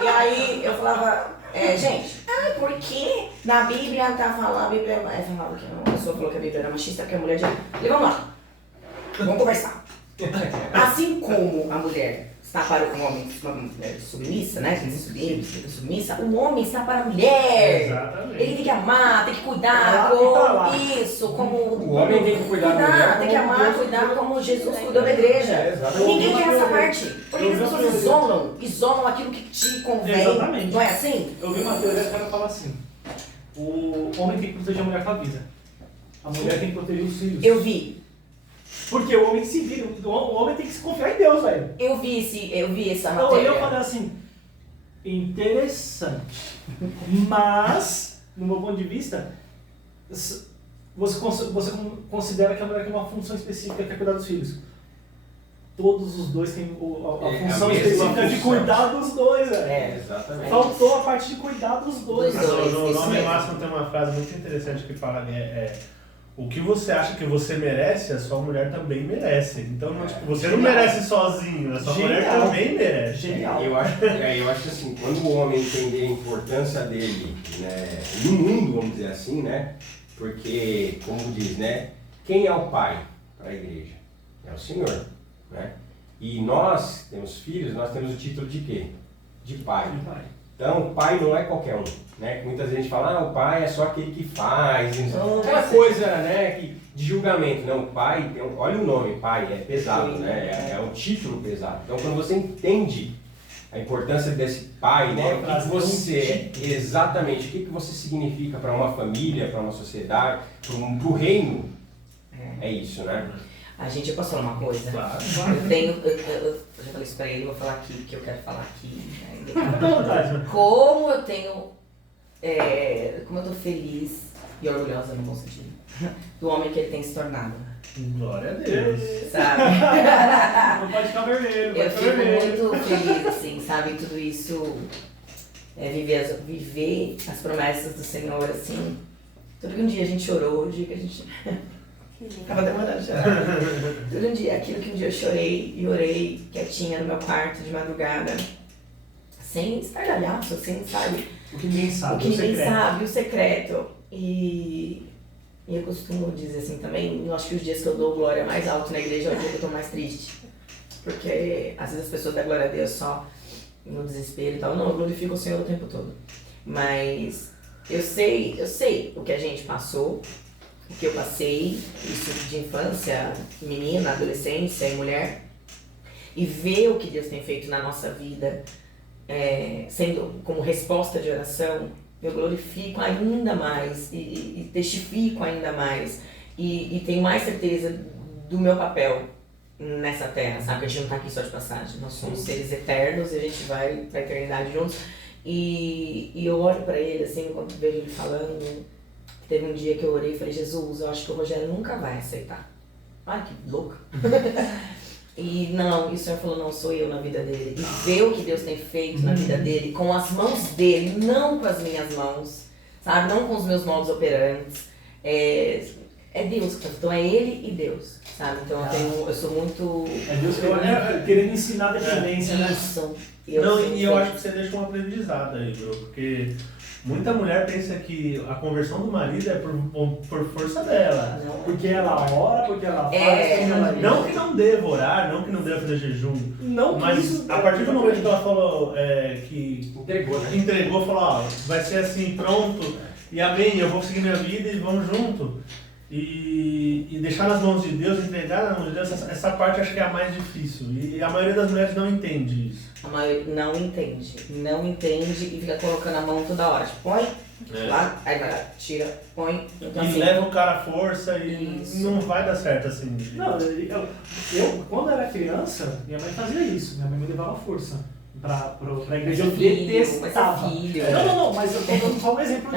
E aí eu falava, gente, porque na Bíblia tá falando, a Bíblia falava que a pessoa falou que a Bíblia era machista, que a mulher já. Falei, vamos lá, vamos conversar. Assim como a mulher está para o homem, uma mulher submissa, né? Submissa, o homem está para a mulher. Exatamente. Ele tem que amar, tem que cuidar, como o homem tem que cuidar da mulher. Tem que amar, cuidar como Jesus cuidou da igreja. Ninguém quer essa parte. Porque as pessoas isolam aquilo que te convém. Exatamente. Não é assim? Eu vi uma teoria que o cara fala assim: o homem tem que proteger a mulher com a vida, a mulher tem que proteger os filhos. Eu vi. Porque o homem se vira, o homem tem que se confiar em Deus, velho. Eu vi essa então, matéria. Eu falei assim, interessante. Mas, no meu ponto de vista, você considera que a mulher tem uma função específica que é cuidar dos filhos. Todos os dois têm a função específica de cuidar dos dois, velho. Exatamente. Faltou a parte de cuidar dos dois. No Nome Máximo tem uma frase muito interessante que fala o que você acha que você merece, a sua mulher também merece. Então, você não merece sozinho, a sua mulher também merece. Genial. Eu acho que assim, quando o homem entender a importância dele, né, no mundo, vamos dizer assim, né? Porque, como diz, né? Quem é o pai para a igreja? É o Senhor, né? E nós temos filhos, nós temos o título de quê? De pai. Então, o pai não é qualquer um, né? Muitas vezes a gente fala, o pai é só aquele que faz, aquela coisa, né, de julgamento. Não, o pai, olha o nome, pai, é pesado, né? É um título pesado. Então, quando você entende a importância desse pai, né? O que você, exatamente, o que você significa para uma família, para uma sociedade, para o reino, é isso, né? Eu posso falar uma coisa? Claro. Eu já falei isso pra ele, vou falar aqui, porque eu quero falar aqui. Como eu tô feliz e orgulhosa no bom sentido do homem que ele tem se tornado. Glória a Deus. Sabe? Não pode ficar vermelho. Eu fico muito feliz, assim, sabe? Tudo isso, viver as promessas do Senhor, assim. Tudo que um dia a gente chorou, o dia que a gente... Tava demorando já. Tudo um dia, aquilo que um dia eu chorei e orei quietinha no meu quarto de madrugada, sem estardalhaço, assim, sabe? O que ninguém sabe, o que ninguém sabe, o secreto. E eu costumo dizer assim também, eu acho que os dias que eu dou glória mais alto na igreja é o dia que eu tô mais triste. Porque às vezes as pessoas dão glória a Deus só no desespero e tal. Não, eu glorifico o Senhor o tempo todo. Mas Eu sei o que a gente passou, o que eu passei, isso de infância, menina, adolescência e mulher, e ver o que Deus tem feito na nossa vida, sendo como resposta de oração, eu glorifico ainda mais e testifico ainda mais e tenho mais certeza do meu papel nessa terra, sabe? A gente não tá aqui só de passagem, nós somos seres eternos e a gente vai pra eternidade juntos. E eu olho pra ele assim, enquanto vejo ele falando, teve um dia que eu orei e falei, Jesus, eu acho que o Rogério nunca vai aceitar. Ai, que louca. E não, e o Senhor falou, não, sou eu na vida dele. E ver o que Deus tem feito na vida dele, com as mãos dele, não com as minhas mãos, sabe? Não com os meus modos operantes. É Deus, então é ele e Deus, sabe? Então eu sou muito... É Deus querendo ensinar a dependência, né? Isso. Eu acho que você deixa um aprendizado aí, bro, porque muita mulher pensa que a conversão do marido é por força dela. Não. Porque ela ora, porque ela faz, Não que não deva orar, não que não deva fazer jejum. Não, mas isso, a partir do momento que ela falou que Entregou, falou, ó, vai ser assim, pronto, e amém, eu vou seguir minha vida e vamos junto. E deixar nas mãos de Deus, entregar nas mãos de Deus, essa parte acho que é a mais difícil. E a maioria das mulheres não entende isso. A maioria não entende e fica colocando a mão toda hora. Tipo, põe lá, aí vai lá, tira, põe. Então, e assim, leva o cara à força e isso. não vai dar certo assim. Não, eu quando era criança, minha mãe fazia isso. Minha mãe me levava à força pra igreja. Eu detestava. Não, mas eu tô dando só um exemplo.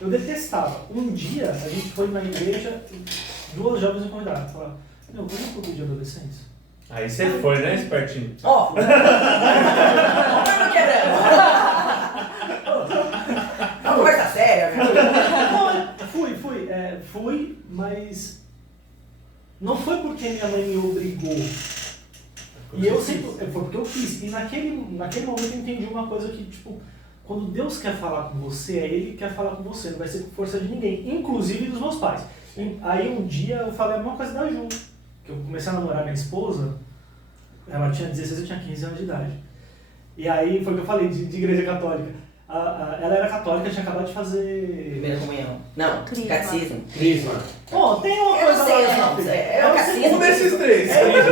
Eu detestava. Um dia, a gente foi na igreja, 2 jovens me convidaram. Falaram, meu, vamos pro vídeo de adolescentes? Aí você foi, né, espertinho? Ó! Vamos quebrando! Vamos conversar séria, meu. Não, fui, mas não foi porque minha mãe me obrigou. E eu sempre, foi porque eu quis. E naquele momento eu entendi uma coisa que, tipo, quando Deus quer falar com você, é Ele que quer falar com você, não vai ser por força de ninguém, inclusive dos meus pais. E aí um dia eu falei a mesma coisa da Ju, que eu comecei a namorar minha esposa, ela tinha 16, eu tinha 15 anos de idade. E aí foi o que eu falei, de igreja católica. Ela era católica, tinha acabado de fazer... Primeira comunhão. Não, catecismo. Crisma. Bom, tem uma coisa lá. É o catecismo. Um desses três. É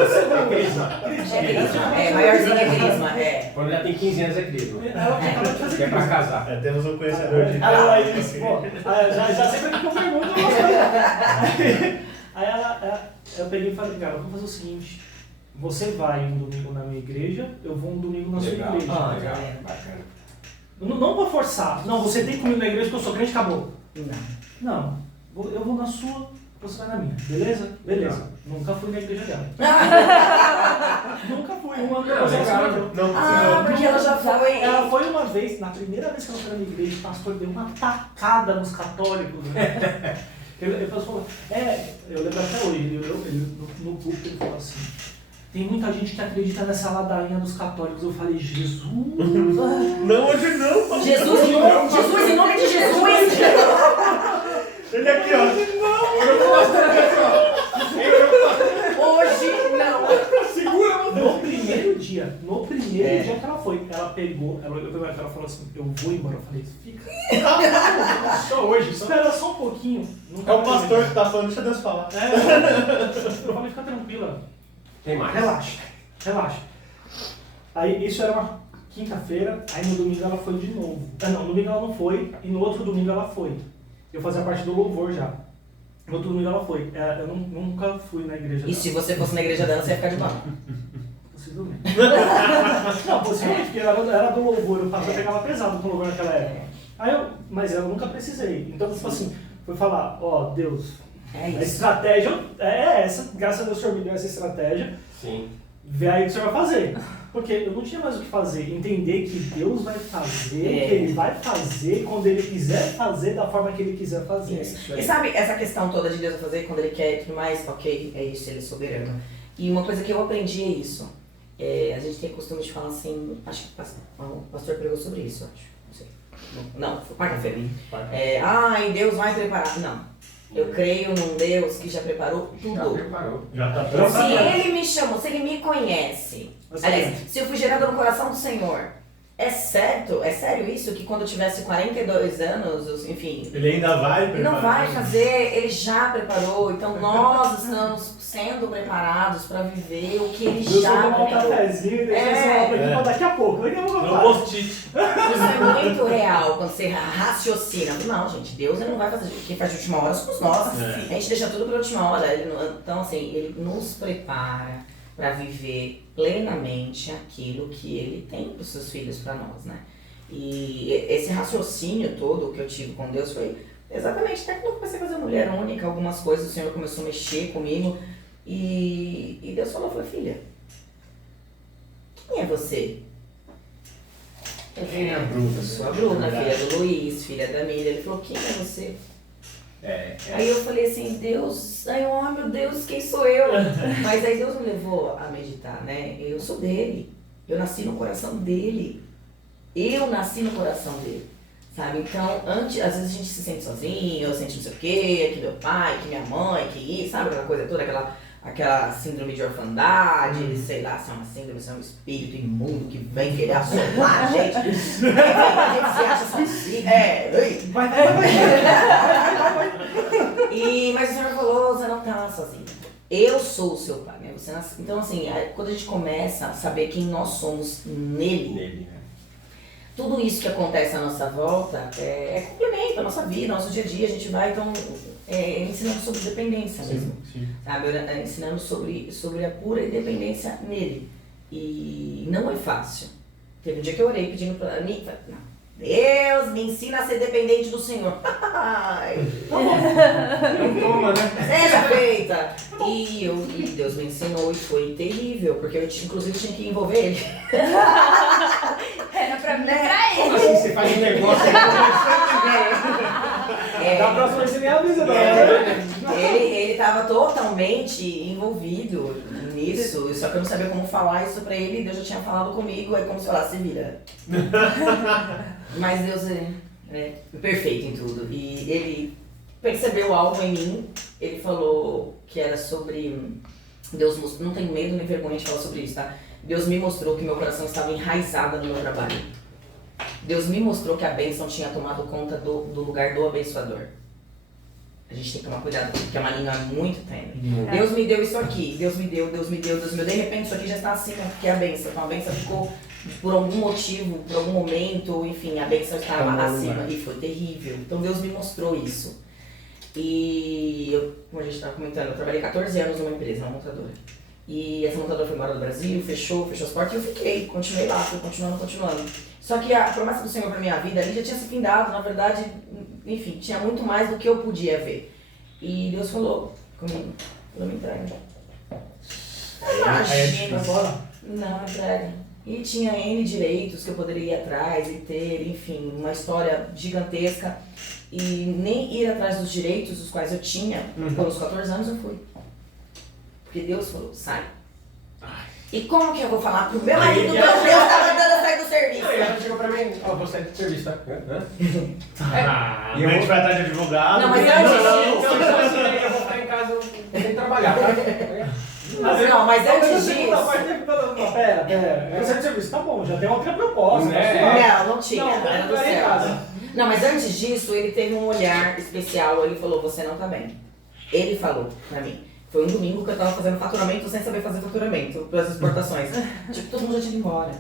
maiorzinho é crisma, Quando ela tem 15 anos é crisma. Ela tinha acabado de fazer Que é pra casar. Temos um conhecedor de já sei pra que eu pergunto. Aí eu peguei e falei, cara, vamos fazer o seguinte, você vai um domingo na minha igreja, eu vou um domingo na sua igreja. Legal, bacana. Não pra forçar, não, você tem que comigo na igreja porque eu sou crente, acabou. Não. Não, eu vou na sua, você vai na minha, beleza? Beleza. Nunca fui na igreja dela. Nunca fui, uma Não, porque ela já foi. Ela foi uma vez, na primeira vez que ela foi na minha igreja, o pastor deu uma tacada nos católicos. Né? Ele falou, eu lembro até hoje, ele no grupo ele falou assim, tem muita gente que acredita nessa ladainha dos católicos. Eu falei, Jesus! Não, hoje não! Jesus, em nome de Jesus! Ele aqui, ó. Hoje não! Segura! No primeiro dia que ela foi, ela pegou, ela falou assim, eu vou embora. Eu falei, fica. Só hoje, espera só um pouquinho. É o pastor que tá falando, deixa Deus falar. Eu falei, fica tranquila. Tem mais. Relaxa. Aí isso era uma quinta-feira, aí no domingo ela foi de novo. Não, no domingo ela não foi, e no outro domingo ela foi. Eu fazia parte do louvor já. No outro domingo ela foi. Eu nunca fui na igreja dela. E se você fosse na igreja dela, você ia ficar de mal? Possivelmente. Não, possivelmente, porque ela era do louvor, o pastor pegava pesado com o louvor naquela época. Mas eu nunca precisei. Então, tipo assim, foi falar, Deus, a estratégia é essa, graças a Deus o Senhor me deu essa estratégia. Sim. Vê aí o que o Senhor vai fazer. Porque eu não tinha mais o que fazer. Entender que Deus vai fazer, que Ele vai fazer quando Ele quiser fazer, da forma que Ele quiser fazer. E sabe, essa questão toda de Deus fazer quando Ele quer e tudo mais, ok, é isso, Ele é soberano. E uma coisa que eu aprendi é isso. A gente tem costume de falar assim, acho que o pastor pregou sobre isso, acho. Não sei. Não, foi quarta-feira. Deus vai preparar. Não. Eu creio num Deus que já preparou tudo. Já tá preparado. Se Ele me chamou, se Ele me conhece, aliás, se eu fui gerado no coração do Senhor, é sério isso? Que quando eu tivesse 42 anos, enfim... Ele ainda vai preparar? Não vai fazer, ele já preparou. Então nós estamos sendo preparados para viver o que ele já preparou. Um cafezinho e deixar daqui a pouco. Não post-it. Isso é muito real, quando você raciocina. Não, gente, Deus ele não vai fazer. Quem faz de última hora somos nós. A gente deixa tudo para última hora. Então, assim, ele nos prepara para viver plenamente aquilo que ele tem para os seus filhos, para nós, né? E esse raciocínio todo que eu tive com Deus foi exatamente até quando eu comecei a fazer Mulher Única, algumas coisas o Senhor começou a mexer comigo e Deus falou, filha, quem é você? Eu sou a Bruna, filha do Luiz, filha da Miriam. Ele falou, quem é você? Aí eu falei assim, Deus, meu Deus, quem sou eu? Mas aí Deus me levou a meditar, né? Eu sou dele, eu nasci no coração dele, sabe? Então, às vezes a gente se sente sozinho, sente não sei o quê, que meu pai, que minha mãe, que isso, sabe? Aquela coisa toda, aquela síndrome de orfandade, sei lá, se é uma síndrome, se é um espírito imundo que vem querer assolar a gente. A gente se acha sozinho. Vai. Mas o Senhor falou, você não tá sozinho. Eu sou o seu pai, né? Então, assim, quando a gente começa a saber quem nós somos nele, tudo isso que acontece à nossa volta é complemento à nossa vida, ao nosso dia a dia. A gente vai, então, ensinando sobre dependência mesmo. Sim. Sabe? Ensinando sobre a pura independência nele. E não é fácil. Teve um dia que eu orei pedindo pra mim, Deus, me ensina a ser dependente do Senhor. Não toma, né? Seja feita! E Deus me ensinou e foi terrível, porque eu inclusive tinha que envolver ele. Era pra mim, pra ele. Como assim você faz um negócio Da próxima vez você me avisa, Ele tava totalmente envolvido nisso, só que eu não sabia como falar isso pra ele, Deus já tinha falado comigo, é como se falasse, se vira. Mas Deus é perfeito em tudo. E ele percebeu algo em mim, ele falou que era sobre... Deus mostrou, não tenho medo nem vergonha de falar sobre isso, tá? Deus me mostrou que meu coração estava enraizado no meu trabalho. Deus me mostrou que a bênção tinha tomado conta do lugar do abençoador. A gente tem que tomar cuidado, porque é uma linha muito tênue. Deus me deu isso aqui, Deus me deu. De repente isso aqui já está acima, porque é a bênção. Então a bênção ficou por algum motivo, por algum momento, enfim, a bênção estava acima e foi terrível. Então Deus me mostrou isso. E como a gente estava comentando, eu trabalhei 14 anos numa empresa, uma montadora. E essa montadora foi embora do Brasil, fechou as portas e eu fiquei, continuei lá, fui continuando. Só que a promessa do Senhor para minha vida ali já tinha se findado, na verdade, enfim, tinha muito mais do que eu podia ver. E Deus falou comigo, falou, me entrega. Imagina, não, entrega. E tinha N direitos que eu poderia ir atrás e ter, enfim, uma história gigantesca. E nem ir atrás dos direitos os quais eu tinha, pelos 14 anos eu fui. Porque Deus falou, sai. E como que eu vou falar pro meu marido que Deus estava dando a sair do serviço? Aí ela chegou pra mim, vou sair do serviço, tá? E a gente vai atrás de advogado. Não, mas eu vou ficar em casa sem trabalhar, tá? Mas antes disso... Pera, eu saí do serviço, tá bom, já tem outra proposta. Não tinha, era do céu. Não, mas antes disso, ele teve um olhar especial, ele falou, você não tá bem. Ele falou pra mim. Foi um domingo que eu tava fazendo faturamento sem saber fazer faturamento para as exportações. Tipo, todo mundo já tinha ido embora.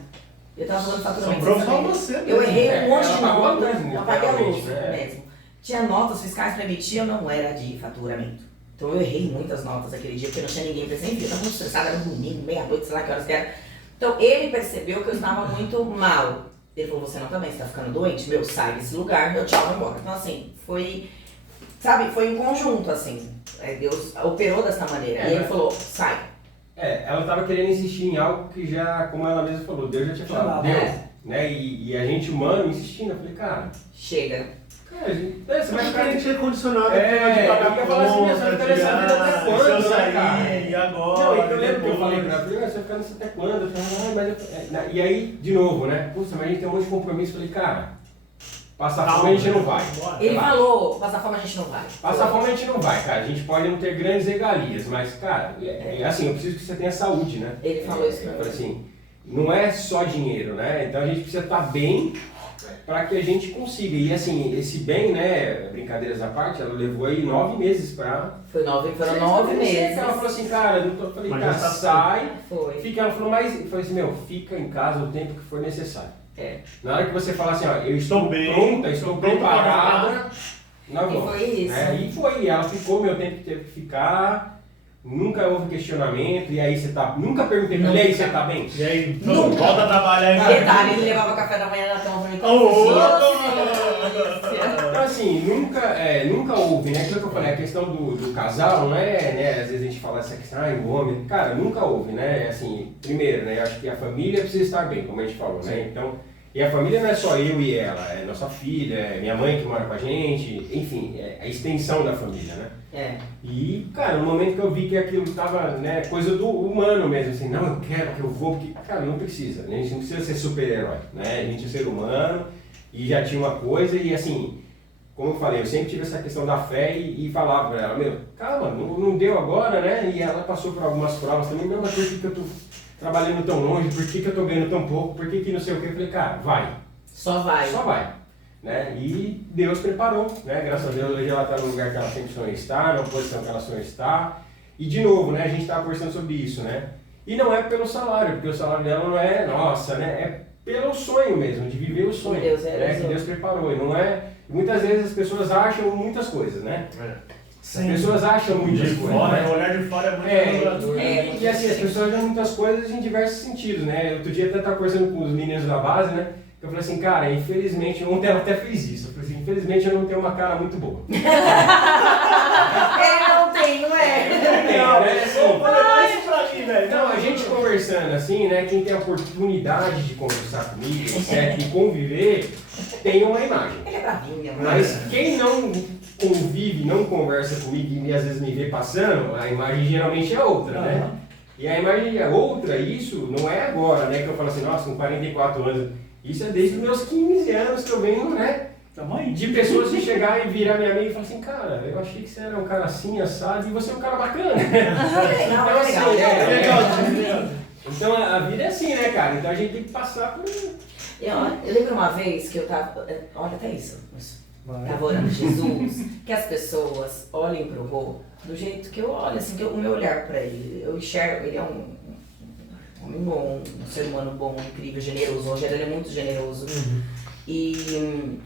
Eu tava fazendo faturamento. Só você. Eu errei um monte de notas, eu apaguei a luz mesmo. Tinha notas fiscais para emitir, eu não era de faturamento. Então eu errei muitas notas aquele dia, porque não tinha ninguém presente. Eu tava muito estressada, era um domingo, meia-noite, sei lá que horas que era. Então ele percebeu que eu estava muito mal. Ele falou, você não tá bem, você tá ficando doente? Meu, sai desse lugar, meu tchau, vai embora. Então assim, foi em conjunto, assim. Deus operou dessa maneira. E ele falou, sai. Ela tava querendo insistir em algo que já, como ela mesma falou, Deus já tinha falado. Deus, né? E a gente humano insistindo, eu falei, cara... Chega. Cara, você vai ficar... A gente é condicionado de pagar a conta, você vai ficar nessa vida até quando, né, cara? E agora? Não, eu lembro que eu falei pra ela, você vai ficar nessa até quando? Eu falei, e aí, de novo, né? Puxa, mas a gente tem um monte de compromisso. Eu falei, cara... Passar fome a gente não vai. Ele falou, passar fome a gente não vai. Passar fome a gente não vai, cara. A gente pode não ter grandes regalias, mas, cara, assim, eu preciso que você tenha saúde, né? Ele falou isso pra mim. Eu falei assim, não é só dinheiro, né? Então a gente precisa estar bem para que a gente consiga. E assim, esse bem, né, brincadeiras à parte, ela levou aí 9 meses para... Foram 9 meses. Ela falou assim, cara, eu falei, Mas cara, já tá sai, Foi. fica. Ela falou, mas eu falei assim, meu, fica em casa o tempo que for necessário. Na hora que você fala assim, ó, eu estou pronta, estou preparada, nós vamos. E foi isso. E foi, ela ficou meu tempo que teve que ficar. Nunca houve questionamento, e aí você tá. Nunca perguntei pra ele, e aí você tá bem? E aí, Nunca. volta a trabalhar aí. Detalhe, ele levava café da manhã na cama pra mim. Então assim, nunca houve, né? Aquilo que eu falei, a questão do casal, não é, né? Às vezes a gente fala essa questão, o homem. Cara, nunca houve, né? Assim, primeiro, né? Eu acho que a família precisa estar bem, como a gente falou, né? Então, e a família não é só eu e ela, é nossa filha, é minha mãe que mora com a gente, enfim, é a extensão da família, né? E, cara, no momento que eu vi que aquilo tava, né, coisa do humano mesmo, assim, não, eu quero que eu vou, porque, cara, não precisa, né? A gente não precisa ser super-herói, né? A gente é ser humano e já tinha uma coisa e, assim, como eu falei, eu sempre tive essa questão da fé e falava pra ela, meu, calma, não deu agora, né? E ela passou por algumas provas também, meu, mas por que eu tô trabalhando tão longe, por que eu tô ganhando tão pouco, por que não sei o que? Eu falei, cara, vai. Só vai. Só vai. Né? E Deus preparou, né? Graças a Deus hoje ela está no lugar que ela sempre sonha estar, na posição que ela sonha estar. E de novo, né? A gente estava conversando sobre isso, né? E não é pelo salário, porque o salário dela não é nossa, né? É pelo sonho mesmo, de viver o sonho, Deus, né? Que Deus preparou. E não é... Muitas vezes as pessoas acham muitas coisas, né? As pessoas acham muitas coisas. Fora, né? o olhar de fora é muito jogador. E assim, as pessoas acham muitas coisas em diversos sentidos, né? Outro dia até estava conversando com os meninos da base, né? Eu falei assim, cara, infelizmente, ontem ela até fez isso. Eu falei assim, infelizmente eu não tenho uma cara muito boa. Ele não tem, não é? Isso pra mim, velho. Então, a gente conversando assim, né, quem tem a oportunidade de conversar comigo, etc, e conviver, tem uma imagem. Ele é bravinho, Mas quem não convive, não conversa comigo e às vezes me vê passando, a imagem geralmente é outra, né? E a imagem é outra, isso não é agora, né, que eu falo assim, nossa, com 44 anos... Isso é desde os meus 15 anos que eu venho, né? De pessoas que chegar e virar minha amiga e falar assim, cara, eu achei que você era um cara assim, assado, e você é um cara bacana. Então, assim, então a vida é assim, né, cara? Então a gente tem que passar por... Eu lembro uma vez que eu tava... Olha até isso. Tava orando Jesus, que as pessoas olhem pro Rô do jeito que eu olho, assim, que o meu olhar pra ele. Eu enxergo, ele é um homem bom, um ser humano bom, incrível, generoso. O Rogério, ele é muito generoso. E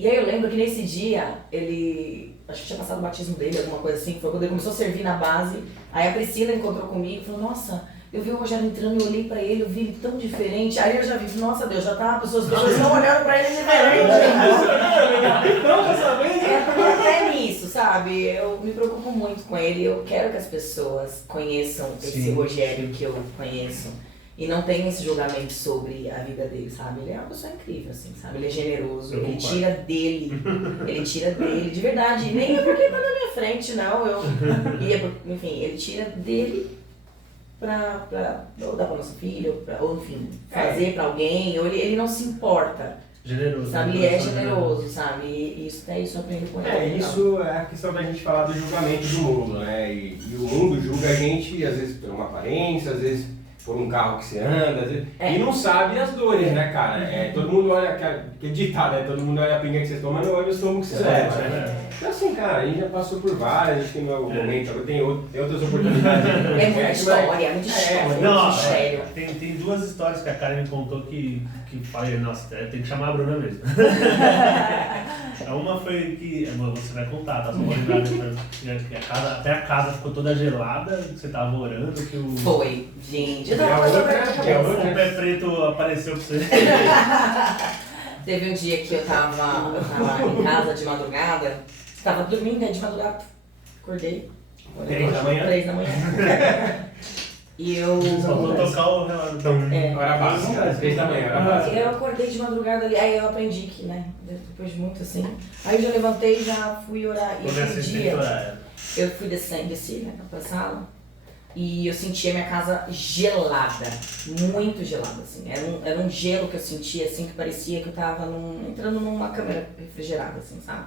aí eu lembro que nesse dia, ele... Acho que tinha passado o batismo dele, alguma coisa assim. Foi quando ele começou a servir na base. Aí a Priscila encontrou comigo e falou, nossa, eu vi o Rogério entrando e olhei pra ele, eu vi ele tão diferente. Aí eu já vi, nossa Deus, já tá, as pessoas estão olhando pra ele diferente. Até nisso, sabe? Eu me preocupo muito com ele. Eu quero que as pessoas conheçam esse Rogério que eu conheço. E não tem esse julgamento sobre a vida dele, sabe? Ele é uma pessoa incrível, assim, sabe? Ele é generoso, ele tira dele, de verdade. E nem é porque ele tá na minha frente, não. Enfim, ele tira dele pra ou dar pra nosso filho, ou enfim, fazer pra alguém, ou ele não se importa. Generoso. Sabe, ele é generoso, sabe? E isso eu aprendo com ele. Isso é a questão da gente falar do julgamento do mundo, né? E o mundo julga a gente, às vezes, por uma aparência, às vezes por um carro que você anda, às vezes, e não sabe as dores, né, cara? Todo mundo olha, que ditado, né? Todo mundo olha a pinga que você toma, não olha o estômago que você leva, né? Então assim, cara, a gente já passou por várias, a gente tem um momento, agora tem outras oportunidades. É muita história, é muita história, muito mistério. Tem duas histórias que a Karen me contou que falei, nossa, tem que chamar a Bruna mesmo. Uma foi que, você vai contar, tá? Só vou lembrar depois, até a casa ficou toda gelada, que você tava orando, que o... Foi, gente. O pé preto apareceu pra você. Teve um dia que eu tava em casa de madrugada, tava dormindo, né, de madrugada, acordei. 3 da manhã? 3 da manhã. E eu... Só vou tocar o relógio. Hora básica, 3 da manhã, hora básica. Eu acordei de madrugada ali, aí eu aprendi que, né, depois de muito assim. Aí eu já levantei e já fui orar. E esse dia eu fui desci, né, pra sala. E eu senti a minha casa gelada, muito gelada, assim. Era um gelo que eu sentia, assim, que parecia que eu tava entrando numa câmera refrigerada, assim, sabe?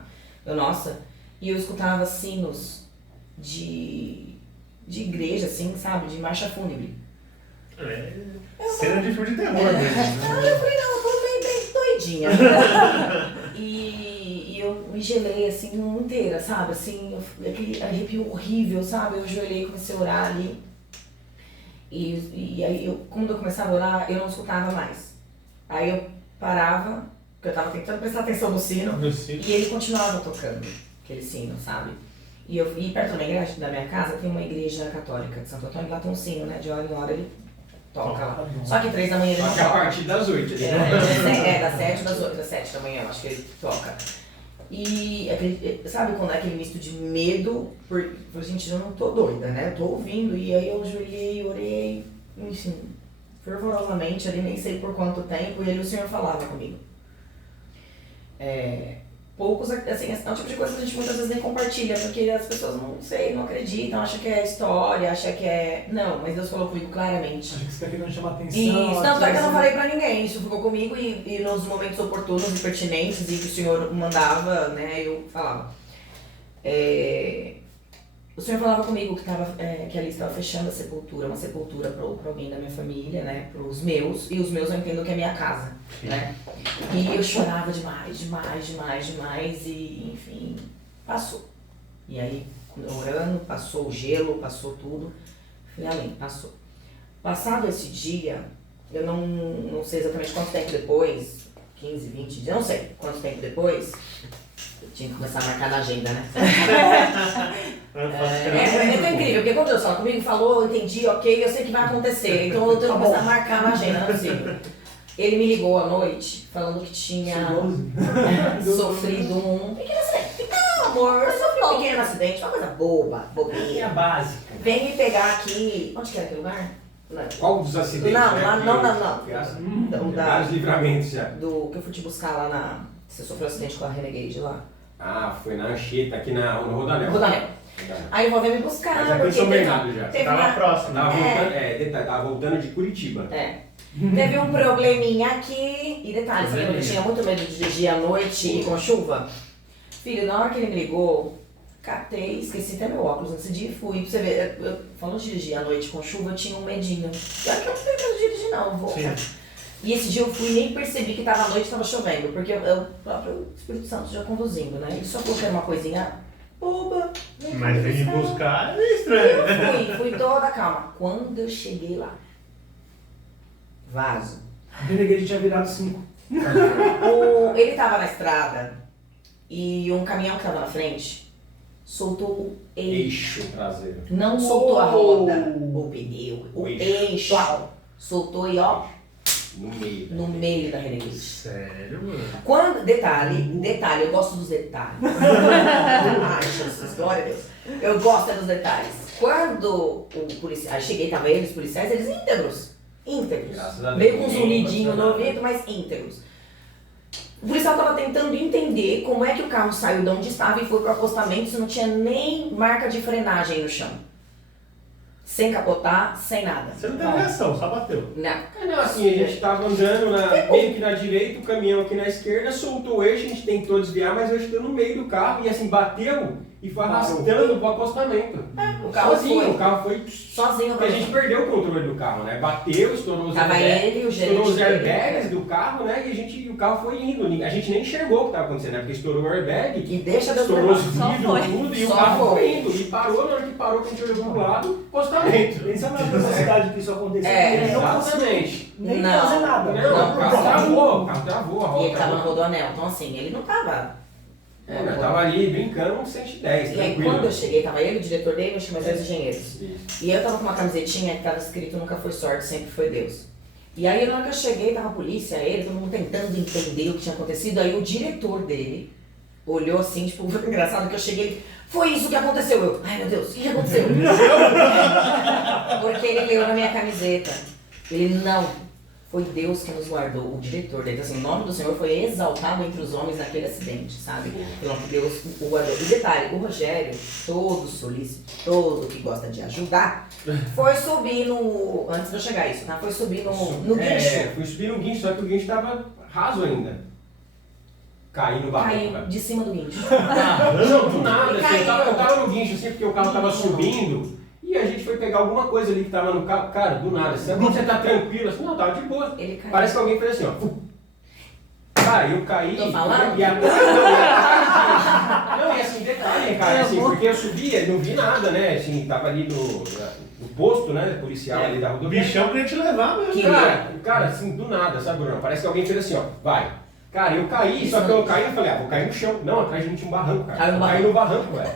E eu escutava sinos de igreja, assim, sabe? De marcha fúnebre. Cena de filme de terror mesmo. Eu falei, não, eu tô bem doidinha. E eu me gelei assim inteira, sabe? Assim, aquele arrepio horrível, sabe? Eu ajoelhei e comecei a orar ali. E aí, quando eu começava a orar, eu não escutava mais. Aí eu parava, porque eu tava tentando prestar atenção no sino, e ele continuava tocando aquele sino, sabe? E perto da minha casa tem uma igreja católica de Santo Antônio, lá tem um sino, né? De hora em hora ele toca lá. Só que 3 da manhã ele não toca. Só que a partir das 8. Das 7 das 7 da manhã, eu acho que ele toca. E sabe quando é aquele misto de medo, por gente, eu não tô doida, né? Eu tô ouvindo, e aí eu ajoelhei, orei, enfim, fervorosamente, ali nem sei por quanto tempo, e ali o Senhor falava comigo. Poucos, assim, é um tipo de coisa que a gente muitas vezes nem compartilha, porque as pessoas não acreditam, acham que é história, acham que é... Não, mas Deus falou comigo claramente. Acho que você tá querendo chamar atenção. Isso, tanto é que eu não falei pra ninguém, isso ficou comigo e nos momentos oportunos e pertinentes e que o Senhor mandava, né, eu falava. O Senhor falava comigo que ali estava fechando a sepultura, uma sepultura para alguém da minha família, né, pros meus, e os meus eu entendo que é minha casa, né. E eu chorava demais, e enfim, passou. E aí, orando, passou o gelo, passou tudo, falei, amém, passou. Passado esse dia, eu não sei exatamente quanto tempo depois, 15, 20 dias, não sei quanto tempo depois, eu tinha que começar a marcar na agenda, né? É incrível, porque quando Deus fala comigo, falou, entendi, ok, eu sei que vai acontecer, então eu tenho que começar a marcar na agenda, não é possível. Ele me ligou à noite, falando que tinha sofrido um pequeno acidente. Não, amor, eu sofri um pequeno acidente, uma coisa bobinha. Básica. Vem me pegar aqui, onde que era aquele lugar? Qual dos acidentes? Não. Vários livramentos já. Do que eu fui te buscar lá Você sofreu um acidente com a Renegade lá? Ah, foi na Anchieta, aqui no Rodanel. Aí eu vou vir me buscar. Mas aqui em São Bernardo já. Tava próximo. Tava voltando de Curitiba. Teve um probleminha aqui. E detalhe, sabe que eu tinha muito medo de dirigir à noite com chuva? Filho, na hora que ele me ligou, catei, esqueci até meu óculos nesse dia e fui. Pra você ver, falando de dirigir à noite com chuva, eu tinha um medinho. Pior que eu não tenho medo de dirigir não, vou. E esse dia eu fui e nem percebi que tava à noite e tava chovendo, porque o próprio Espírito Santo já conduzindo, né? Ele só falou que era uma coisinha boba. Mas vem me buscar é estranho. Eu fui toda calma. Quando eu cheguei lá, vaso. A Renegade tinha virado 5. Ele tava na estrada e um caminhão que tava na frente soltou o eixo traseiro. Não soltou a roda, o pneu, o eixo. Soltou e ó, no meio da Renegade. Sério, mano? Quando, detalhe, eu gosto dos detalhes. Ai, Jesus, glória a Deus. Eu gosto dos detalhes. Quando o policial, cheguei, tava eles, os policiais, eles íntegros. Meio com um zunidinho no ouvido, mas íntegros. O policial tava tentando entender como é que o carro saiu de onde estava e foi pro acostamento se não tinha nem marca de frenagem no chão. Sem capotar, sem nada. Você não teve reação, só bateu. Não. Assim, a gente tava andando meio que na direita, o caminhão aqui na esquerda, soltou o eixo, a gente tentou desviar, mas o eixo deu no meio do carro e assim, bateu e foi arrastando pro acostamento. O carro sozinho, o carro foi sozinho. Porque a gente perdeu o controle do carro, né? Bateu, estourou os airbags do carro, né? E o carro foi indo. A gente nem enxergou o que estava acontecendo, né? Porque estourou o airbag, estourou os vidros, tudo, e o carro foi indo. E parou, na hora que parou, que a gente olhou pro lado, acostamento. Pensa na velocidade que isso aconteceu. Exatamente. Nem fazer nada. Não, o carro travou a roda. E ele tava no Rodoanel, então assim, ele não tava... Nós tava ali brincando com 110, E aí quando eu cheguei, tava ele, o diretor dele, acho que mais 2 engenheiros. E eu tava com uma camisetinha que tava escrito nunca foi sorte, sempre foi Deus. E aí na hora que eu cheguei, tava a polícia, ele, todo mundo tentando entender o que tinha acontecido. Aí o diretor dele olhou assim, tipo, engraçado que eu cheguei, foi isso que aconteceu. Eu, ai meu Deus, o que aconteceu? Porque ele leu na minha camiseta. Ele não. Foi Deus que nos guardou, o diretor dele. Assim, o nome do Senhor foi exaltado entre os homens naquele acidente, sabe? Pelo que Deus o guardou. E detalhe, o Rogério, todo solícito, todo que gosta de ajudar, foi subir no... Antes de eu chegar a isso, tá? Foi subir no guincho. Fui subir no guincho, só que o guincho tava raso ainda. Caí no barco. Caiu de cima do guincho. Não, do nada. Assim, eu tava no guincho assim, porque o carro tava subindo. E E a gente foi pegar alguma coisa ali que tava no carro. Cara, do nada. Sabe quando você tá tranquilo? Assim, não, tava de boa. Ele caiu. Parece que alguém fez assim, ó. Cara, eu caí. Tô falando? E assim, detalhe, cara, assim, porque eu subia e não vi nada, né? Assim, tava ali no posto, né? Policial ali da O rodovia. bichão queria te levar mesmo. Cara, assim, do nada, sabe, Bruno? Parece que alguém fez assim, ó, vai. Cara, eu caí, só que eu caí e falei, vou cair no chão. Não, atrás de mim tinha um barranco, cara. Eu caí no barranco, velho.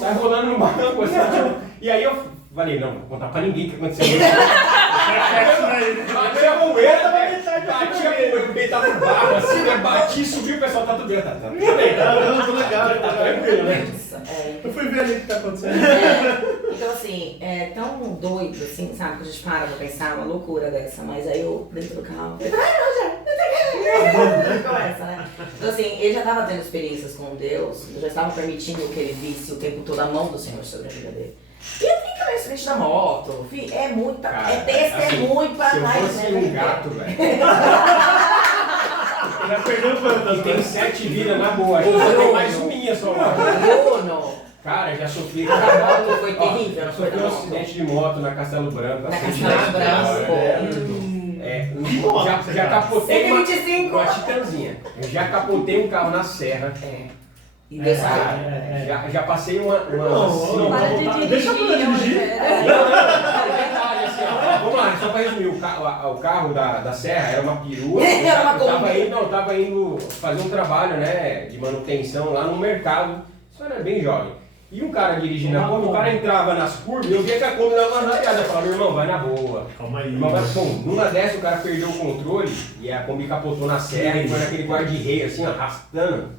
Sai rolando no barranco, assim, tipo, e aí eu falei, não, vou contar pra ninguém o que aconteceu. Bati a moeda, bati a moeda, tava no barro, assim, né? Bati, subiu, o pessoal tá tudo bem, tá tudo bem. Não, tô legal, tá tranquilo, né? Eu fui ver ali o que tá acontecendo. Então, assim, é tão doido, assim, sabe? Que a gente para pra pensar uma loucura dessa, mas aí eu, dentro do carro, começa, né? Então, assim, ele já estava tendo experiências com Deus, já estava permitindo que ele visse o tempo todo a mão do Senhor sobre a vida dele. E eu tenho também acidente da moto, filho, é muita, Cara, é testemunho pra se eu mais, fosse né? um gato, velho. Já perdeu quantas? E tem 7 vidas na boa, acho que só tem mais uma só. Bruno, Cara, já sofri. a da moto foi terrível, Já não foi sofri da um moto? acidente de moto na Castelo Branco. Na acidente Castelo de Branco. Já capotei 125. uma Titanzinha. Eu já capotei um carro na serra. E Deus sabe. Já passei uma Não, Para de dirigir. deixa eu dirigir. Detalhe, assim, ó, vamos lá, só pra resumir, o carro da serra era uma perua. Era uma eu tava indo fazer um trabalho, né, de manutenção lá no mercado. Isso era bem jovem. E um cara dirigindo a Kombi, o cara entrava nas curvas e eu via que a Kombi dava uma rateada. Eu falava, irmão, vai na boa. Calma aí. Irmão, bom, numa dessa o cara perdeu o controle e a Kombi capotou na serra e foi naquele guarda-reio, assim, arrastando.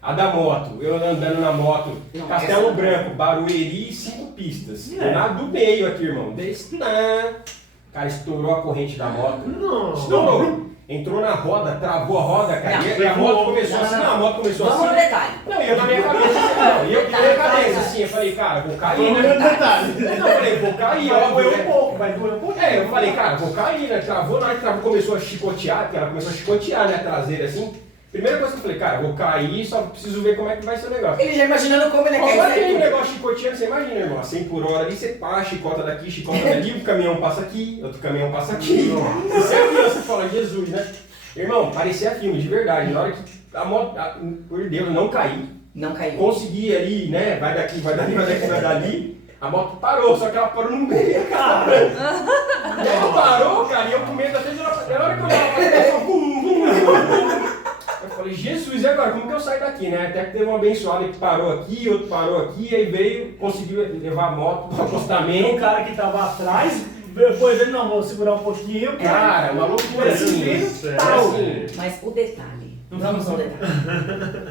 A da moto, eu andando na moto, Não, Castelo essa- Branco, Barueri, 5 pistas. Nada do meio aqui, irmão. O cara estourou a corrente da moto. Não. Estourou. Entrou na roda, travou a roda, cara. Não, E a moto começou assim, a moto começou Vamos no assim. detalhe. Não, e eu na minha cabeça, não, e eu na minha cabeça assim, eu falei, cara, vou cair, Vamos né? no detalhe. Não, eu falei, vou cair, Vai óbvio, doer né? um pouco, vai doer um pouco. Eu falei, cara, vou cair, né? Travou, na hora que travou, começou a chicotear, porque ela começou a chicotear, né, a traseira assim. Primeira coisa que eu falei, cara, vou cair, só preciso ver como é que vai ser o negócio. Ele já imaginando como ele Qual quer é aquele isso. negócio chicoteando, você imagina, irmão, a 100 por hora ali, você pá, chicota daqui, chicota dali, o caminhão passa aqui, outro caminhão passa aqui. Você é criança, você fala, Jesus, né? Irmão, parecia filme, de verdade. Na hora que a moto, por Deus, não caí. Não caiu. Consegui ali, né? Vai daqui, vai dali, vai daqui, vai dali. A moto parou, só que ela parou no meio, cara. E aí parou, cara, e eu com medo até de ela. Na hora que eu olhava pra trás, eu bum, bum, bum. Eu falei, Jesus, e agora? Como que eu saio daqui, né? Até que teve uma abençoada que parou aqui, outro parou aqui, aí veio, conseguiu levar a moto pro Tem um acostamento. cara que tava atrás, depois ele, não, vou segurar um pouquinho. Cara, uma loucura assim. Assim. Mas o detalhe, vamos no detalhe.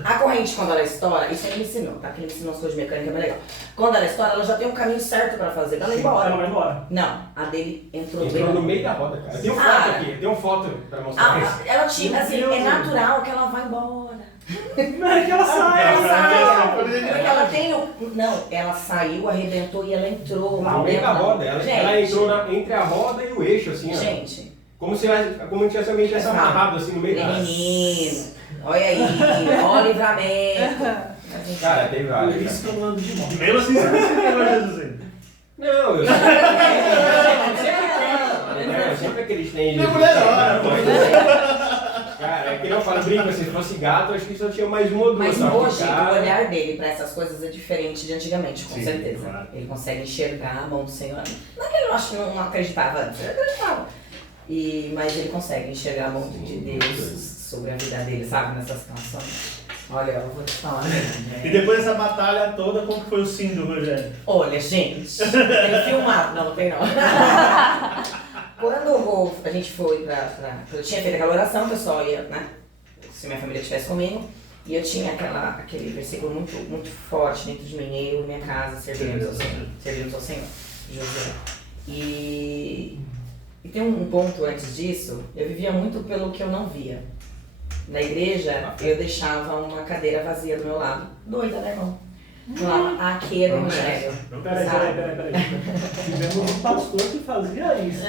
A corrente, quando ela estoura, isso ele me ensinou, tá? Que ele me ensinou as coisas de mecânica bem legal. Quando ela estoura, ela já tem um caminho certo pra fazer, ela vai embora. Ela vai embora. Não, a dele entrou Entrou no meio da roda, cara. Tem uma foto aqui, tem uma foto pra mostrar isso. Ela tinha, assim, é natural que ela vai embora. Não é que ela sai. Ela saiu. Porque Porque ela tem o... Não, ela saiu, arrebentou e ela entrou. No meio da roda, ela Gente, entrou entre a roda e o eixo, assim, ó. gente, Como se alguém tivesse amarrado assim no meio da. menino, olha aí, olha o livramento. Cara, teve Por várias. isso que eu ando de moto. Mesmo assim, você não levou Jesus ainda. Não, eu sempre acreditei em Minha Jesus. mulher ora, Cara, é que eu falo, brinco, assim, se fosse gato, acho que só tinha mais uma ou duas. Mas só que hoje, cara- o olhar dele pra essas coisas é diferente de antigamente, com Sim, certeza. claro. Ele consegue enxergar a mão do Senhor. Não é que ele não acreditava antes, ele acreditava. Mas ele consegue enxergar a mão de Deus sobre a vida dele, sabe, nessas situações. Olha, eu vou te falar. E depois dessa batalha toda, como que foi o sim do Rogério? Olha, gente, tem filmado. Não tem não. Quando a gente foi eu tinha feito aquela oração, o pessoal ia, né? Se minha família estivesse comigo. E eu tinha aquele versículo muito, muito forte dentro de mim, eu e minha casa servimos ao Senhor. Servimos ao Senhor, José. E tem um ponto antes disso, eu vivia muito pelo que eu não via. Na igreja, eu deixava uma cadeira vazia do meu lado. Doida, né, irmão? Falava, aqui é do Rogério. Peraí. Tivemos um pastor que fazia isso.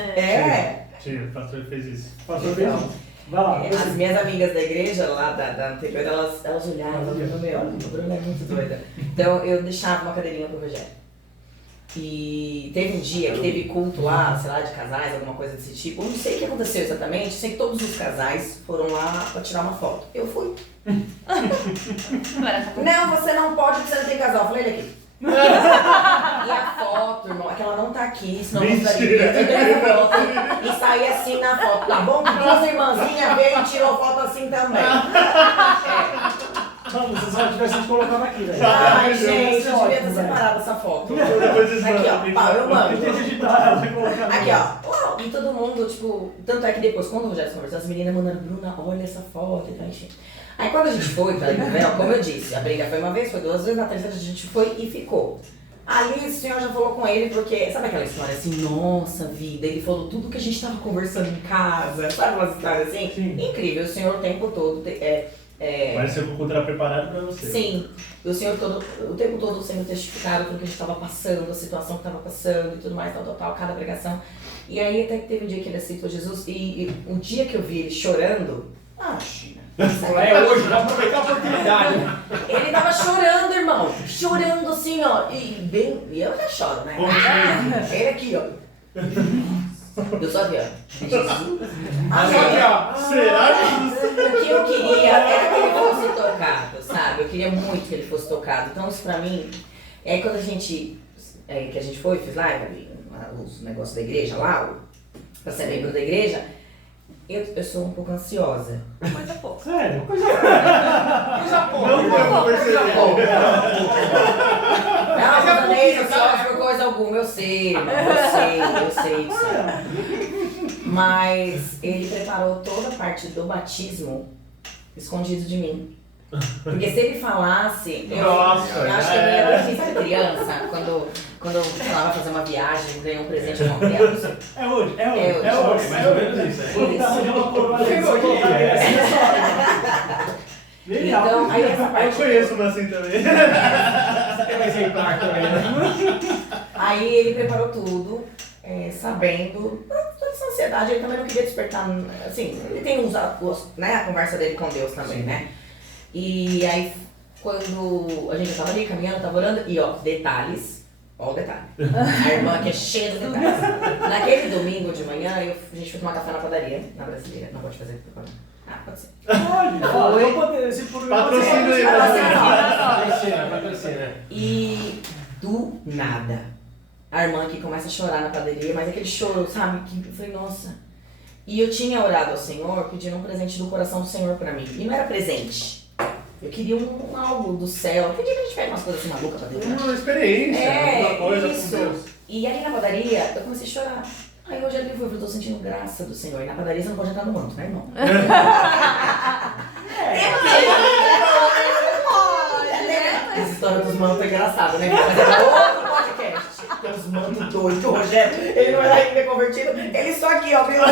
Tinha, o pastor fez isso. O pastor fez isso. Vai lá. As minhas amigas da igreja, lá da anterior, elas olhavam no meu, o Bruno é muito doida. Então eu deixava uma cadeirinha pro Rogério. E teve um dia que teve culto lá, sei lá, de casais, alguma coisa desse tipo. Eu não sei o que aconteceu exatamente, sei que todos os casais foram lá pra tirar uma foto. Eu fui. Não, você não pode, porque você não tem casal. Eu falei, ele aqui. E a foto, irmão, é que ela não tá aqui, senão eu mostraria. E saí assim na foto. Tá bom? Duas irmãzinhas veio e tirou foto assim também. Não, vocês só tivessem te colocado aqui, velho. Ai, gente, eu devia ter separado essa foto. Aqui, ó, pau, eu mando. Aqui, ó. E todo mundo, tipo, tanto é que depois, quando o Rogério conversou, as meninas mandando, Bruna, olha essa foto, então, enfim. Aí quando a gente foi pra Liverpool, como eu disse, a briga foi uma vez, foi duas vezes, na terceira a gente foi e ficou. Ali o senhor já falou com ele, porque, sabe aquela história assim, nossa vida, ele falou tudo que a gente tava conversando em casa, sabe umas histórias assim? Sim. Incrível, o senhor o tempo todo, Mas você encontrar preparado pra você. Sim, o senhor o tempo todo sendo testificado pelo que a gente estava passando, a situação que estava passando e tudo mais, tal, cada pregação. E aí até que teve um dia que ele aceitou Jesus e um dia que eu vi ele chorando, China. Hoje, já aproveitar a oportunidade. Ele tava chorando, irmão. Chorando assim, ó. E eu já choro, né? Ele aqui, ó. Eu só aqui, ó. Jesus. Será que... O que eu queria era que ele fosse tocado, sabe? Eu queria muito que ele fosse tocado. Então isso pra mim... E aí quando a gente foi, fiz lá os negócios da igreja lá, pra ser membro da igreja, eu sou um pouco ansiosa. Coisa pouca. Sério? Coisa pouca. Não deu pra perceber. Não, mas eu nem ansiosa por coisa alguma, eu sei, irmão, eu sei. Mas ele preparou toda a parte do batismo escondido de mim. Porque se ele falasse, eu acho que eu ia assim, sabe criança, quando sei lá, vai fazer uma viagem, ganhar um presente de uma criança. É hoje. Mais ou menos isso. Então, aí essa parte. Eu conheço uma assim também. Tem um exemplar também, né? Aí ele preparou tudo, sabendo, toda essa ansiedade, ele também não queria despertar, assim, ele tem a conversa dele com Deus também, né? E aí, quando a gente tava ali caminhando, tava orando, e ó, detalhes, ó o detalhe, a irmã aqui é cheia de detalhes. Naquele domingo de manhã, a gente foi tomar café na padaria, na Brasileira, não pode fazer propaganda. Pode ser. Patrocina. E do nada, a irmã aqui começa a chorar na padaria, mas aquele choro, sabe, que eu falei, nossa. E eu tinha orado ao Senhor, pedindo um presente do coração do Senhor pra mim. E não era presente. Eu queria algo do céu. Que dia que a gente pega umas coisas assim malucas pra dentro? Uma experiência, alguma coisa isso. com Deus. E ali na padaria, eu comecei a chorar. Aí hoje ele falou, eu tô sentindo graça do Senhor. E na padaria você não pode entrar no manto, né, irmão? Essa história dos mantos é engraçada, né? Mas é outro podcast. Tem uns mantos doidos. O Rogério, ele não era ainda convertido. Ele só aqui, ó, abriu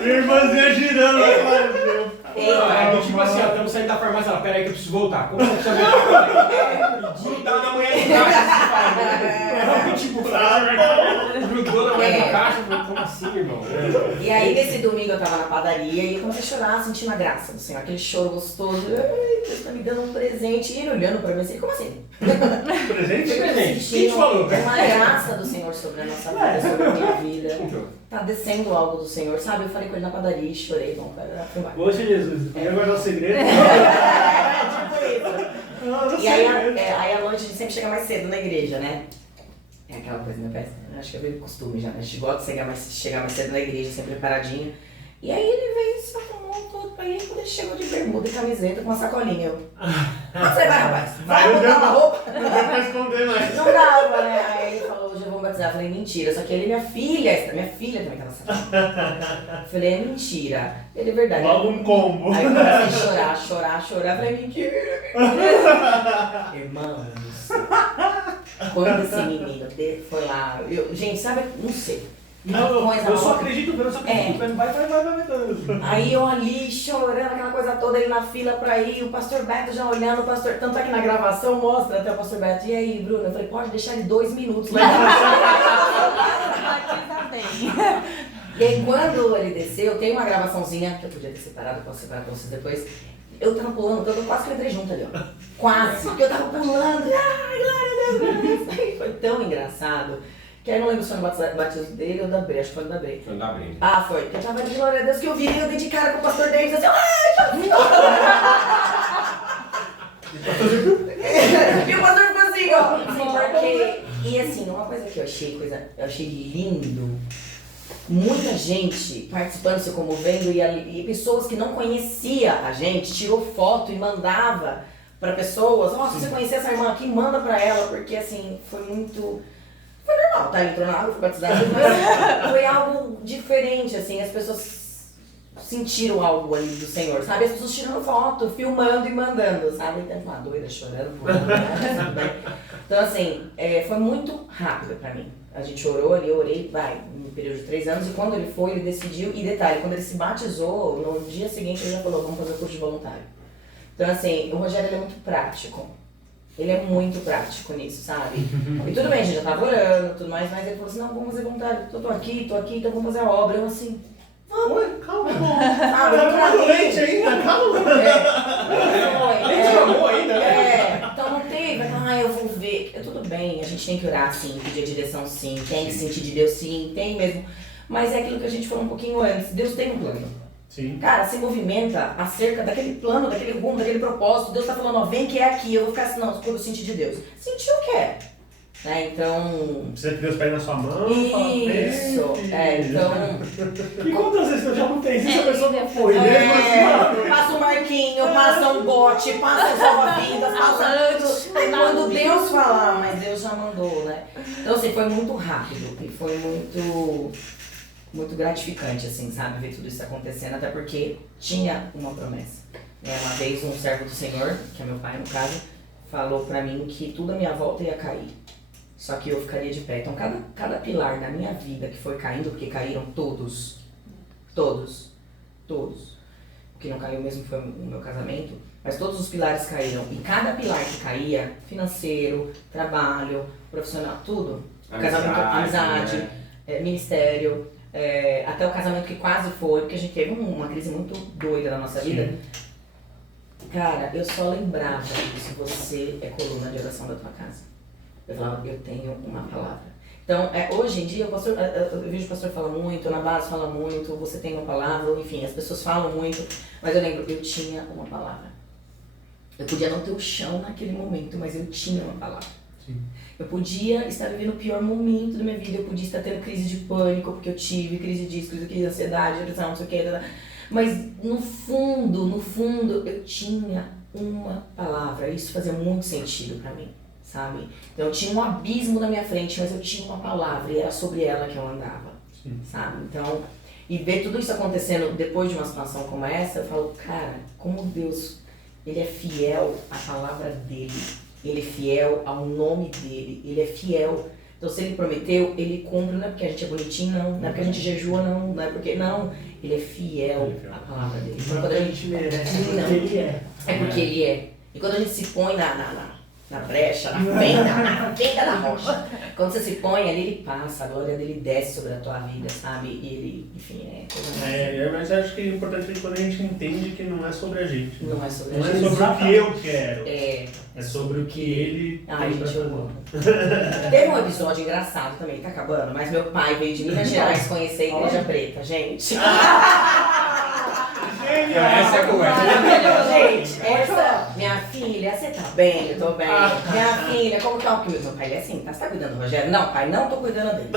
Minha irmãzinha girando lá, tipo assim, ó, estamos saindo da farmácia, ela, peraí que eu preciso voltar. Como você precisa voltar? Grudar na mulher do caixa, tipo, grudou na mulher do caixa, como assim, irmão? E aí, nesse domingo eu tava na padaria e eu comecei a chorar, sentindo a graça do Senhor, aquele choro gostoso. Ai, Deus tá me dando um presente. E ele olhando pra mim assim, como assim? Presente? Quem te falou? Uma graça do Senhor sobre a nossa vida, sobre a minha vida. Tá descendo algo do Senhor, sabe? Eu falei com ele na padaria e chorei, bom, cara, foi mais. Poxa, Jesus, quer guardar o segredo? E aí à noite a gente sempre chega mais cedo na igreja, né? É aquela coisa, né? Acho que é meio costume já, né? A gente gosta de chegar mais cedo na igreja, sempre preparadinho. E aí ele veio e se arrumou todo pra ir, quando ele chegou de bermuda e camiseta com uma sacolinha. Eu, onde você vai, rapaz? Vai botar uma roupa? Não dá pra esconder mais. Não dava, né? Aí ele falou, hoje eu vou batizar. Eu falei, mentira. Só que ele e minha filha também tava sabendo. Eu falei, é mentira. Ele, é verdade. Logo um combo. Aí eu comecei a chorar. Eu falei, mentira. Irmãos, quando esse menino foi lá, gente, sabe, não sei. Não, eu só acredito vendo. Vai. Aí eu ali chorando, aquela coisa toda, ele na fila pra ir, o pastor Beto já olhando, o pastor, tanto é que na gravação mostra até o pastor Beto, e aí, Bruna? Eu falei, pode deixar ele 2 minutos lá. E aí quando ele desceu, tem uma gravaçãozinha, que eu podia ter separado, posso separar pra vocês depois, Eu tava pulando, eu quase que eu entrei junto ali, ó. Quase, porque eu tava pulando, ai, glória a Deus. Aí foi tão engraçado, que aí eu não lembro se foi no batismo dele ou da Bre, acho que foi no da Bre. Foi da Bre. Ah, foi, porque eu tava de glória a Deus, que eu virei, eu dei de cara com o pastor Davis, assim, ai, e o pastor ficou assim, ó. Porque, e assim, uma coisa que eu achei lindo, muita gente participando, se comovendo, e pessoas que não conheciam a gente, tirou foto e mandava para pessoas, se você conhecer essa irmã aqui, manda para ela, porque assim, foi normal, tá? Ele entrou na água, foi batizado, mas foi algo diferente, assim, as pessoas sentiram algo ali do Senhor, sabe? As pessoas tirando foto, filmando e mandando, sabe? Então, uma doida chorando, tudo bem. Então, assim, foi muito rápido pra mim. A gente orou ali, eu orei, no período de 3 anos, e quando ele foi, ele decidiu, e detalhe, quando ele se batizou, no dia seguinte ele já falou, vamos fazer o curso de voluntário. Então, assim, o Rogério ele é muito prático. Ele é muito prático nisso, sabe? E tudo bem, a gente já tava orando, tudo mais, mas ele falou assim, não, vamos fazer voluntário, tô aqui, então vamos fazer a obra. Eu assim, vamos. Oi, calma. Sabe, Tá doente ainda, calma. Nem chamou ainda, né? Então não teve, eu vou ver. Tudo bem, a gente tem que orar sim, pedir a direção sim, tem que sentir de Deus sim, tem mesmo. Mas é aquilo que a gente falou um pouquinho antes, Deus tem um plano. Sim. Cara, se movimenta acerca daquele plano, daquele rumo, daquele propósito. Deus tá falando, ó, vem que é aqui. Eu vou ficar assim, não, eu senti de Deus. Sentiu o que é? Né? Então... Precisa que Deus pegue na sua mão. Isso, então... E quantas vezes eu já não tenho isso, a pessoa não foi, mesmo assim? Passa um marquinho, passa um bote, passa um salva-vidas, passa tudo. Aí quando Deus falar, mas Deus já mandou, né? Então assim, foi muito rápido e foi muito gratificante, assim, sabe, ver tudo isso acontecendo, até porque tinha uma promessa. Uma vez um servo do Senhor, que é meu pai no caso, falou pra mim que tudo à minha volta ia cair, só que eu ficaria de pé. Então cada pilar da minha vida que foi caindo, porque caíram todos. O que não caiu mesmo foi o meu casamento, mas todos os pilares caíram. E cada pilar que caía, financeiro, trabalho, profissional, tudo, casamento, amizade, ministério, até o casamento que quase foi, porque a gente teve uma crise muito doida na nossa vida. Cara, eu só lembrava disso, você é coluna de oração da tua casa. Eu falava, eu tenho uma palavra. Então, hoje em dia, eu vejo o pastor falar muito, na base fala muito, você tem uma palavra, enfim, as pessoas falam muito, mas eu lembro, eu tinha uma palavra. Eu podia não ter o chão naquele momento, mas eu tinha uma palavra. Sim. Eu podia estar vivendo o pior momento da minha vida, eu podia estar tendo crise de pânico, porque eu tive crise disso, crise de ansiedade, depressão, não sei o que, mas no fundo, eu tinha uma palavra. Isso fazia muito sentido pra mim, sabe? Então eu tinha um abismo na minha frente, mas eu tinha uma palavra e era sobre ela que eu andava, sabe? Então, e ver tudo isso acontecendo depois de uma situação como essa, eu falo, cara, como Deus, Ele é fiel à palavra dEle. Ele é fiel ao nome dEle. Ele é fiel. Então, se Ele prometeu, Ele cumpre. Não é porque a gente é bonitinho, não é porque a gente jejua, não é porque... Não, Ele é fiel à palavra dEle. Então, quando a gente merece, é porque Ele é. É porque Ele é. E quando a gente se põe na brecha, na fenda da rocha, quando você se põe ali, Ele passa, a glória dEle desce sobre a tua vida, sabe? E Ele, enfim, mas eu acho que é importante quando a gente entende que não é sobre a gente. Não é sobre a gente. Não é sobre o que eu quero. É sobre o que Ele tem pra fazer. Teve um episódio engraçado também, tá acabando, mas meu pai veio de Minas Gerais conhecer a Igreja Preta, gente. Essa é a conversa. Gente, minha filha, você tá bem? Eu tô bem. Minha filha, como que é o que meu pai? Ele é assim, você tá cuidando do Rogério? Não, pai, não tô cuidando dele.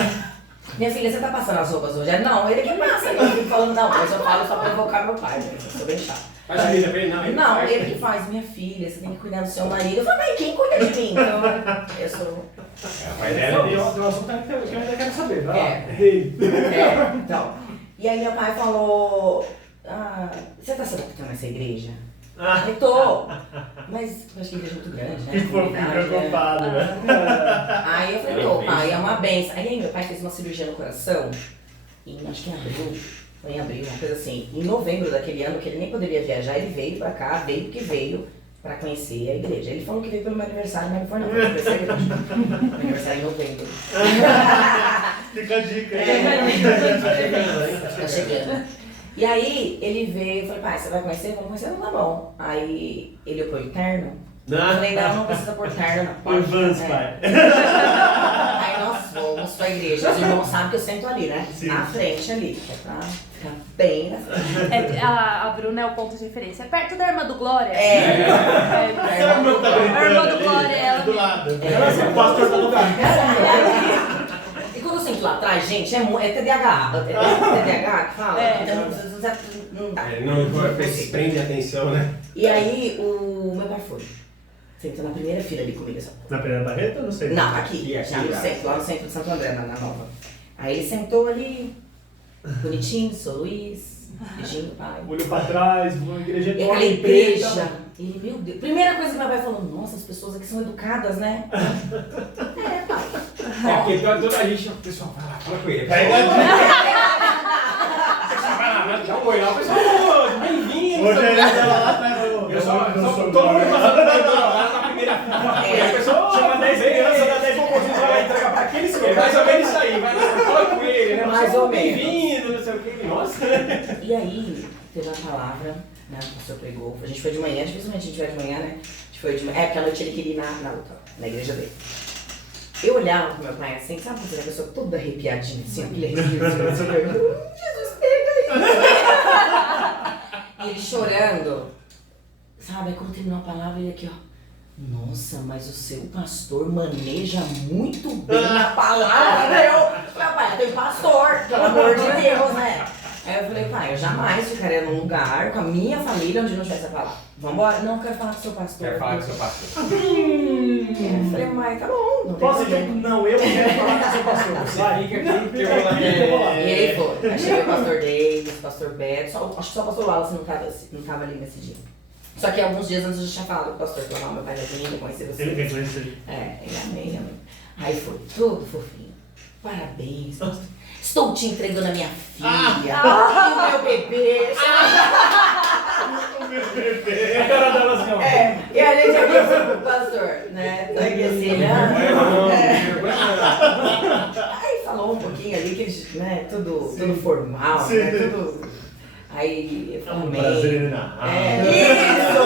Minha filha, você tá passando as roupas do Rogério? Não, ele que passa. Eu fico falando, não, mas eu falo só pra provocar meu pai, gente, eu sou bem chato. Mas a vida vem, não, ele que faz, minha filha, você tem que cuidar do seu marido. Eu falo, mas quem cuida de mim? Então, eu sou... o pai dela é isso. Tem um assunto que eu ainda quero saber, vai lá. Então. E aí meu pai falou, você tá se adaptando a essa igreja? Eu tô, mas eu acho que a igreja é muito grande, né? Ficou preocupado, né? Aí eu falei, tô, pai, é uma benção. Aí meu pai fez uma cirurgia no coração, acho que em abril, uma coisa assim. Em novembro daquele ano, que ele nem poderia viajar, ele veio pra cá, pra conhecer a igreja. Ele falou que veio pelo meu aniversário, mas não foi não, foi conhecer a igreja. Meu aniversário em novembro. Fica a dica aí. Tá chegando. E aí ele veio, eu falei, pai, você vai conhecer? Vamos conhecer? Não, tá bom. Aí ele foi terno. Eu falei, não precisa pôr terno. Põe Vans, pai. Aí nós fomos pra igreja. Os irmãos sabem que eu sento ali, né? Sim. Na frente ali, que é pra ficar bem na frente. A Bruna é o ponto de referência. É perto da irmã do Glória. A irmã do Glória, ela do lado. O pastor tá no lugar. E quando eu sento lá atrás, gente, é TDAH. É TDAH que fala? Não dá. Não prende atenção, né? E aí o meu pai foi. Sentou na primeira fila ali comigo. Assim. Na primeira barreta ou não sei? Não, aqui, já no centro, lá no centro de Santo André, na Nova. Aí ele sentou ali, bonitinho, sou Luiz, beijinho, pai. Olhou pra trás, uma igreja E aquela igreja. Ele, meu Deus. Primeira coisa que meu pai falou, nossa, as pessoas aqui são educadas, né? Pai. É porque toda a gente, o pessoal vai lá, fala com ele. Pega a Dá um oi lá, o pessoal, bem-vindo. Hoje ele tava lá atrás. Todo mundo passando lá na primeira fila. A pessoa chama 10 crianças, dá 10 composições, vai entregar pra aquele senhor. É mais ou menos isso aí, vai lá, fala com ele, né? Mais ou menos. Bem-vindo, não sei o que. Nossa. E aí, teve uma palavra, né? O pastor pregou. A gente foi de manhã, dificilmente a gente vai de manhã, né? A gente foi de manhã. É, porque à noite ele queria ir na igreja dele. Eu olhava pro meu pai assim, sabe quando a pessoa toda arrepiadinha, assim, aquele arrepio, assim, Jesus, pega aí! E ele chorando, sabe? Aí quando terminou a palavra, ele aqui, ó. Nossa, mas o seu pastor maneja muito bem a palavra, né? Meu pai, tem pastor, pelo amor de Deus, né? Aí eu falei, pai, eu jamais ficaria num lugar com a minha família onde não tivesse a palavra. Vambora? Não, eu quero falar com o seu pastor. Quero falar com o seu pastor. Eu falei, mãe, tá bom, não tem Posso problema. não, eu quero falar com o seu pastor. Vai. Fica aqui que eu vou lá. E ele foi. Aí cheguei o pastor Davis, o pastor Beto, acho que só o pastor Wallace não tava ali nesse dia. Só que alguns dias antes eu já tinha falado com o pastor, falou, não, meu pai é lindo, conheci você. Ele quer conhecer. Ele amei. Aí foi, tudo fofinho. Parabéns, pastor. Estou te entregando a minha filha. E o meu bebê. O meu bebê. A cara dela assim, ó. E a gente aqui pro pastor, né? Tá aqui assim, Aí falou um pouquinho ali que eles, né, tudo formal, né? Tudo. Aí eu falei, prazer em narrar. Isso!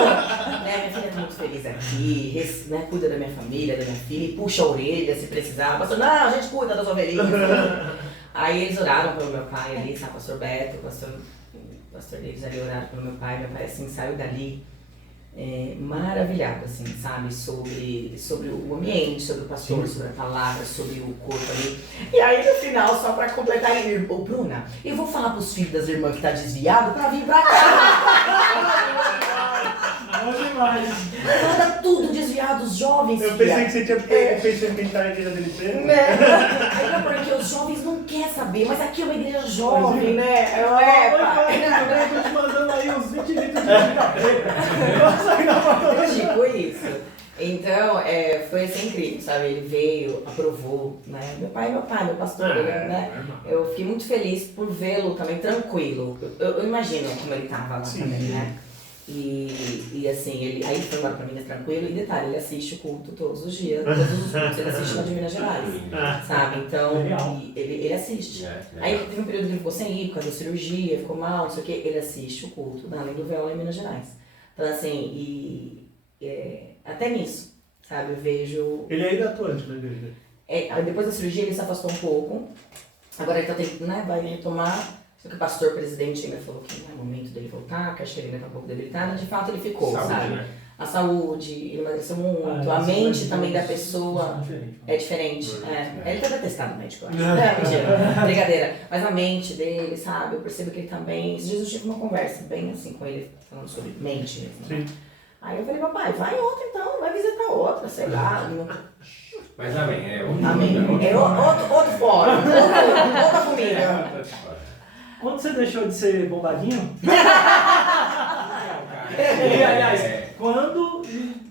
Né, minha filha tá muito feliz aqui, né, cuida da minha família, da minha filha, e puxa a orelha se precisar. Pastor, não, a gente cuida das ovelhinhas. Aí eles oraram pelo meu pai ali, sabe, pastor Beto, pastor Davis ali oraram pelo meu pai assim, saiu dali maravilhado, assim, sabe, sobre o ambiente, sobre o pastor, sobre a palavra, sobre o corpo ali. E aí no final, só pra completar, ele, ô Bruna, eu vou falar pros filhos das irmãs que tá desviado pra vir pra cá. Bom demais. Tá tudo desviado, os jovens. Eu pensei que você tinha pensado em pintar a igreja dele cedo. Aí não, porque os jovens não querem saber, mas aqui é uma igreja jovem, né? Eu tô te mandando aí uns 20 litros de Tipo isso. Então, foi assim incrível, sabe? Ele veio, aprovou, né? Meu pastor, né? Eu fiquei muito feliz por vê-lo também tranquilo. Eu imagino como ele tava lá também, né? E assim, aí ele foi embora pra Minas tranquilo, e detalhe, ele assiste o culto todos os dias, todos os cultos, ele assiste lá de Minas Gerais, sabe? Então, ele assiste. Aí teve um período que ele ficou sem ir por causa da cirurgia, ficou mal, não sei o que, ele assiste o culto da Além do Véu lá em Minas Gerais. Então assim, até nisso, sabe, eu vejo... Ele ainda é atuante na igreja? Depois da cirurgia ele se afastou um pouco, agora ele tá tentando, né, vai retomar. Só que o pastor presidente ainda falou que não é momento dele voltar, que acho que ele ainda tá um pouco debilitado, de fato ele ficou, sabe? Né? A saúde, ele emagreceu muito, a mente também da pessoa é diferente. Ele tá detestado médico, eu acho. Mentira, brincadeira. Mas a mente dele, sabe? Eu percebo que ele também. Esses dias eu tive uma conversa bem assim com ele, falando sobre mente. Né? Aí eu falei, papai, vai outra então, vai visitar outra, sei lá. Mas amém, Outro fórum, outra família. Quando você deixou de ser bombadinho? E, aliás, quando,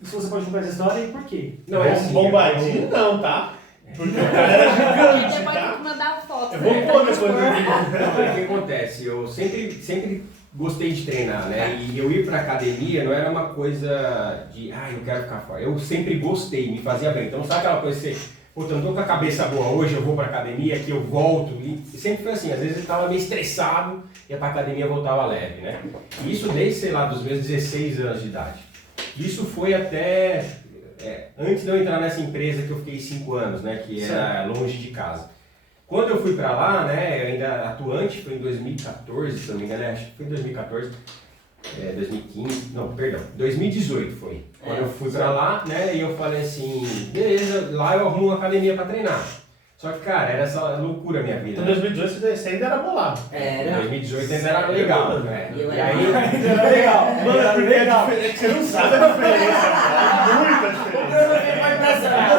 se você pode contar essa história, e por quê? Não é assim, bombadinho não, tá? Porque o cara era gigante, Depois tá? tem que mandar foto. Eu vou pôr depois do O que acontece? Eu sempre gostei de treinar, né? E eu ir pra academia não era uma coisa de, eu quero ficar forte. Eu sempre gostei, me fazia bem. Então sabe aquela coisa que você puta, não tô com a cabeça boa hoje, eu vou pra academia, que eu volto. E sempre foi assim, às vezes eu tava meio estressado, ia pra academia e voltava leve, né? E isso desde, sei lá, dos meus 16 anos de idade. Isso foi até antes de eu entrar nessa empresa que eu fiquei 5 anos, né? Que era longe de casa. Quando eu fui pra lá, né, ainda atuante, foi em 2014, se não me engano, acho que foi em 2014, 2015, não, perdão, 2018 foi. Quando eu fui pra lá, né, e eu falei assim, beleza, lá eu arrumo uma academia pra treinar. Só que, cara, era essa loucura a minha vida. Então, em 2018 você ainda era bolado. Em 2018 ainda era legal, né? E aí... Ainda era legal. Mano, você não sabe a diferença, cara. Muita diferença.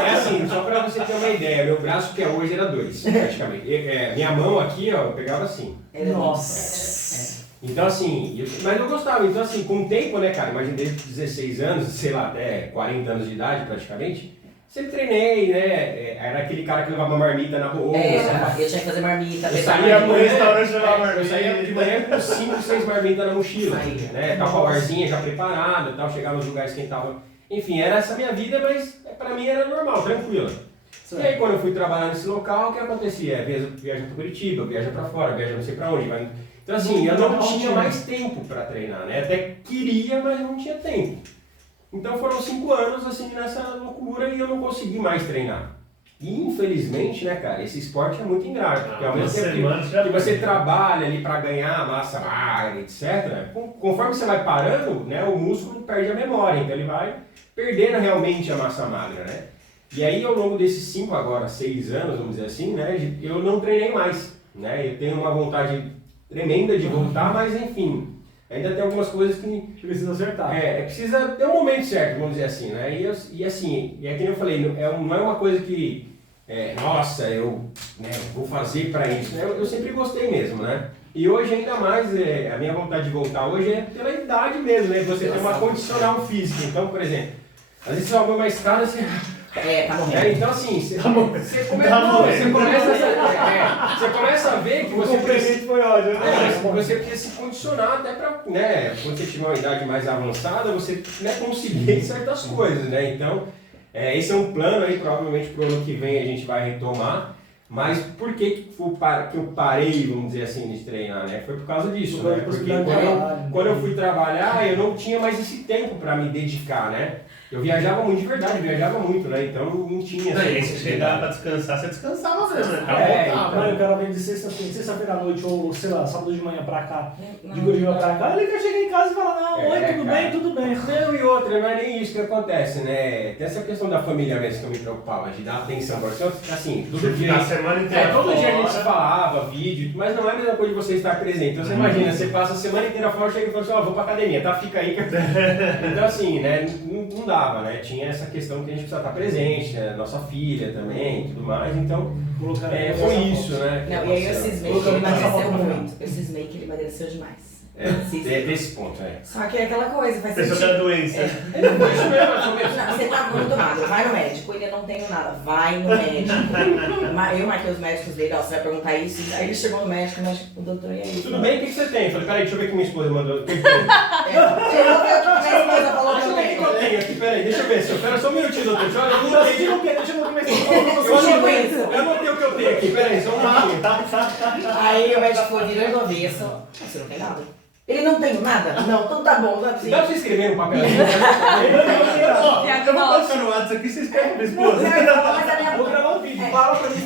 É assim, só pra você ter uma ideia, meu braço que é hoje era 2, praticamente. Minha mão aqui, ó, eu pegava assim. Nossa. Então assim, mas eu gostava, então assim, com o tempo, né, cara, imagina desde 16 anos, sei lá, até 40 anos de idade praticamente, sempre treinei, né, era aquele cara que levava uma marmita na bolsa. Eu tinha que fazer marmita, Eu saía no restaurante levar marmita. Eu saía de manhã com 5, 6 marmitas na mochila, né, tava com a arzinha já preparada e tal, chegava nos lugares que tava... Enfim, era essa minha vida, mas pra mim era normal, tranquila. E aí quando eu fui trabalhar nesse local, o que acontecia? Viaja pra Curitiba, viaja pra fora, viaja não sei pra onde. Então assim, eu não tinha mais tempo pra treinar, né? Até queria, mas não tinha tempo. Então foram 5 anos assim nessa loucura e eu não consegui mais treinar. E infelizmente, né, cara, esse esporte é muito ingrato, porque ao mesmo tempo que você trabalha ali para ganhar massa magra, etc., conforme você vai parando, né, o músculo perde a memória, então ele vai perdendo realmente a massa magra, né? E aí ao longo desses 5, agora 6 anos, vamos dizer assim, né, eu não treinei mais, né? Eu tenho uma vontade tremenda de voltar, mas enfim, ainda tem algumas coisas que precisa acertar. Precisa ter um momento certo, vamos dizer assim, né? E assim, é que nem eu falei, não é uma coisa que, nossa, eu vou fazer pra isso, né? Eu sempre gostei mesmo, né? E hoje ainda mais, a minha vontade de voltar hoje é pela idade mesmo, né? Você tem uma condicional física, então, por exemplo, às vezes você sobe uma escada, você... tá morrendo. Então assim, você começa a ver que você precisa, foi ódio, né? você precisa se condicionar até para, né, quando você tiver uma idade mais avançada, você, né, conseguir certas coisas, né? Então, esse é um plano aí, provavelmente pro ano que vem a gente vai retomar. Mas por que eu parei, vamos dizer assim, de treinar, né? Foi por causa disso, né? Porque quando eu fui trabalhar, eu não tinha mais esse tempo para me dedicar, né? Eu viajava muito de verdade, viajava muito, né? Então não tinha... E aí você chegava pra descansar, você descansava mesmo, né? O cara vem de sexta-feira à noite, ou sei lá, sábado de manhã pra cá, de Curitiba pra cá, ele quer chegar em casa e falar, não, oi, tudo bem, tudo bem. Não, e outra, não é nem isso que acontece, né? Tem essa questão da família mesmo que eu me preocupava, de dar atenção para você, assim, todo dia... Na semana inteira todo dia a gente se falava, vídeo, mas não é a mesma coisa de você estar presente. Então você imagina, você passa a semana inteira fora, chega e fala assim, vou pra academia, tá? Fica aí. Então assim, né, não dava, né? Tinha essa questão que a gente precisa estar presente, né? Nossa filha também e tudo mais, então foi isso, né? Não, e aí eu cismei que ele emagreceu muito. Eu cismei que ele emagreceu demais. Desse ponto, Só que é aquela coisa, vai ser. Pessoa da doença. Você tá muito magro, vai no médico, ele não tem nada, vai no médico. Eu marquei os médicos dele, ó, você vai perguntar isso. Aí ele chegou no médico, o doutor, e aí? Tudo bem, o que você tem? Eu falei, peraí, deixa eu ver o que minha esposa mandou. O que tem? Eu vou ver o que minha esposa falou que eu tenho. O que eu tenho aqui? Peraí, deixa eu ver. Espera só um minutinho, doutor. Deixa eu ver. Deixa eu ver o que minha esposa falou. Eu não tenho o que eu tenho aqui, peraí, só um minutinho. Aí o médico falou, virou do avesso. Você não tem nada? Ele não tem nada? Não, então tá bom, Dá pra você escrever no papelzinho? Eu vou colocar no WhatsApp aqui, você escreve pra minha esposa. Vou gravar um vídeo, fala pra mim.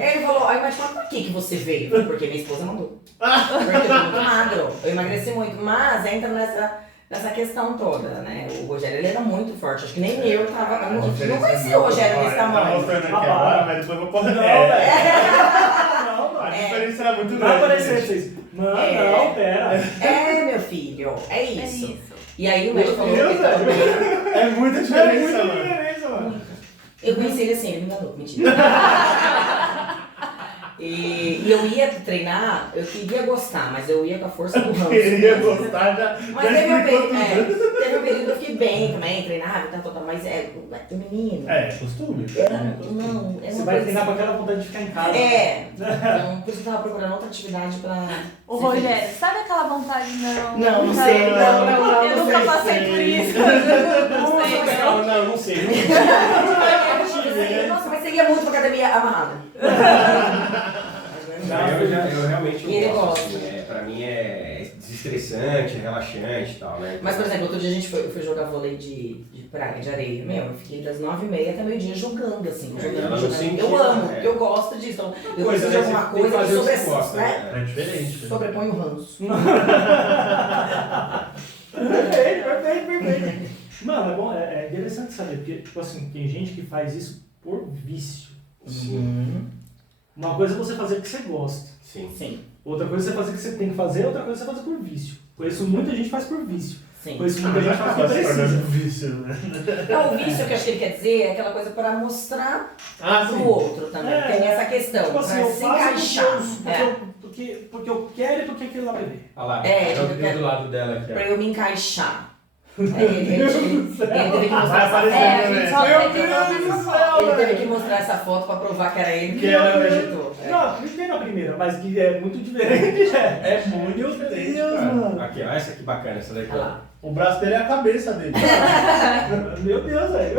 Ele falou, aí o médico falou, por que você veio? Eu falei, porque minha esposa mandou. Porque eu tô muito magro, eu emagreci muito, mas entra nessa questão toda, né? O Rogério, ele era muito forte, acho que nem eu tava, eu não conhecia o Rogério desse tamanho. Tá mostrando aqui agora, mas depois eu vou pôr. A diferença era muito grande. Vai aparecer vocês. Não, pera. Meu filho, é isso. E aí o médico falou que é muita diferença, mano. Eu conheci ele assim, ele me enganou, mentira. E eu ia treinar, eu queria gostar, mas eu ia com a força do ranço. Queria gostar, já. Mas teve um período que eu fiquei bem também, treinava e tal, mas o menino. Costume. Você vai treinar com aquela vontade de ficar em casa. Então, por isso eu tava procurando outra atividade pra. Ô Rogério, sabe aquela vontade não? Não sei. Eu nunca passei por isso. Não sei. nossa, mas você ia muito pra academia amarrada. Eu realmente E ele gosto. gosta. Assim, pra mim é desestressante, relaxante e tal, né? Mas, por exemplo, outro dia a gente foi jogar vôlei de praia, de areia. Eu fiquei das 9h30 até meio-dia jogando, assim. Jogando. Eu amo, porque eu gosto disso. Então, eu preciso de alguma coisa que sobrepõe, né? É diferente. Sobrepõe o ranço. Perfeito. Mano, é bom, é interessante saber, porque, tipo assim, tem gente que faz isso por vício. Uma coisa é você fazer o que você gosta. Sim. Outra coisa é você fazer o que você tem que fazer, outra coisa é você fazer por vício. Conheço muita gente que faz por vício. Sim. Conheço muita gente que faz por precisa. Vício, né? Não, o vício que eu acho que ele quer dizer é aquela coisa para mostrar pro outro também. Tem essa questão, Tipo assim, pra eu se faço encaixar. porque eu quero e porque aquilo lá beber. Olha lá, eu eu do lado dela aqui. Pra eu me encaixar. Ele teve que mostrar essa foto. A gente só Meu tem que ver Deus essa do foto. céu, Ele teve velho. que mostrar essa foto pra provar que era ele Que era não ele. acreditou. Não, acreditei na primeira, mas que é muito diferente. É muito Meu diferente, Deus, cara. mano. Aqui, ó, essa aqui bacana, essa daqui. Olha lá. O braço dele é a cabeça dele. Meu Deus, velho.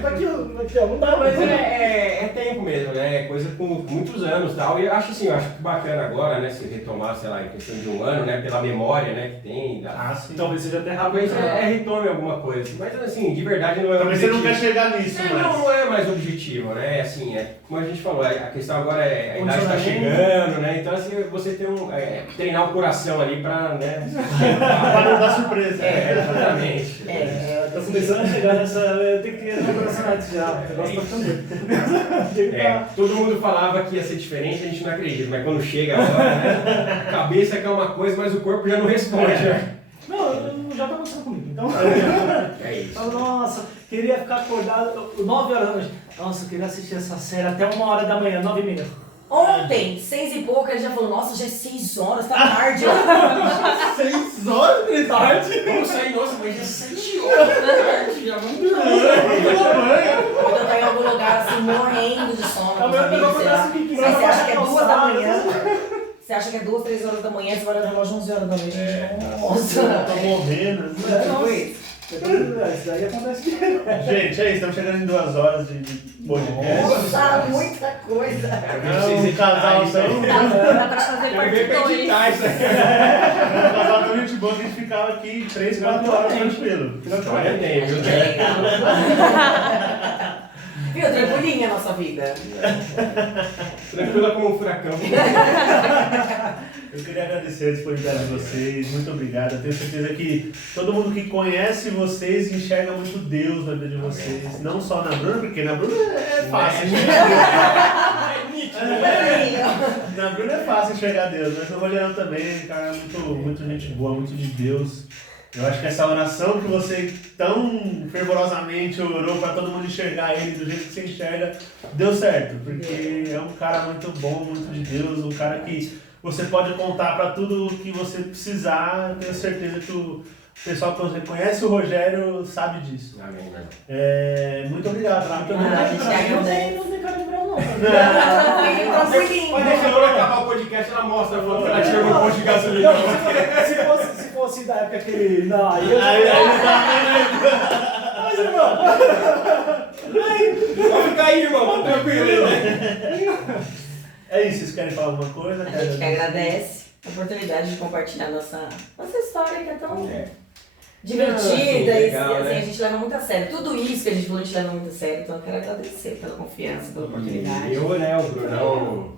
Tá aqui, ó. Não dá, Mas é tempo mesmo, né? É coisa com muitos anos e tal. E eu acho assim, eu acho que bacana agora, né? Se retomar, sei lá, em questão de um ano, né? Pela memória, né? Que tem. Sim. Talvez seja até Talvez rápido. retome alguma coisa. Mas assim, de verdade não é Talvez você objetivo. não quer chegar nisso, mas... Não é mais objetivo, né? Assim, como a gente falou, a questão agora é a idade tá Condicionamento. chegando, né? Então assim, você tem treinar o coração ali pra, né? Para não dar surpresa. Exatamente. Tá começando a chegar nessa. Eu tenho que ter uma personalidade já. O negócio tá ficando doido. Todo mundo falava que ia ser diferente, a gente não acredita, mas quando chega agora, né? A cabeça quer uma coisa, mas o corpo já não responde, né? Não, já tá acontecendo comigo. Então. É isso. Nossa, queria ficar acordado 9 horas da noite. Nossa, eu queria assistir essa série até 1h da manhã, 9h30. Ontem, 6 e pouco, ele já falou, nossa, já é 6 horas, tá tarde. 6 horas de tarde? Vamos sair, nossa, mas já é 7 horas da tarde, já vamos dormir. Quando eu tô em algum lugar assim, morrendo de sono, com os amigos, sei lá. Aí você acha que é 2 da manhã. Você acha que é 2, 3 horas da manhã, você vai olhar no relógio 11 horas da noite. Nossa. Tô morrendo. Tipo isso. Isso daí acontece direto. Gente, é isso. Estamos chegando em 2 horas de podcast. Nossa, muita coisa. Um casal tão... Dá pra fazer Quero ver parte pra 2. editar isso aí. Um casal tão gente boa que a gente ficava aqui 3, 4 horas tranquilo. Olha bem, viu? Que legal. Viu, trampolim a nossa vida. Tranquila como um furacão. Eu queria agradecer a disponibilidade de vocês, muito obrigado. Eu tenho certeza que todo mundo que conhece vocês enxerga muito Deus na vida de vocês. Não só na Bruna, porque na Bruna é fácil Na Bruna é fácil enxergar Deus, mas no Rogério também, cara, muito gente boa, muito de Deus. Eu acho que essa oração que você tão fervorosamente orou para todo mundo enxergar ele do jeito que você enxerga, deu certo, porque é um cara muito bom, muito de Deus, um cara que você pode contar para tudo o que você precisar. Eu tenho certeza que o pessoal que você conhece o Rogério sabe disso. Amém, irmão. Muito obrigado, muito obrigado. Não tem cara de bravo, não. Trampolim. Mas deixa eu acabar o podcast, ela mostra a foto que ela tirou no posto de gasolina. Se fosse da época que ele. Não, aí eu já. Mas, irmão. Pode ficar aí, irmão, tá tranquilo, né? É isso, vocês querem falar alguma coisa? A gente que agradece a oportunidade de compartilhar nossa história que é tão divertida legal, e assim, né? a gente leva muito a sério. Tudo isso que a gente falou, a gente leva muito a sério, então eu quero agradecer pela confiança, pela oportunidade. Eu, né, o Brunão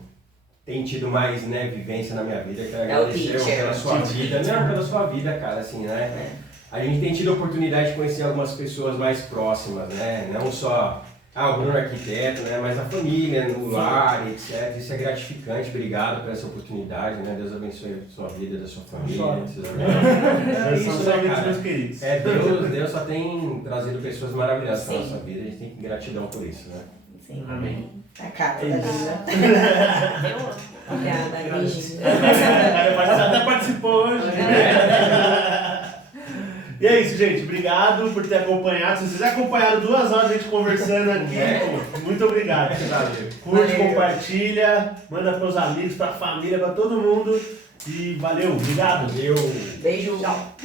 tem tido mais, né, vivência na minha vida, quero É o agradecer teacher. pela sua vida, não, pela sua vida, cara, assim, né? A gente tem tido a oportunidade de conhecer algumas pessoas mais próximas, né? Não só o Bruno é arquiteto, né? Mas a família, no lar, etc. Isso é gratificante. Obrigado por essa oportunidade, né? Deus abençoe a sua vida, da sua família. É isso, isso, né, amigos, cara? meus queridos. Deus só tem trazido pessoas maravilhosas para Sim. nossa vida. A gente tem que gratidão por isso, né? Sim. Amém. A cara da linda. Eu amo. Obrigada, beijinho. Você até participou hoje. E é isso, gente. Obrigado por ter acompanhado. Se vocês acompanharam 2 horas a gente conversando aqui, pô, muito obrigado. Curte, Valeu. compartilha, manda pros amigos, pra família, pra todo mundo. E valeu, obrigado. Valeu! Beijo. Tchau.